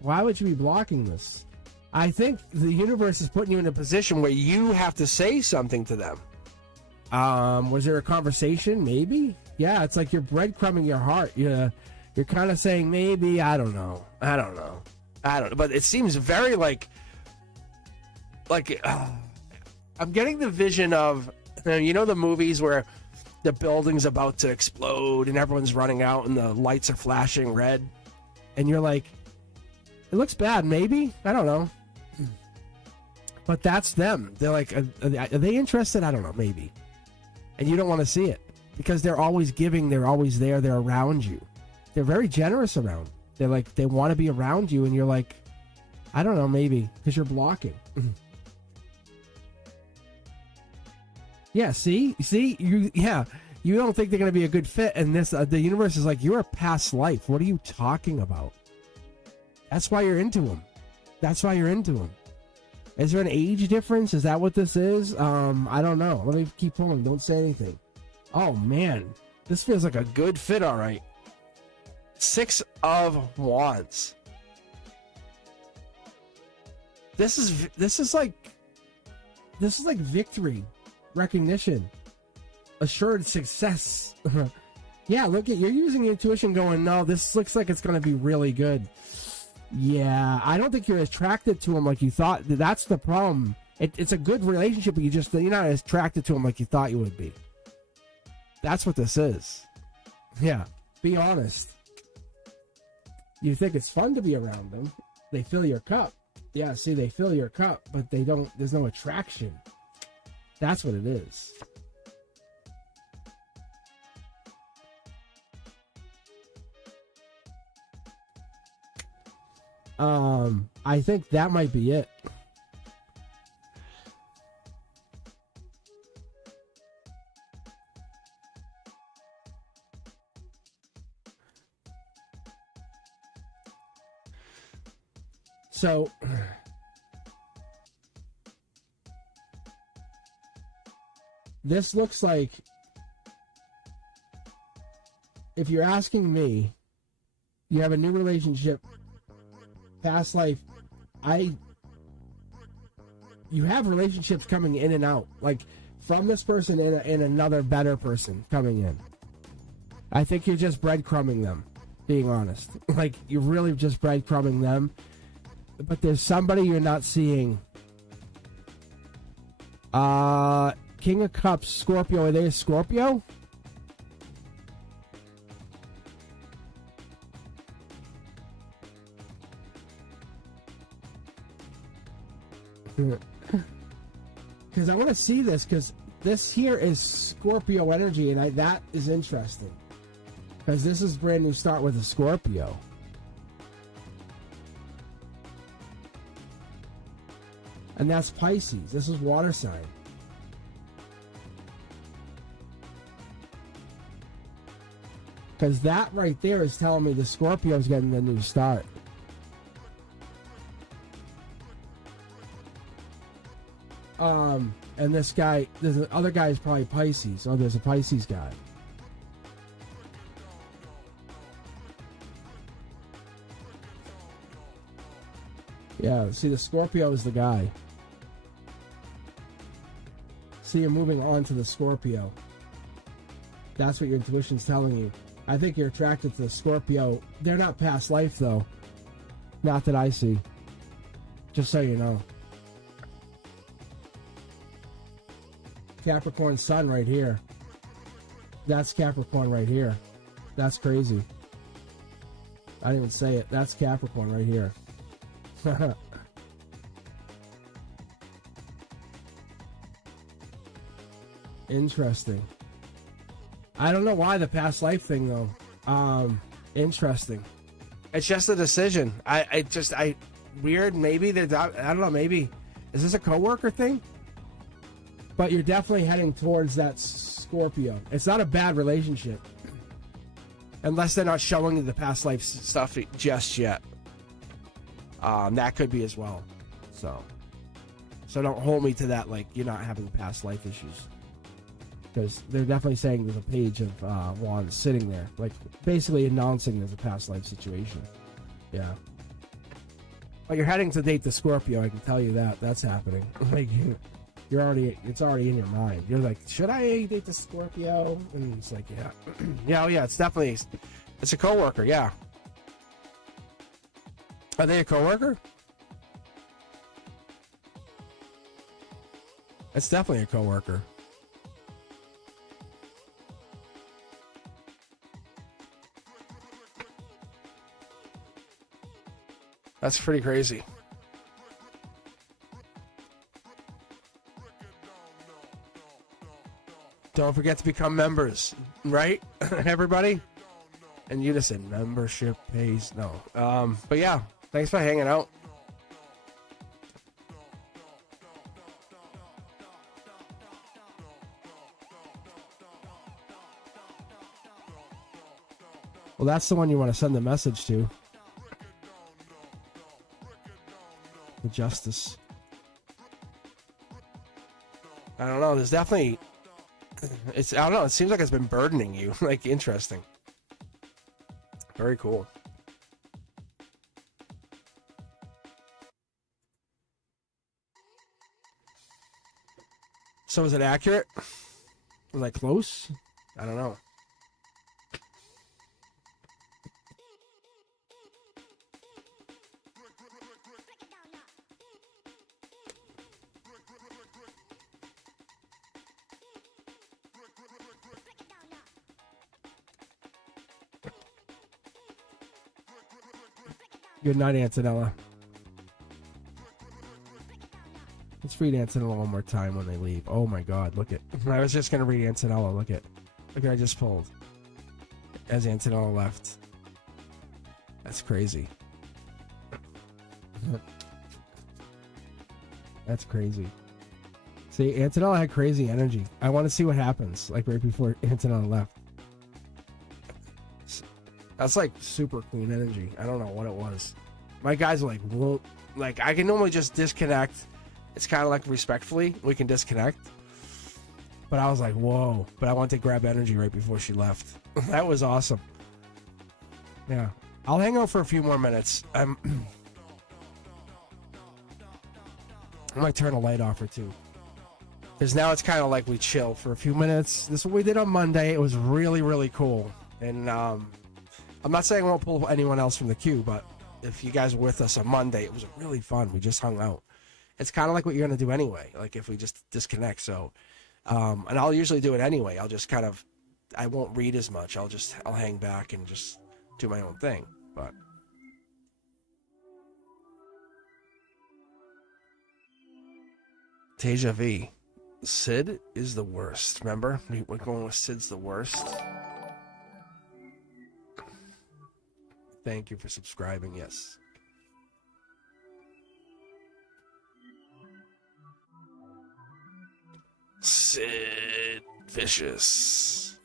Why would you be blocking this? I think the universe is putting you in a position where you have to say something to them. Was there a conversation? Maybe. Yeah, it's like you're breadcrumbing your heart. You're kind of saying maybe. I don't know. But it seems very like I'm getting the vision of, you know, the movies where the building's about to explode and everyone's running out and the lights are flashing red, and you're like, It looks bad, maybe. I don't know. But that's them. They're like, are they interested? I don't know, maybe. And you don't want to see it because they're always giving. They're always there. They're around you. They're very generous around. They're like, they want to be around you, and you're like, I don't know, maybe because you're blocking. Yeah, see, you don't think they're going to be a good fit, and this the universe is like, you're a past life. What are you talking about? That's why you're into them. That's why you're into them. Is there an age difference? Is that what this is? I don't know. Let me keep pulling. Don't say anything. Oh man, this feels like a good fit. All right. 6 of Wands. This is like victory, recognition, assured success. Yeah, look at, you're using your intuition going, no, this looks like it's going to be really good. Yeah, I don't think you're attracted to him like you thought. That's the problem. It's a good relationship, but you're not as attracted to him like you thought you would be. That's what this is. Yeah, be honest. You think it's fun to be around them. They fill your cup. Yeah, see, they fill your cup, but they don't, there's no attraction. That's what it is. I think that might be it. So this looks like, if you're asking me, you have a new relationship, past life, you have relationships coming in and out, like from this person and another better person coming in. I think you're just breadcrumbing them, being honest. Like, you're really just breadcrumbing them. But there's somebody you're not seeing. King of Cups, Scorpio. Are they a Scorpio? Because I want to see this, because this here is Scorpio energy, and that is interesting. Because this is brand new start with a Scorpio. And that's Pisces. This is water sign. Because that right there is telling me the Scorpio's getting a new start. And this guy, there's the other guy is probably Pisces. Oh, there's a Pisces guy. Yeah, see, the Scorpio is the guy. See, you're moving on to the Scorpio. That's what your intuition's telling you. I think you're attracted to the Scorpio. They're not past life, though. Not that I see. Just so you know. Capricorn sun right here. That's Capricorn right here. That's crazy. I didn't even say it. That's Capricorn right here. Interesting. I don't know why the past life thing though. Interesting. It's just a decision. Weird. Maybe I don't know. Maybe is this a coworker thing? But you're definitely heading towards that Scorpio. It's not a bad relationship, unless they're not showing you the past life stuff just yet. That could be as well. So don't hold me to that like you're not having past life issues. Because they're definitely saying there's a page of wands sitting there, like basically announcing there's a past life situation. Yeah. But you're heading to date the Scorpio, I can tell you that. That's happening. Like, it's already in your mind. You're like, should I date the Scorpio? And it's like, yeah. Yeah, oh yeah, it's a coworker, yeah. Are they a coworker? It's definitely a coworker. That's pretty crazy. Don't forget to become members, right? Everybody? And unison, membership pays no. But yeah, thanks for hanging out. Well, that's the one you want to send the message to. The justice. I don't know. There's definitely. I don't know. It seems like it's been burdening you. Like, interesting. Very cool. So is it accurate? Was I close? I don't know. Good night, Antonella. Let's read Antonella one more time when they leave. Oh my god, look at. I was just going to read Antonella. Look at I just pulled. As Antonella left. That's crazy. That's crazy. See, Antonella had crazy energy. I want to see what happens, like right before Antonella left. That's like super clean energy. I don't know what it was. My guys are like, whoa. Like, I can normally just disconnect. It's kind of like respectfully, we can disconnect. But I was like, whoa. But I wanted to grab energy right before she left. That was awesome. Yeah. I'll hang out for a few more minutes. I might turn a light off or two. Because now it's kind of like we chill for a few minutes. This is what we did on Monday. It was really, really cool. And I'm not saying I won't pull anyone else from the queue, but if you guys were with us on Monday, it was really fun. We just hung out. It's kind of like what you're going to do anyway, like if we just disconnect. So, and I'll usually do it anyway. I'll just kind of, I won't read as much. I'll hang back and just do my own thing. But Teja V, Sid is the worst. Remember, we're going with Sid's the worst. Thank you for subscribing. Yes. Sid Vicious.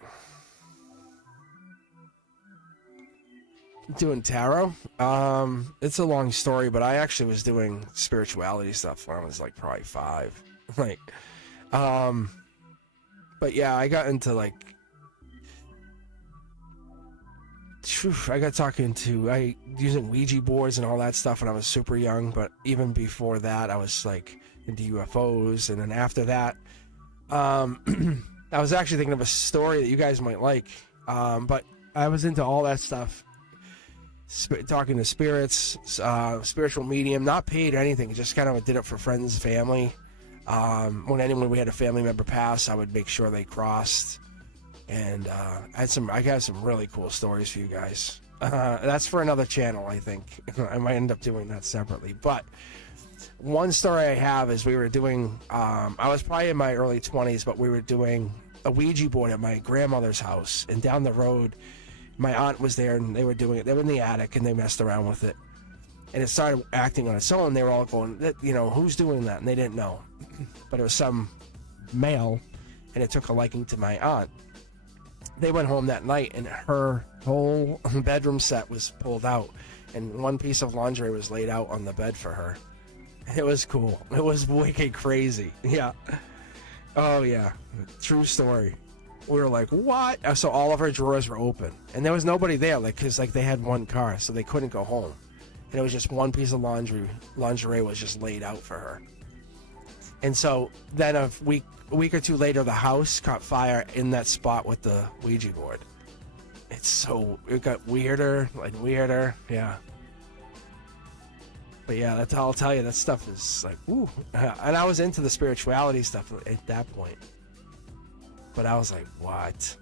Doing tarot. It's a long story, but I actually was doing spirituality stuff when I was like probably 5. Like, but yeah, I got into like. I got talking to using Ouija boards and all that stuff when I was super young, but even before that I was like into UFOs, and then after that I was actually thinking of a story that you guys might like, but I was into all that stuff, talking to spirits, spiritual medium, not paid or anything, just kind of did it for friends, family. When we had a family member pass, I would make sure they crossed. And I got some really cool stories for you guys. That's for another channel, I think. I might end up doing that separately. But one story I have is we were doing, I was probably in my early 20s, but we were doing a Ouija board at my grandmother's house. And down the road, my aunt was there, and they were doing it. They were in the attic, and they messed around with it. And it started acting on its own. They were all going, who's doing that? And they didn't know. But it was some male, and it took a liking to my aunt. They went home that night, and her whole bedroom set was pulled out, and one piece of lingerie was laid out on the bed for her. It was cool. It was wicked crazy. Yeah. Oh, yeah. True story. We were like, what? So all of her drawers were open, and there was nobody there, because they had one car, so they couldn't go home. And it was just one piece of lingerie was just laid out for her. And so then a week or two later, the house caught fire in that spot with the Ouija board. It got weirder and weirder. Yeah. But yeah, I'll tell you, that stuff is like, ooh. And I was into the spirituality stuff at that point. But I was like, what?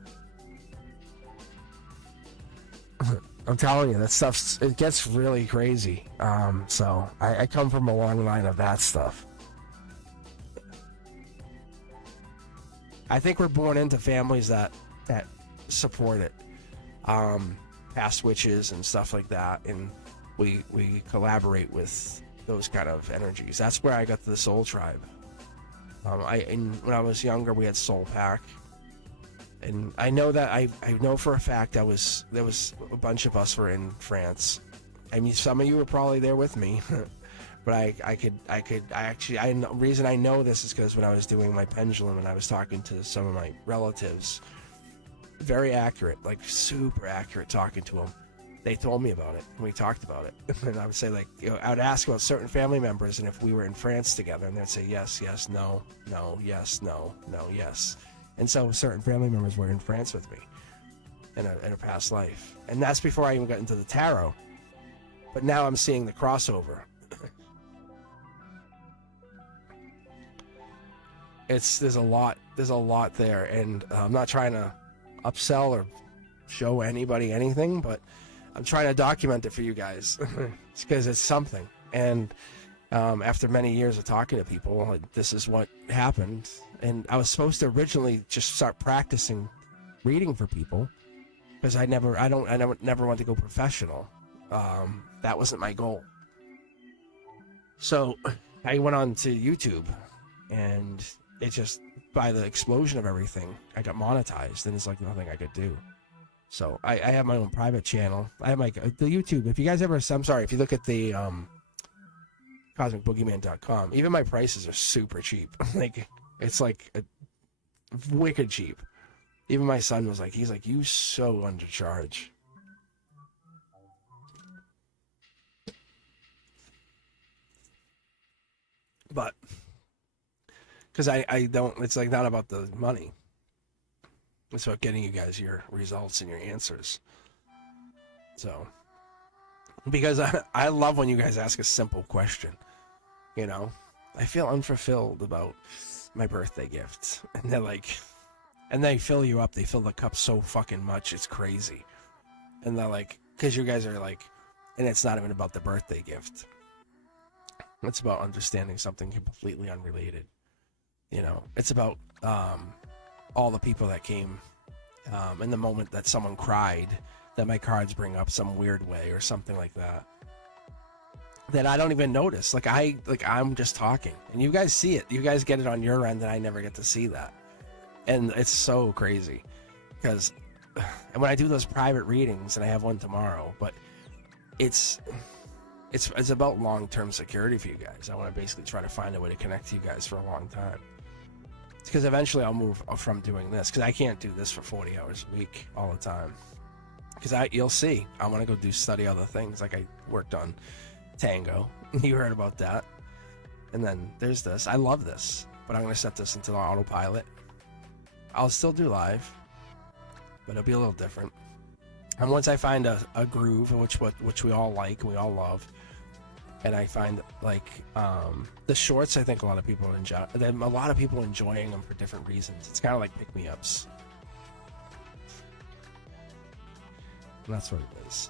I'm telling you, that stuff's, it gets really crazy. So I come from a long line of that stuff. I think we're born into families that support it. Past witches and stuff like that, and we collaborate with those kind of energies. That's where I got the Soul Tribe. When I was younger, we had Soul Pack, and I know that I know for a fact there was a bunch of us were in France. I mean, some of you were probably there with me, but the reason I know this is because when I was doing my pendulum and I was talking to some of my relatives, very accurate, like super accurate, talking to them. They told me about it, and we talked about it. And I would say, like, I would ask about certain family members, and if we were in France together, and they'd say yes, yes, no, no, yes, no, no, yes. And so certain family members were in France with me in a past life. And that's before I even got into the tarot. But now I'm seeing the crossover. There's a lot there, and I'm not trying to upsell or show anybody anything, but I'm trying to document it for you guys. It's because it's something. And after many years of talking to people, this is what happened. And I was supposed to originally just start practicing reading for people, because I never wanted to go professional. That wasn't my goal. So I went on to YouTube, and it just, by the explosion of everything, I got monetized, and it's like nothing I could do. So I have my own private channel. I have the YouTube. If you guys ever, I'm sorry, if you look at the cosmicboogeyman.com, even my prices are super cheap. Like, it's like wicked cheap. Even my son was like, he's like, you so undercharge. But because I don't, it's like not about the money. It's about getting you guys your results and your answers. So, because I love when you guys ask a simple question. You know, I feel unfulfilled about my birthday gifts. And they're like, and they fill you up. They fill the cup so fucking much. It's crazy. And they're like, because you guys are like, and it's not even about the birthday gift. It's about understanding something completely unrelated. You know, it's about all the people that came in the moment that someone cried, that my cards bring up some weird way or something like that, that I don't even notice. I'm just talking, and you guys see it. You guys get it on your end, and I never get to see that. And it's so crazy, because and when I do those private readings, and I have one tomorrow, but it's about long-term security for you guys. I want to basically try to find a way to connect to you guys for a long time. Because eventually I'll move from doing this, because I can't do this for 40 hours a week all the time. Because you'll see, I want to go study other things. Like I worked on Tango. You heard about that. And then there's this. I love this, but I'm going to set this into the autopilot. I'll still do live, but it'll be a little different. And once I find a groove, which we all like, we all love, and I find like the shorts, I think a lot of people enjoy. A lot of people enjoying them for different reasons. It's kind of like pick-me-ups. And that's what it is.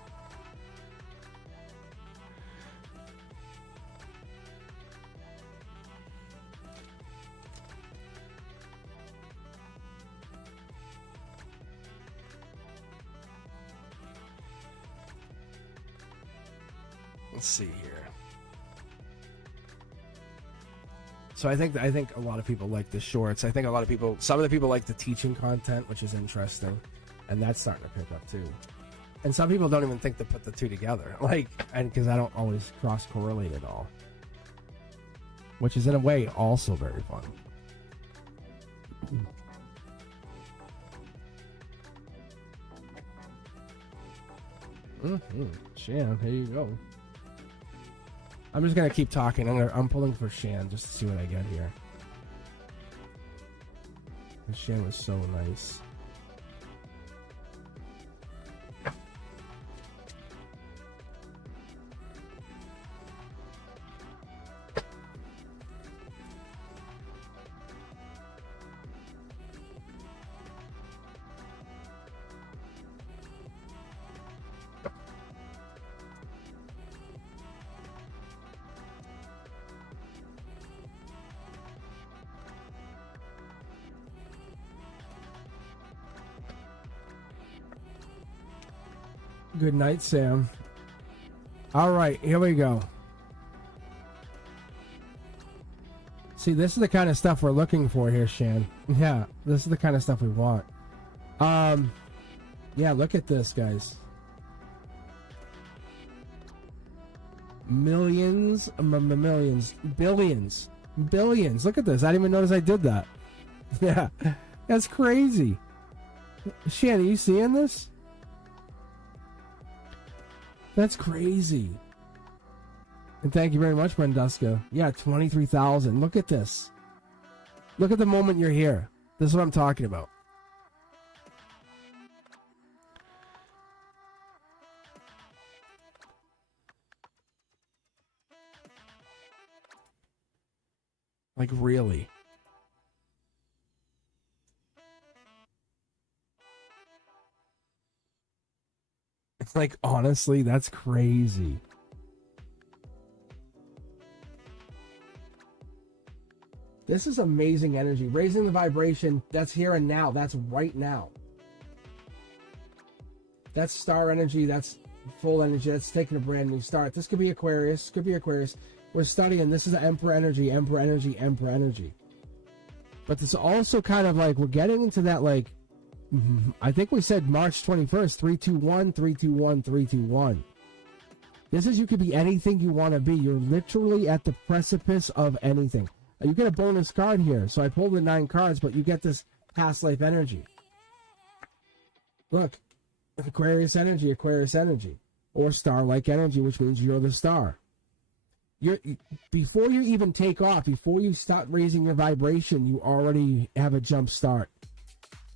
Let's see here. So I think a lot of people like the shorts. I think some of the people like the teaching content, which is interesting, and that's starting to pick up too. And some people don't even think to put the two together, and because I don't always cross correlate at all, which is in a way also very fun. Shan, here you go. I'm just gonna keep talking. I'm pulling for Shan just to see what I get here. And Shan was so nice. Good night, Sam. All right, here we go. See, this is the kind of stuff we're looking for here, Shan. Yeah, this is the kind of stuff we want. Yeah, look at this, guys. Millions, millions, billions, billions. Look at this. I didn't even notice I did that. Yeah, that's crazy. Shan, are you seeing this? That's crazy. And thank you very much, Brenduska. Yeah, 23,000. Look at this. Look at the moment you're here. This is what I'm talking about. Like, really? It's like, honestly, that's crazy. This is amazing energy. Raising the vibration, that's here and now. That's right now. That's star energy. That's full energy. That's taking a brand new start. This could be Aquarius. Could be Aquarius. We're studying. This is Emperor energy, Emperor energy, Emperor energy. But it's also kind of like we're getting into that, like, I think we said March 21st, 321, 321, 321. This is, you could be anything you want to be. You're literally at the precipice of anything. You get a bonus card here. So I pulled the 9 cards, but you get this past life energy. Look, Aquarius energy, or star-like energy, which means you're the star. Before you even take off, before you start raising your vibration, you already have a jump start.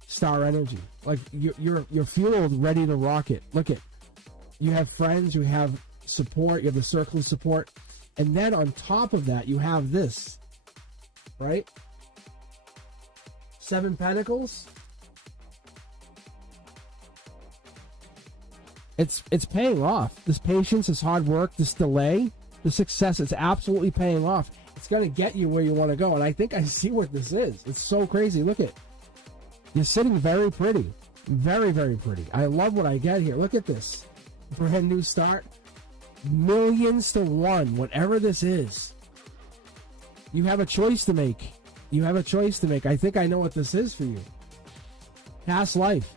Star energy, like you're fueled, ready to rock it. Look at, you have friends, you have support, you have the circle of support, and then on top of that, you have this. Right? 7 Pentacles. It's paying off. This patience, this hard work, this delay, the success, it's absolutely paying off. It's going to get you where you want to go. And I think I see what this is. It's so crazy. Look at, you're sitting very pretty. Very, very pretty. I love what I get here. Look at this. Brand new start. Millions to one. Whatever this is. You have a choice to make. You have a choice to make. I think I know what this is for you. Past life.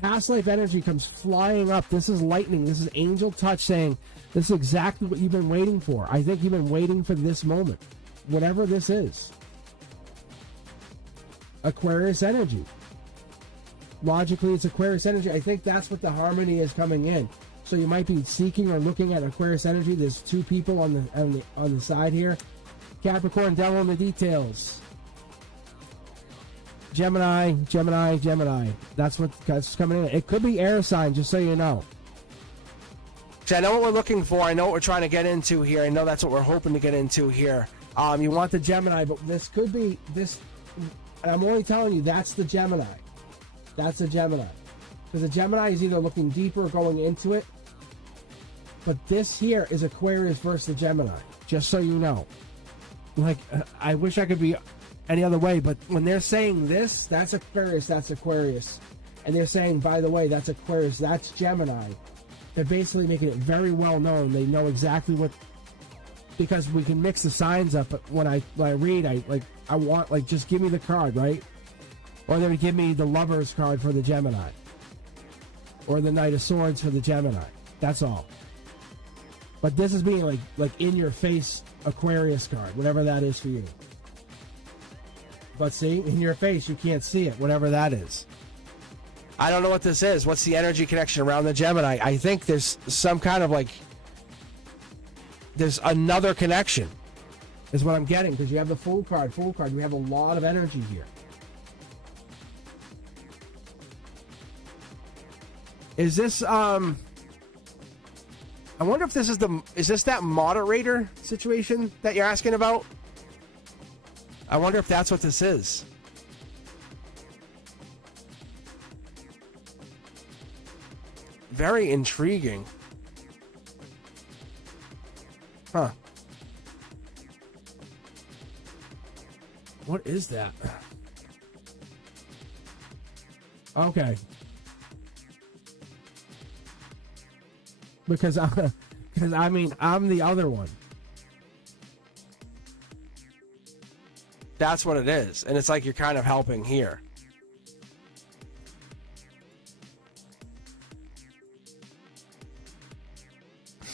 Past life energy comes flying up. This is lightning. This is angel touch saying, this is exactly what you've been waiting for. I think you've been waiting for this moment. Whatever this is. Aquarius energy. Logically, it's Aquarius energy. I think that's what the harmony is coming in. So you might be seeking or looking at Aquarius energy. There's 2 people on the side here. Capricorn, devil in the details. Gemini. That's what's coming in. It could be air sign, just so you know. I know what we're looking for. I know what we're trying to get into here. I know that's what we're hoping to get into here. You want the Gemini, but this could be this. I'm only telling you, that's the Gemini. That's the Gemini. Because the Gemini is either looking deeper or going into it. But this here is Aquarius versus the Gemini. Just so you know. Like, I wish I could be any other way, but when they're saying this, that's Aquarius, and they're saying, by the way, that's Aquarius, that's Gemini, they're basically making it very well known. They know exactly what, because we can mix the signs up, but when I read, I want, like, just give me the card, right? Or they would give me the Lover's card for the Gemini, or the Knight of Swords for the Gemini. That's all. But this is being like in your face Aquarius card, whatever that is for you. But see, in your face, you can't see it, whatever that is. I don't know what this is. What's the energy connection around the Gemini? I think there's some kind of there's another connection, is what I'm getting, because you have the Fool card. We have a lot of energy here. Is this, I wonder if this is this that moderator situation that you're asking about? I wonder if that's what this is. Very intriguing. Huh. What is that? Okay. because I mean, I'm the other one. That's what it is. And it's like you're kind of helping here.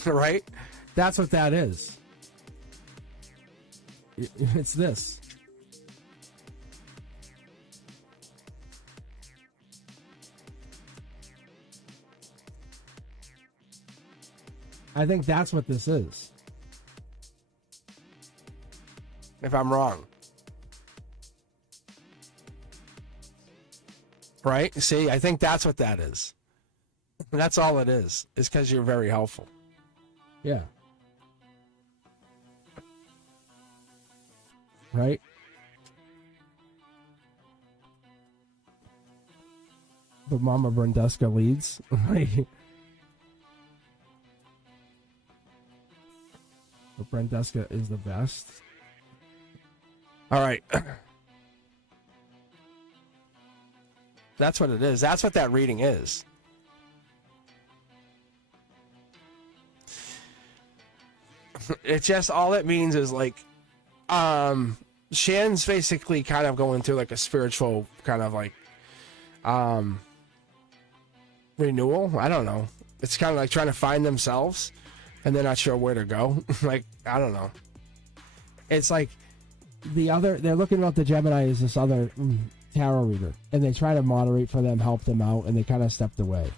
Right? That's what that is. It's this. I think that's what this is. If I'm wrong. Right? See, I think that's what that is. That's all it is because you're very helpful. Yeah. Right? But Mama Brenduska leads. But Brenduska is the best. All right. That's what it is. That's what that reading is. It just, all it means is like, Shan's basically kind of going through like a spiritual kind of like, renewal. I don't know. It's kind of like trying to find themselves and they're not sure where to go. Like, I don't know. It's like they're looking about the Gemini as this other tarot reader, and they try to moderate for them, help them out, and they kind of stepped away.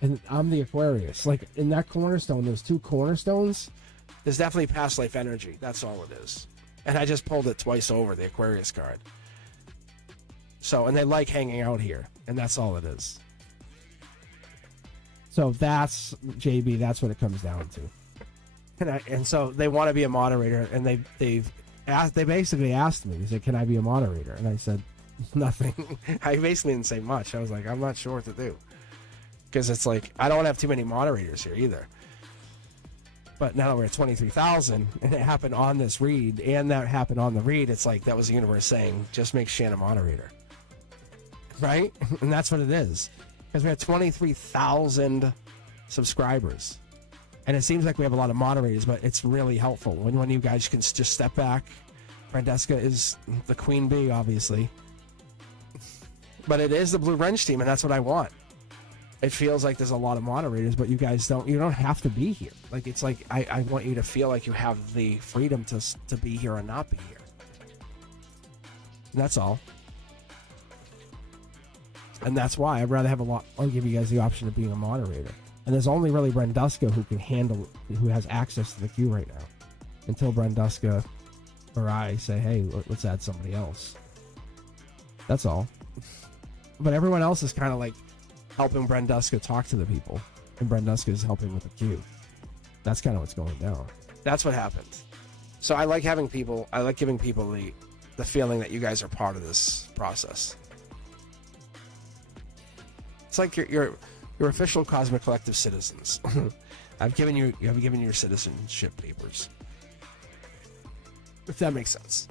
And I'm the Aquarius. Like, in that cornerstone, there's 2 cornerstones. There's definitely past life energy. That's all it is. And I just pulled it twice over, the Aquarius card. So, and they like hanging out here, and that's all it is. So that's, JB, that's what it comes down to. And so they want to be a moderator, and they basically asked me, they said, can I be a moderator? And I said, nothing. I basically didn't say much. I was like, I'm not sure what to do. Because it's like, I don't have too many moderators here either. But now that we're at 23,000, and it happened on this read, and that happened on the read, it's like, that was the universe saying, just make Shan a moderator. Right? And that's what it is. Because we have 23,000 subscribers. And it seems like we have a lot of moderators, but it's really helpful when you guys can just step back. Brenduska is the queen bee, obviously. But it is the Blue Wrench team, and that's what I want. It feels like there's a lot of moderators, but you guys don't have to be here. Like, it's like, I want you to feel like you have the freedom to be here or not be here. And that's all. And that's why I'd rather have I'll give you guys the option of being a moderator. And there's only really Brenduska who has access to the queue right now. Until Brenduska or I say, hey, let's add somebody else. That's all. But everyone else is kind of like helping Brenduska talk to the people. And Brenduska is helping with the queue. That's kind of what's going down. That's what happens. So I like giving people the feeling that you guys are part of this process. It's like your official Cosmic Collective citizens. I've given you your citizenship papers. If that makes sense.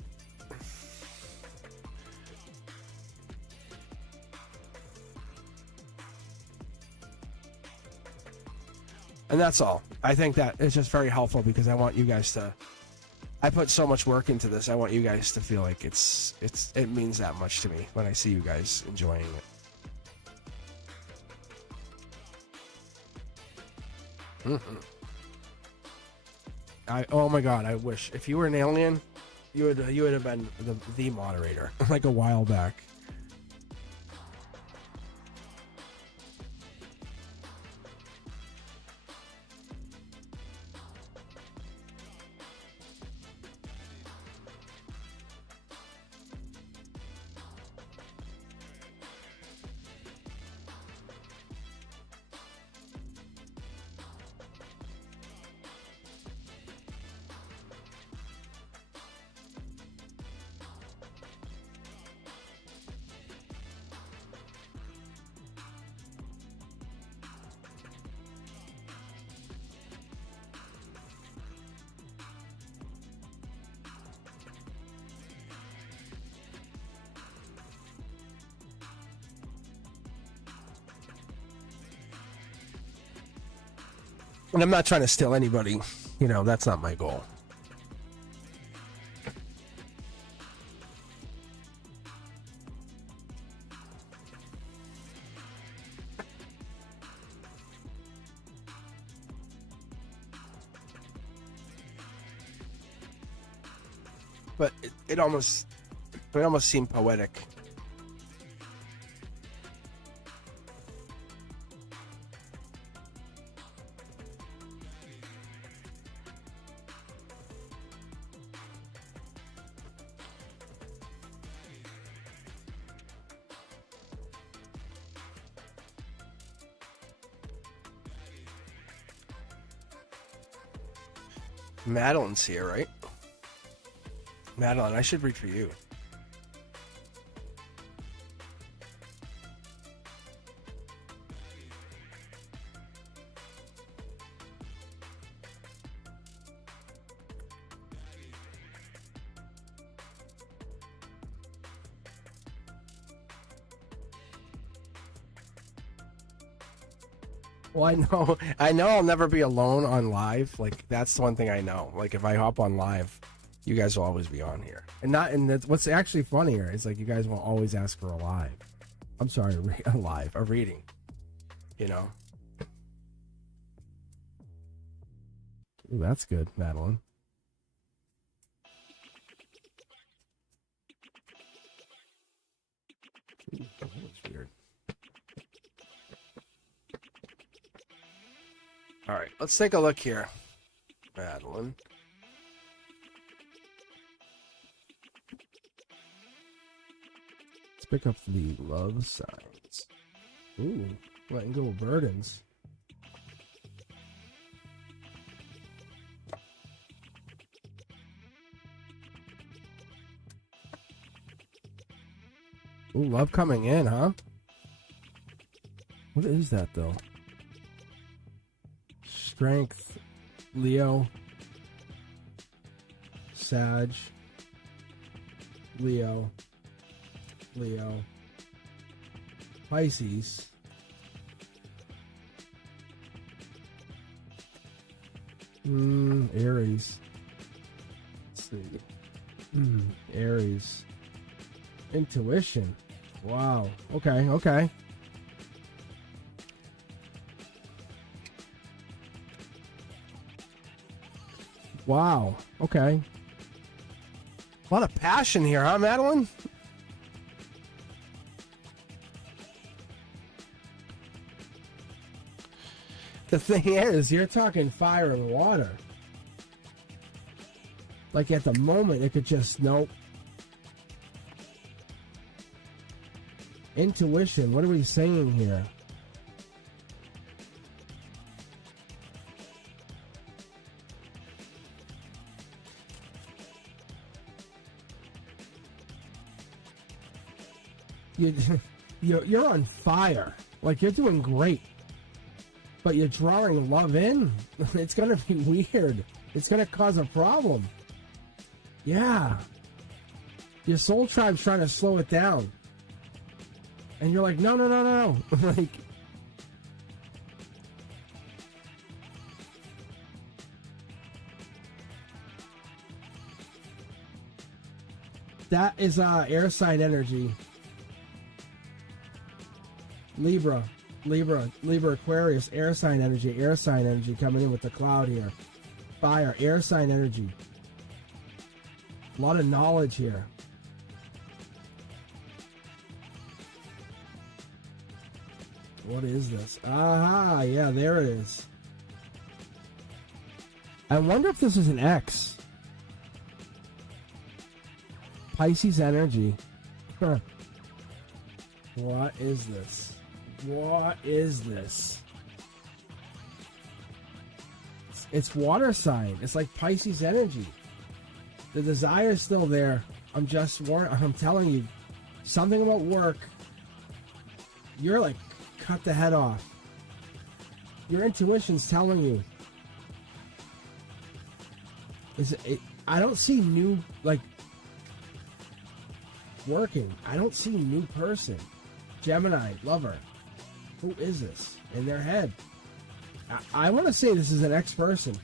And that's all. I think that it's just very helpful because I want you guys to, I put so much work into this. I want you guys to feel like it means that much to me when I see you guys enjoying it. Mm-hmm. Oh my god, I wish if you were an alien, you would have been the moderator like a while back. And I'm not trying to steal anybody. You know, that's not my goal. But it almost seemed poetic. Madeline's here, right? Madeline, I should read for you. Well, I know I'll never be alone on live. Like, that's the one thing I know. Like, if I hop on live, you guys will always be on here. And that's what's actually funnier is, like, you guys will always ask for a live. I'm sorry, a reading. You know? Ooh, that's good, Madeline. Ooh, that looks weird. All right, let's take a look here, Madeline. Let's pick up the love signs. Ooh, letting go of burdens. Ooh, love coming in, huh? What is that, though? Strength, Leo, Sag, Leo, Pisces, Aries. Let's see. Aries. Intuition. Wow. Okay. Wow. Okay. A lot of passion here, huh, Madeline? The thing is, you're talking fire and water. Like, at the moment, it could just, nope. Intuition, what are we saying here? You're on fire. Like, you're doing great. But you're drawing love in? It's going to be weird. It's going to cause a problem. Yeah. Your soul tribe's trying to slow it down. And you're like, no. Like, that is air sign energy. Libra, Aquarius, air sign energy coming in with the cloud here. Fire, air sign energy. A lot of knowledge here. What is this? Aha, yeah, there it is. I wonder if this is an X. Pisces energy. Huh. What is this? What is this? It's water sign. It's like Pisces energy. The desire is still there. I'm telling you, something about work. You're like, cut the head off. Your intuition's telling you. I don't see new, like, working. I don't see new person. Gemini, lover. Who is this? In their head. I want to say this is an ex-person.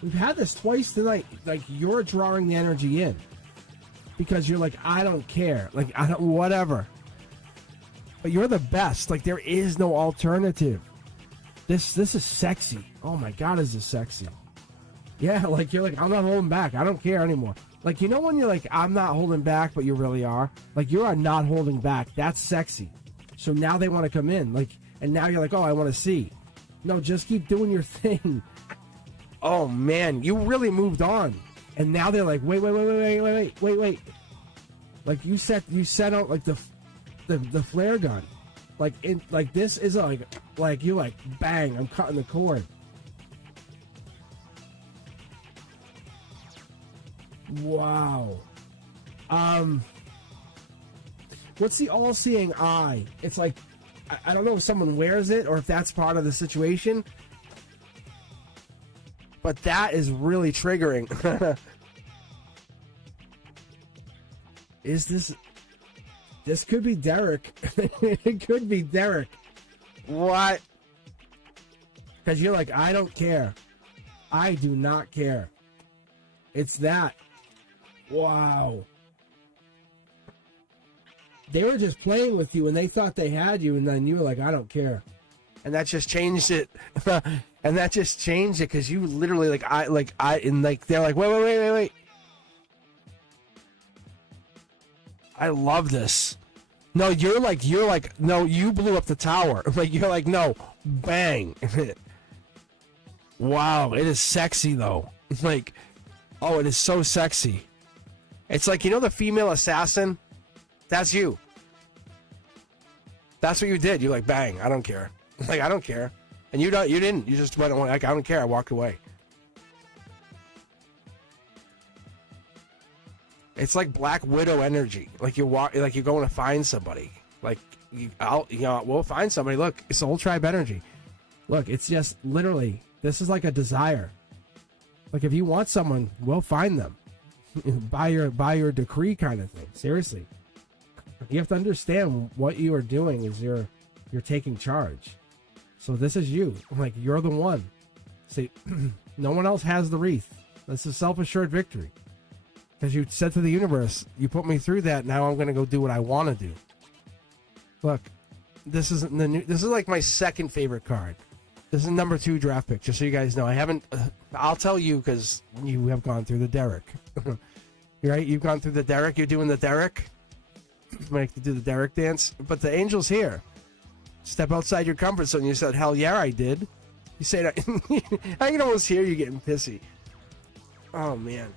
We've had this twice tonight. Like, you're drawing the energy in because you're like, I don't care. Like, I don't, whatever. But you're the best. Like, there is no alternative. This is sexy. Oh my God, is this sexy? Yeah, like, you're like, I'm not holding back. I don't care anymore. Like, you know when you're like, I'm not holding back, but you really are? Like, you are not holding back. That's sexy. So now they want to come in. Like, and now you're like, oh, I want to see. No, just keep doing your thing. Oh man, you really moved on. And now they're like, wait. Like you set out like the flare gun. Like this is like you like bang, I'm cutting the cord. Wow. What's the all-seeing eye? It's like I don't know if someone wears it or if that's part of the situation. But that is really triggering. Is this could be Derek. It could be Derek. What? Because you're like, I don't care. I do not care. It's that. Wow. They were just playing with you and they thought they had you, and then you were like, I don't care. And that just changed it. And that just changed it because you literally they're like, wait. I love this. No, you're like, no, you blew up the tower. Like, you're like, no, bang. Wow, it is sexy though. Like, oh, it is so sexy. It's like, you know the female assassin? That's you. That's what you did. You're like, bang, I don't care. Like, I don't care. And you didn't. You just went, like, I don't care. I walked away. It's like Black Widow energy. Like you're going to find somebody. Like, we'll find somebody. Look, it's Soul Tribe energy. Look, it's just literally, this is like a desire. Like, if you want someone, we'll find them. by your decree kind of thing. Seriously. You have to understand what you are doing is you're taking charge. So this is you. Like, you're the one. See, no one else has the wreath. This is self-assured victory. Because you said to the universe, you put me through that, now I'm going to go do what I want to do. Look, this is like my second favorite card. This is number 2 draft pick, just so you guys know. I haven't, I'll tell you because you have gone through the Derek. Right? You've gone through the Derek. You're doing the Derek. You might have to do the Derek dance. But the angel's here. Step outside your comfort zone. You said, hell yeah, I did. You say that. I can almost hear you getting pissy. Oh, man.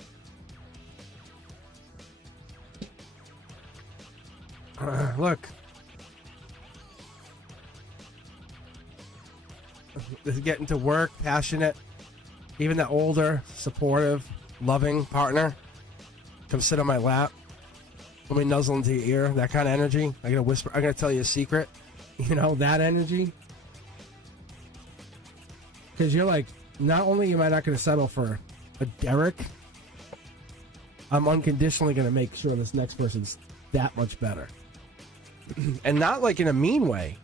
Look. This is getting to work, passionate. Even the older, supportive, loving partner. Come sit on my lap. Let me nuzzle into your ear. That kind of energy. I'm going to whisper. I'm going to tell you a secret. You know, that energy. Because you're like, not only am I not going to settle for a Derek, I'm unconditionally going to make sure this next person's that much better. And not like in a mean way.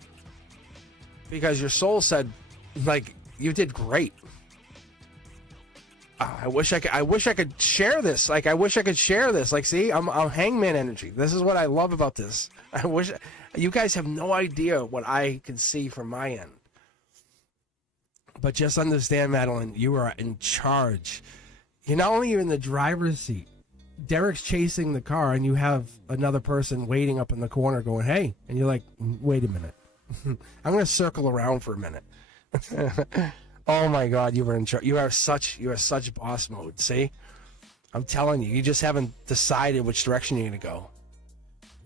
Because your soul said, like, you did great. I wish I could share this. Like, I wish I could share this. Like, see, I'm hangman energy. This is what I love about this. I wish you guys have no idea what I can see from my end. But just understand, Madeline, you are in charge. You're not only in the driver's seat. Derek's chasing the car, and you have another person waiting up in the corner going, hey. And you're like, wait a minute. I'm going to circle around for a minute. Oh, my God, you were in charge. You are such boss mode, see? I'm telling you, you just haven't decided which direction you're going to go.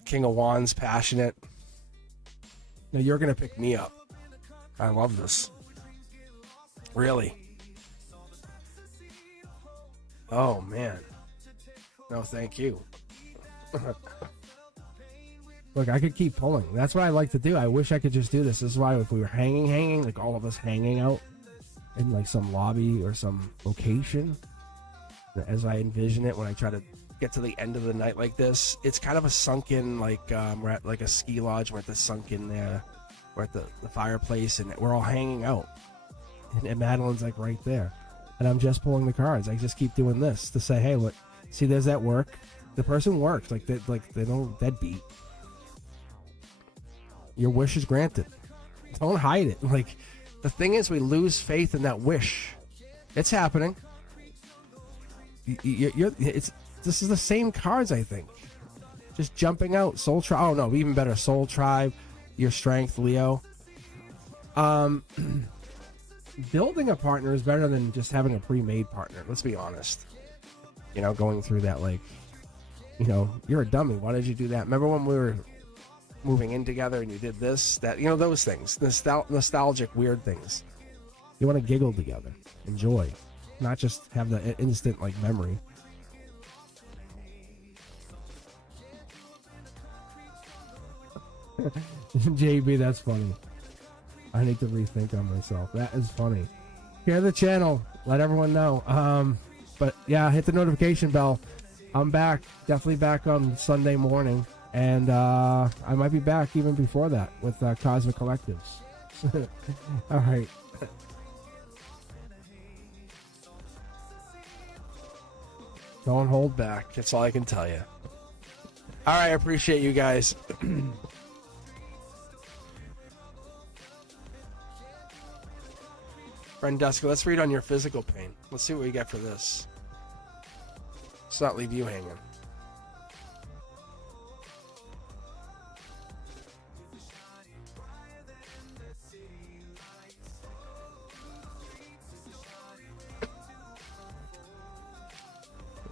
King of Wands, passionate. Now, you're going to pick me up. I love this. Really. Oh, man. No, thank you. Look, I could keep pulling. That's what I like to do. I wish I could just do this. This is why if we were hanging, like all of us hanging out in like some lobby or some location, as I envision it when I try to get to the end of the night like this, it's kind of a sunken, like we're at like a ski lodge. We're at the sunken there. We're at the fireplace, and we're all hanging out. And Madeline's like right there. And I'm just pulling the cards. I just keep doing this to say, hey, look, see, there's that work. The person works. Like they don't deadbeat. Your wish is granted. Don't hide it. Like, the thing is, we lose faith in that wish. It's happening. This is the same cards, I think. Just jumping out. Soul Tribe. Oh, no, even better. Soul Tribe. Your Strength, Leo. Building a partner is better than just having a pre-made partner. Let's be honest. You know, going through that, like, you know, you're a dummy. Why did you do that? Remember when we were moving in together and you did this, that, you know, those things, nostalgic, weird things. You want to giggle together, enjoy, not just have the instant, like, memory. JB, that's funny. I need to rethink on myself. That is funny. Share the channel. Let everyone know. But yeah, hit the notification bell. I'm back. Definitely back on Sunday morning. And I might be back even before that with Cosmic Collectives. All right. Don't hold back. That's all I can tell you. All right. I appreciate you guys. Friend Duska, let's read on your physical pain. Let's see what we get for this. Let's not leave you hanging.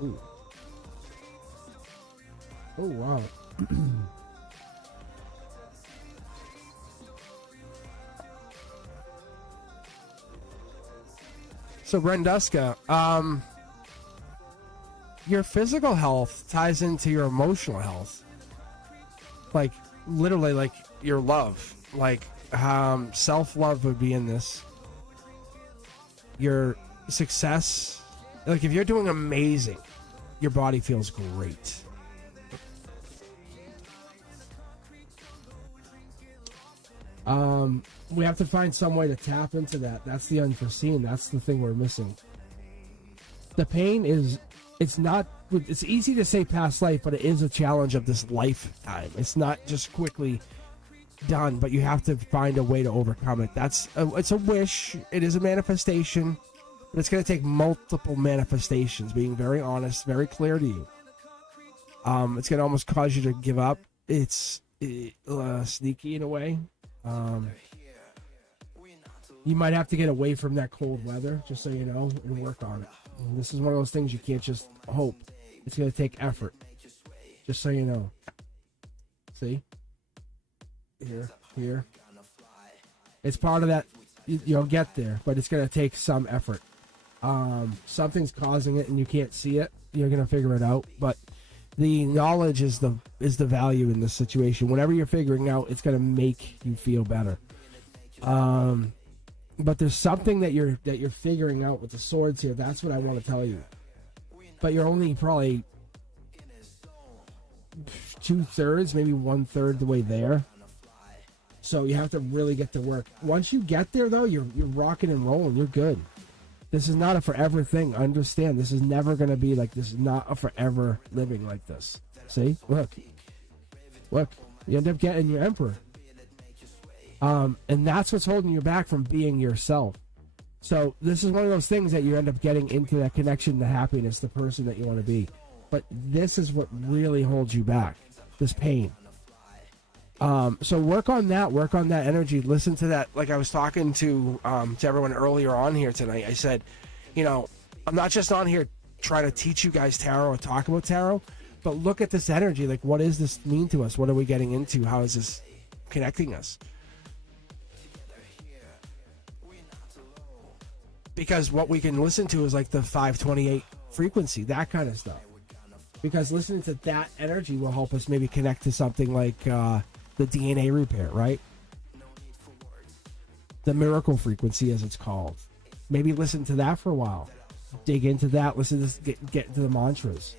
Ooh. Oh, wow. So, Brenduska, your physical health ties into your emotional health. Like, literally, like, your love. Like, self-love would be in this. Your success. Like, if you're doing amazing, your body feels great. We have to find some way to tap into that. That's the unforeseen. That's the thing we're missing. The pain is, it's easy to say past life, but it is a challenge of this lifetime. It's not just quickly done, but you have to find a way to overcome it. It's a wish. It is a manifestation, but it's going to take multiple manifestations, being very honest, very clear to you. It's going to almost cause you to give up. It's sneaky in a way. You might have to get away from that cold weather, just so you know, and work on it. And this is one of those things you can't just hope. It's going to take effort, just so you know. See? Here. It's part of that. You'll get there, but it's going to take some effort. Something's causing it, and you can't see it. You're going to figure it out, but the knowledge is the value in this situation. Whatever you're figuring out, it's going to make you feel better. But there's something that you're figuring out with the swords here. That's what I want to tell you. But you're only probably 2/3, maybe 1/3 the way there. So you have to really get to work. Once you get there, though, you're rocking and rolling. You're good. This is not a forever thing. Understand, this is never going to be like this. Is not a forever living like this. See? Look. You end up getting your Emperor. And that's what's holding you back from being yourself. So this is one of those things that you end up getting into that connection to happiness, the person that you want to be. But this is what really holds you back. This pain. So work on that energy. Listen to that. Like I was talking to everyone earlier on here tonight. I said, you know, I'm not just on here trying to teach you guys tarot or talk about tarot, but look at this energy. Like, what does this mean to us? What are we getting into? How is this connecting us? Because what we can listen to is like the 528 frequency, that kind of stuff. Because listening to that energy will help us maybe connect to something like the DNA repair, right? The miracle frequency, as it's called. Maybe listen to that for a while. Dig into that. Listen to get into the mantras.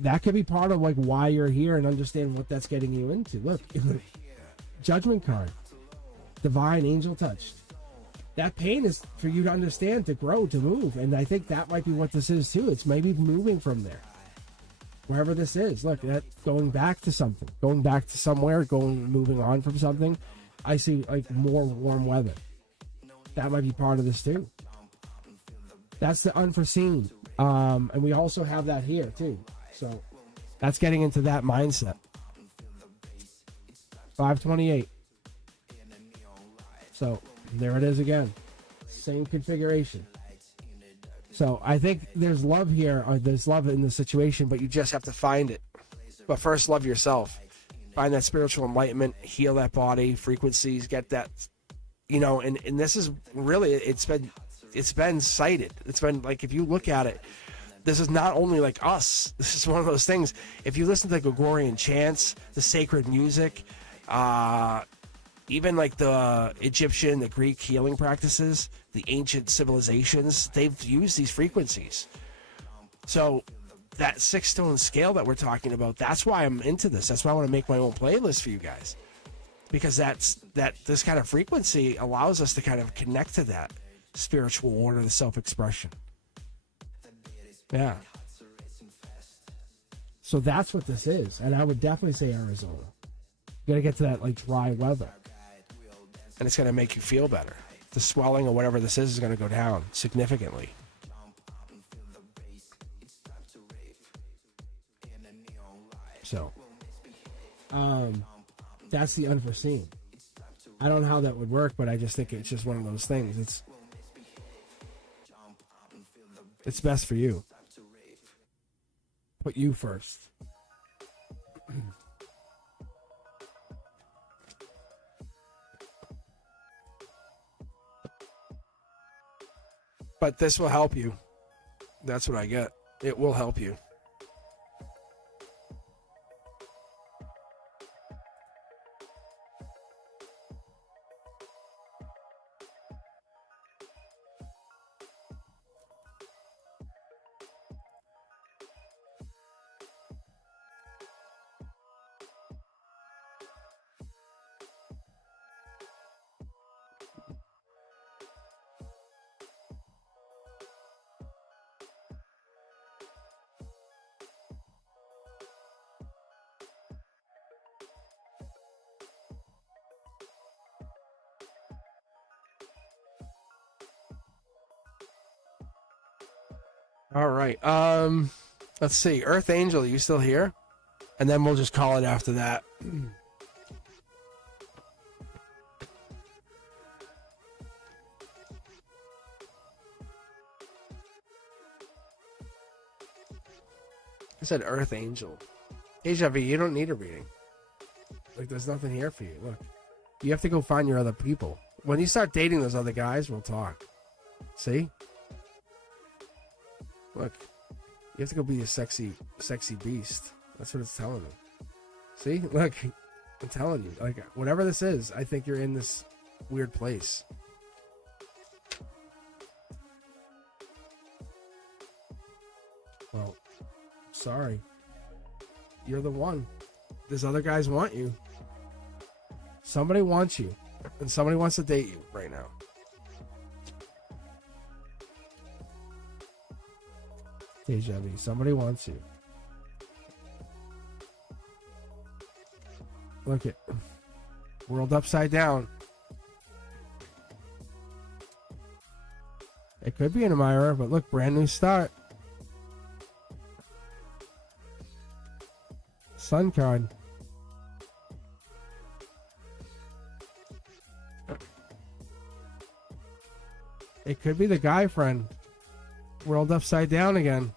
That could be part of like why you're here and understand what that's getting you into. Look, Judgment card. Divine angel touched. That pain is for you to understand, to grow, to move. And I think that might be what this is too. It's maybe moving from there. Wherever this is. Look, that going back to something. Going back to somewhere, moving on from something. I see like more warm weather. That might be part of this too. That's the unforeseen. And we also have that here too. So that's getting into that mindset. 528. So there it is again. Same configuration. So I think there's love here, or there's love in the situation, but you just have to find it. But first, love yourself. Find that spiritual enlightenment, heal that body, frequencies, get that, you know, and this is really, it's been cited. It's been like, if you look at it, this is not only like us. This is one of those things. If you listen to the Gregorian chants, the sacred music, even like the Egyptian, the Greek healing practices, the ancient civilizations, they've used these frequencies. So that 6-tone scale that we're talking about, that's why I'm into this. That's why I want to make my own playlist for you guys. Because this kind of frequency allows us to kind of connect to that spiritual order, the self-expression. Yeah. So that's what this is. And I would definitely say Arizona. You got to get to that like dry weather. And it's going to make you feel better. The swelling or whatever this is going to go down significantly. So, that's the unforeseen. I don't know how that would work, but I just think it's just one of those things. It's best for you. Put you first. But this will help you. That's what I get. It will help you. All right. Let's see. Earth Angel, are you still here? And then we'll just call it after that. I said Earth Angel. Deja vu, you don't need a reading. Like, there's nothing here for you. Look. You have to go find your other people. When you start dating those other guys, we'll talk. See? Look, you have to go be a sexy beast. That's what it's telling me. See? Look, I'm telling you. Like, whatever this is, I think you're in this weird place. Well, sorry. You're the one. These other guys want you. Somebody wants you. And somebody wants to date you right now. Deja vu. Somebody wants you. Look at world upside down. It could be an admirer, but look, brand new start. Sun card. It could be the guy friend. World upside down again.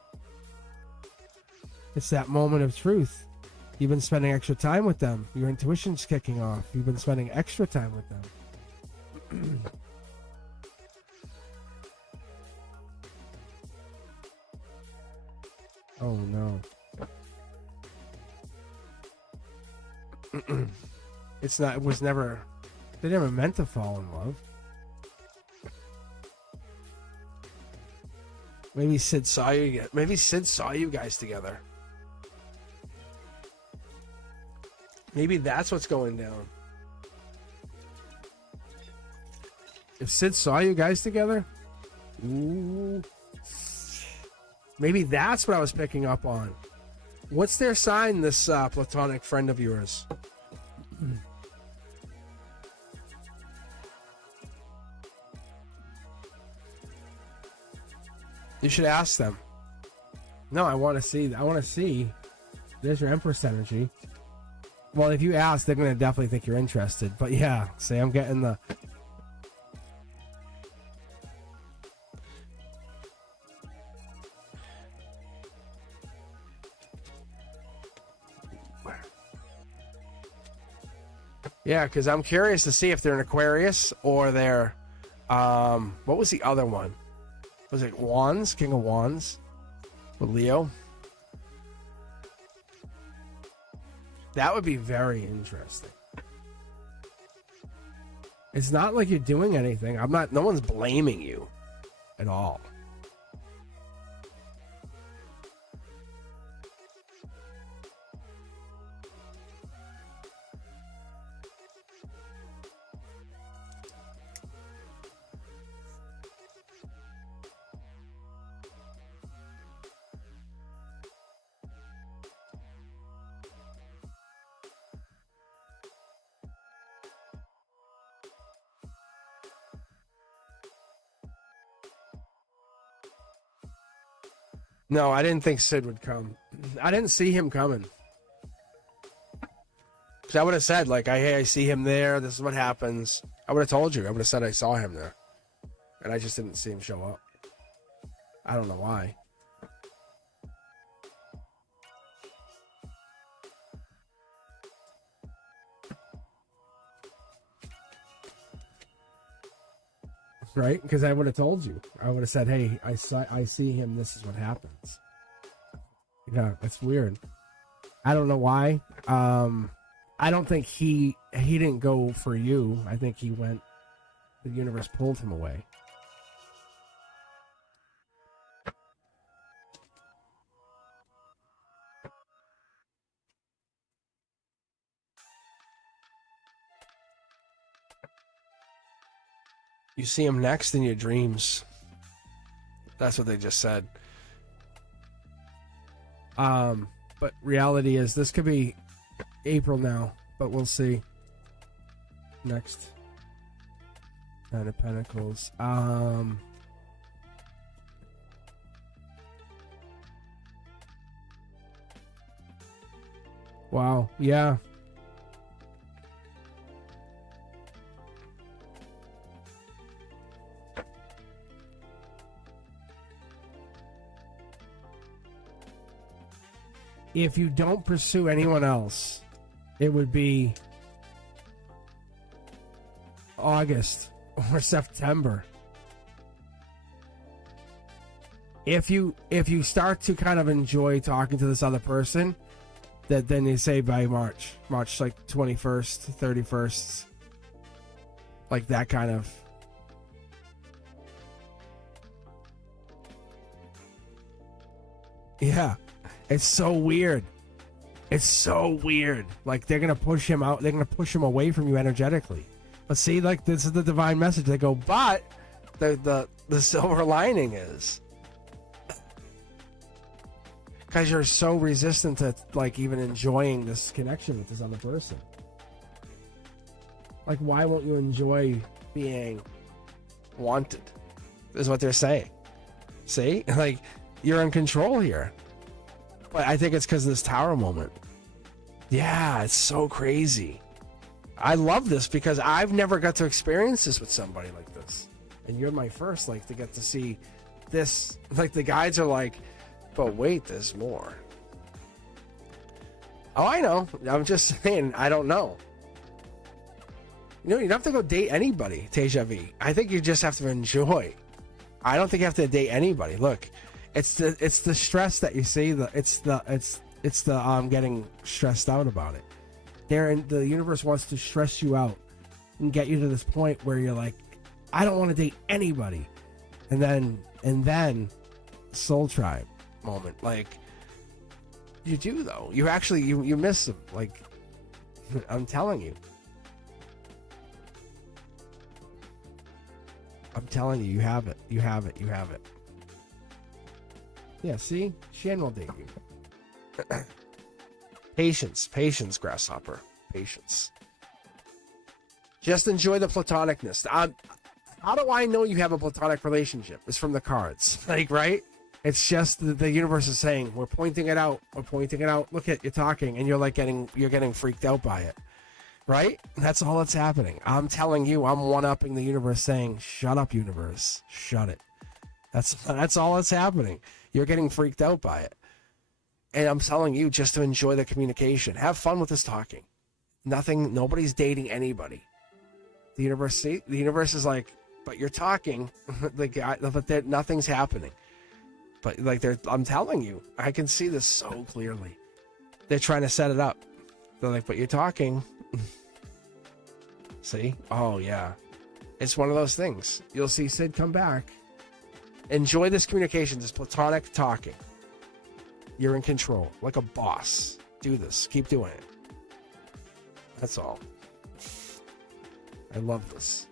It's that moment of truth. You've been spending extra time with them. Your intuition's kicking off. You've been spending extra time with them. Oh no. It's not, it was never, they never meant to fall in love. Maybe Sid saw you. Maybe Sid saw you guys together. Maybe that's what's going down. If Sid saw you guys together, ooh, maybe that's what I was picking up on. What's their sign, this platonic friend of yours? You should ask them. No, I want to see. There's your Empress energy. Well, if you ask, they're going to definitely think you're interested. But yeah, say I'm getting the... Yeah, because I'm curious to see if they're an Aquarius or they're... what was the other one? Was it Wands? King of Wands? With Leo? That would be very interesting. It's not like you're doing anything. No one's blaming you at all. No, I didn't think Sid would come. I didn't see him coming. Because I would have said, like, hey, I see him there. This is what happens. I would have told you. I would have said I saw him there. And I just didn't see him show up. I don't know why. Right? Because I would have told you. I would have said, hey, I see him. This is what happens. Yeah, it's weird. I don't know why. I don't think he didn't go for you. I think he went. The universe pulled him away. You see him next in your dreams. That's what they just said. But reality is this could be April now, but we'll see. Next. Nine of Pentacles. Wow, yeah. If you don't pursue anyone else, it would be August or September. If you start to kind of enjoy talking to this other person, that then they say by March like 21st, 31st, like that kind of. Yeah. It's so weird. It's so weird. Like they're gonna push him out. They're gonna push him away from you energetically. But see, like this is the divine message. They go, but the silver lining is because you're so resistant to like even enjoying this connection with this other person. Like, why won't you enjoy being wanted? Is what they're saying. See, like you're in control here. But I think it's because of this tower moment. Yeah, it's so crazy. I love this because I've never got to experience this with somebody like this. And you're my first, like, to get to see this. Like, the guides are like, but wait, there's more. Oh, I know. I'm just saying, I don't know. You know, you don't have to go date anybody, Teja V. I think you just have to enjoy. I don't think you have to date anybody. Look. It's the stress that you see. It's the getting stressed out about it. The universe wants to stress you out and get you to this point where you're like, I don't want to date anybody, and then soul tribe moment. Like you do though. You actually you miss them. Like I'm telling you. I'm telling you, you have it. You have it. You have it. Yeah, see? Shan will date you. Patience. Patience, Grasshopper. Patience. Just enjoy the platonicness. How do I know you have a platonic relationship? It's from the cards. Like, right? It's just the universe is saying, we're pointing it out. We're pointing it out. Look at, you're talking, and you're like you're getting freaked out by it. Right? That's all that's happening. I'm telling you, I'm one-upping the universe saying, shut up, universe. Shut it. That's all that's happening. You're getting freaked out by it. And I'm telling you just to enjoy the communication. Have fun with this talking. Nobody's dating anybody. The universe is like, but you're talking, but nothing's happening. But like I'm telling you, I can see this so clearly. They're trying to set it up. They're like, but you're talking. See? Oh yeah. It's one of those things. You'll see Sid come back. Enjoy this communication, this platonic talking. You're in control, like a boss. Do this. Keep doing it. That's all. I love this.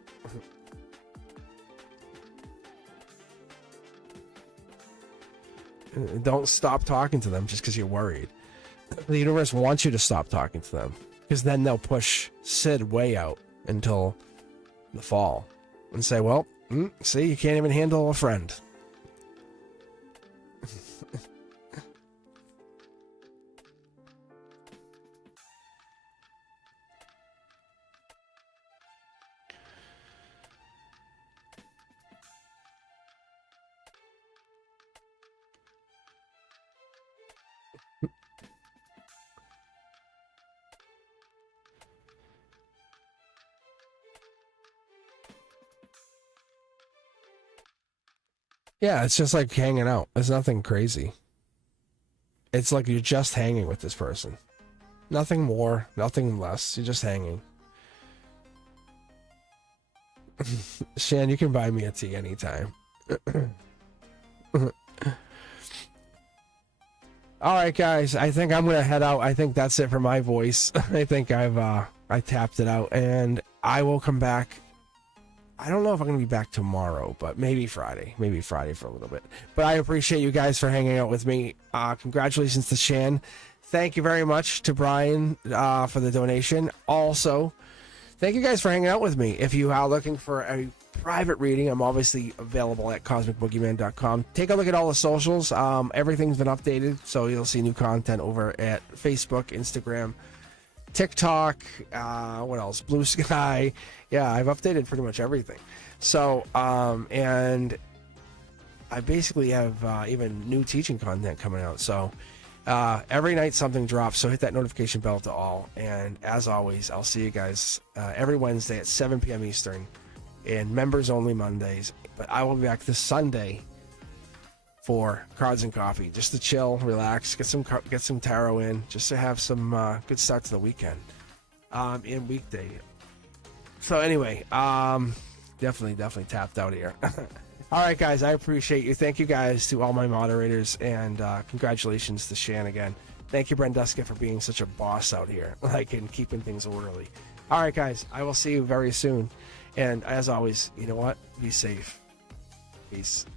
Don't stop talking to them just because you're worried. The universe wants you to stop talking to them, because then they'll push Sid way out until the fall and say, well, see, you can't even handle a friend. Yeah, it's just like hanging out. It's nothing crazy. It's like you're just hanging with this person. Nothing more, nothing less. You're just hanging. Shan, you can buy me a tea anytime. All right, guys. I think I'm gonna head out. I think that's it for my voice. I think I tapped it out, and I will come back. I don't know if I'm going to be back tomorrow, but maybe Friday. Maybe Friday for a little bit. But I appreciate you guys for hanging out with me. Congratulations to Shan. Thank you very much to Brian for the donation. Also, thank you guys for hanging out with me. If you are looking for a private reading, I'm obviously available at cosmicboogeyman.com. Take a look at all the socials. Everything's been updated, so you'll see new content over at Facebook, Instagram, TikTok, what else? Blue Sky. Yeah, I've updated pretty much everything. So, and I basically have even new teaching content coming out. So, every night something drops. So hit that notification bell to all. And as always, I'll see you guys every Wednesday at 7 p.m. Eastern, and members only Mondays. But I will be back this Sunday for Cards and Coffee, just to chill, relax, get some tarot in, just to have some good start to the weekend, in weekday. So anyway, definitely tapped out here. All right, guys, I appreciate you. Thank you guys to all my moderators, and congratulations to Shan again. Thank you, Brenduska, for being such a boss out here, like, and keeping things orderly. All right, guys, I will see you very soon. And as always, you know what? Be safe. Peace.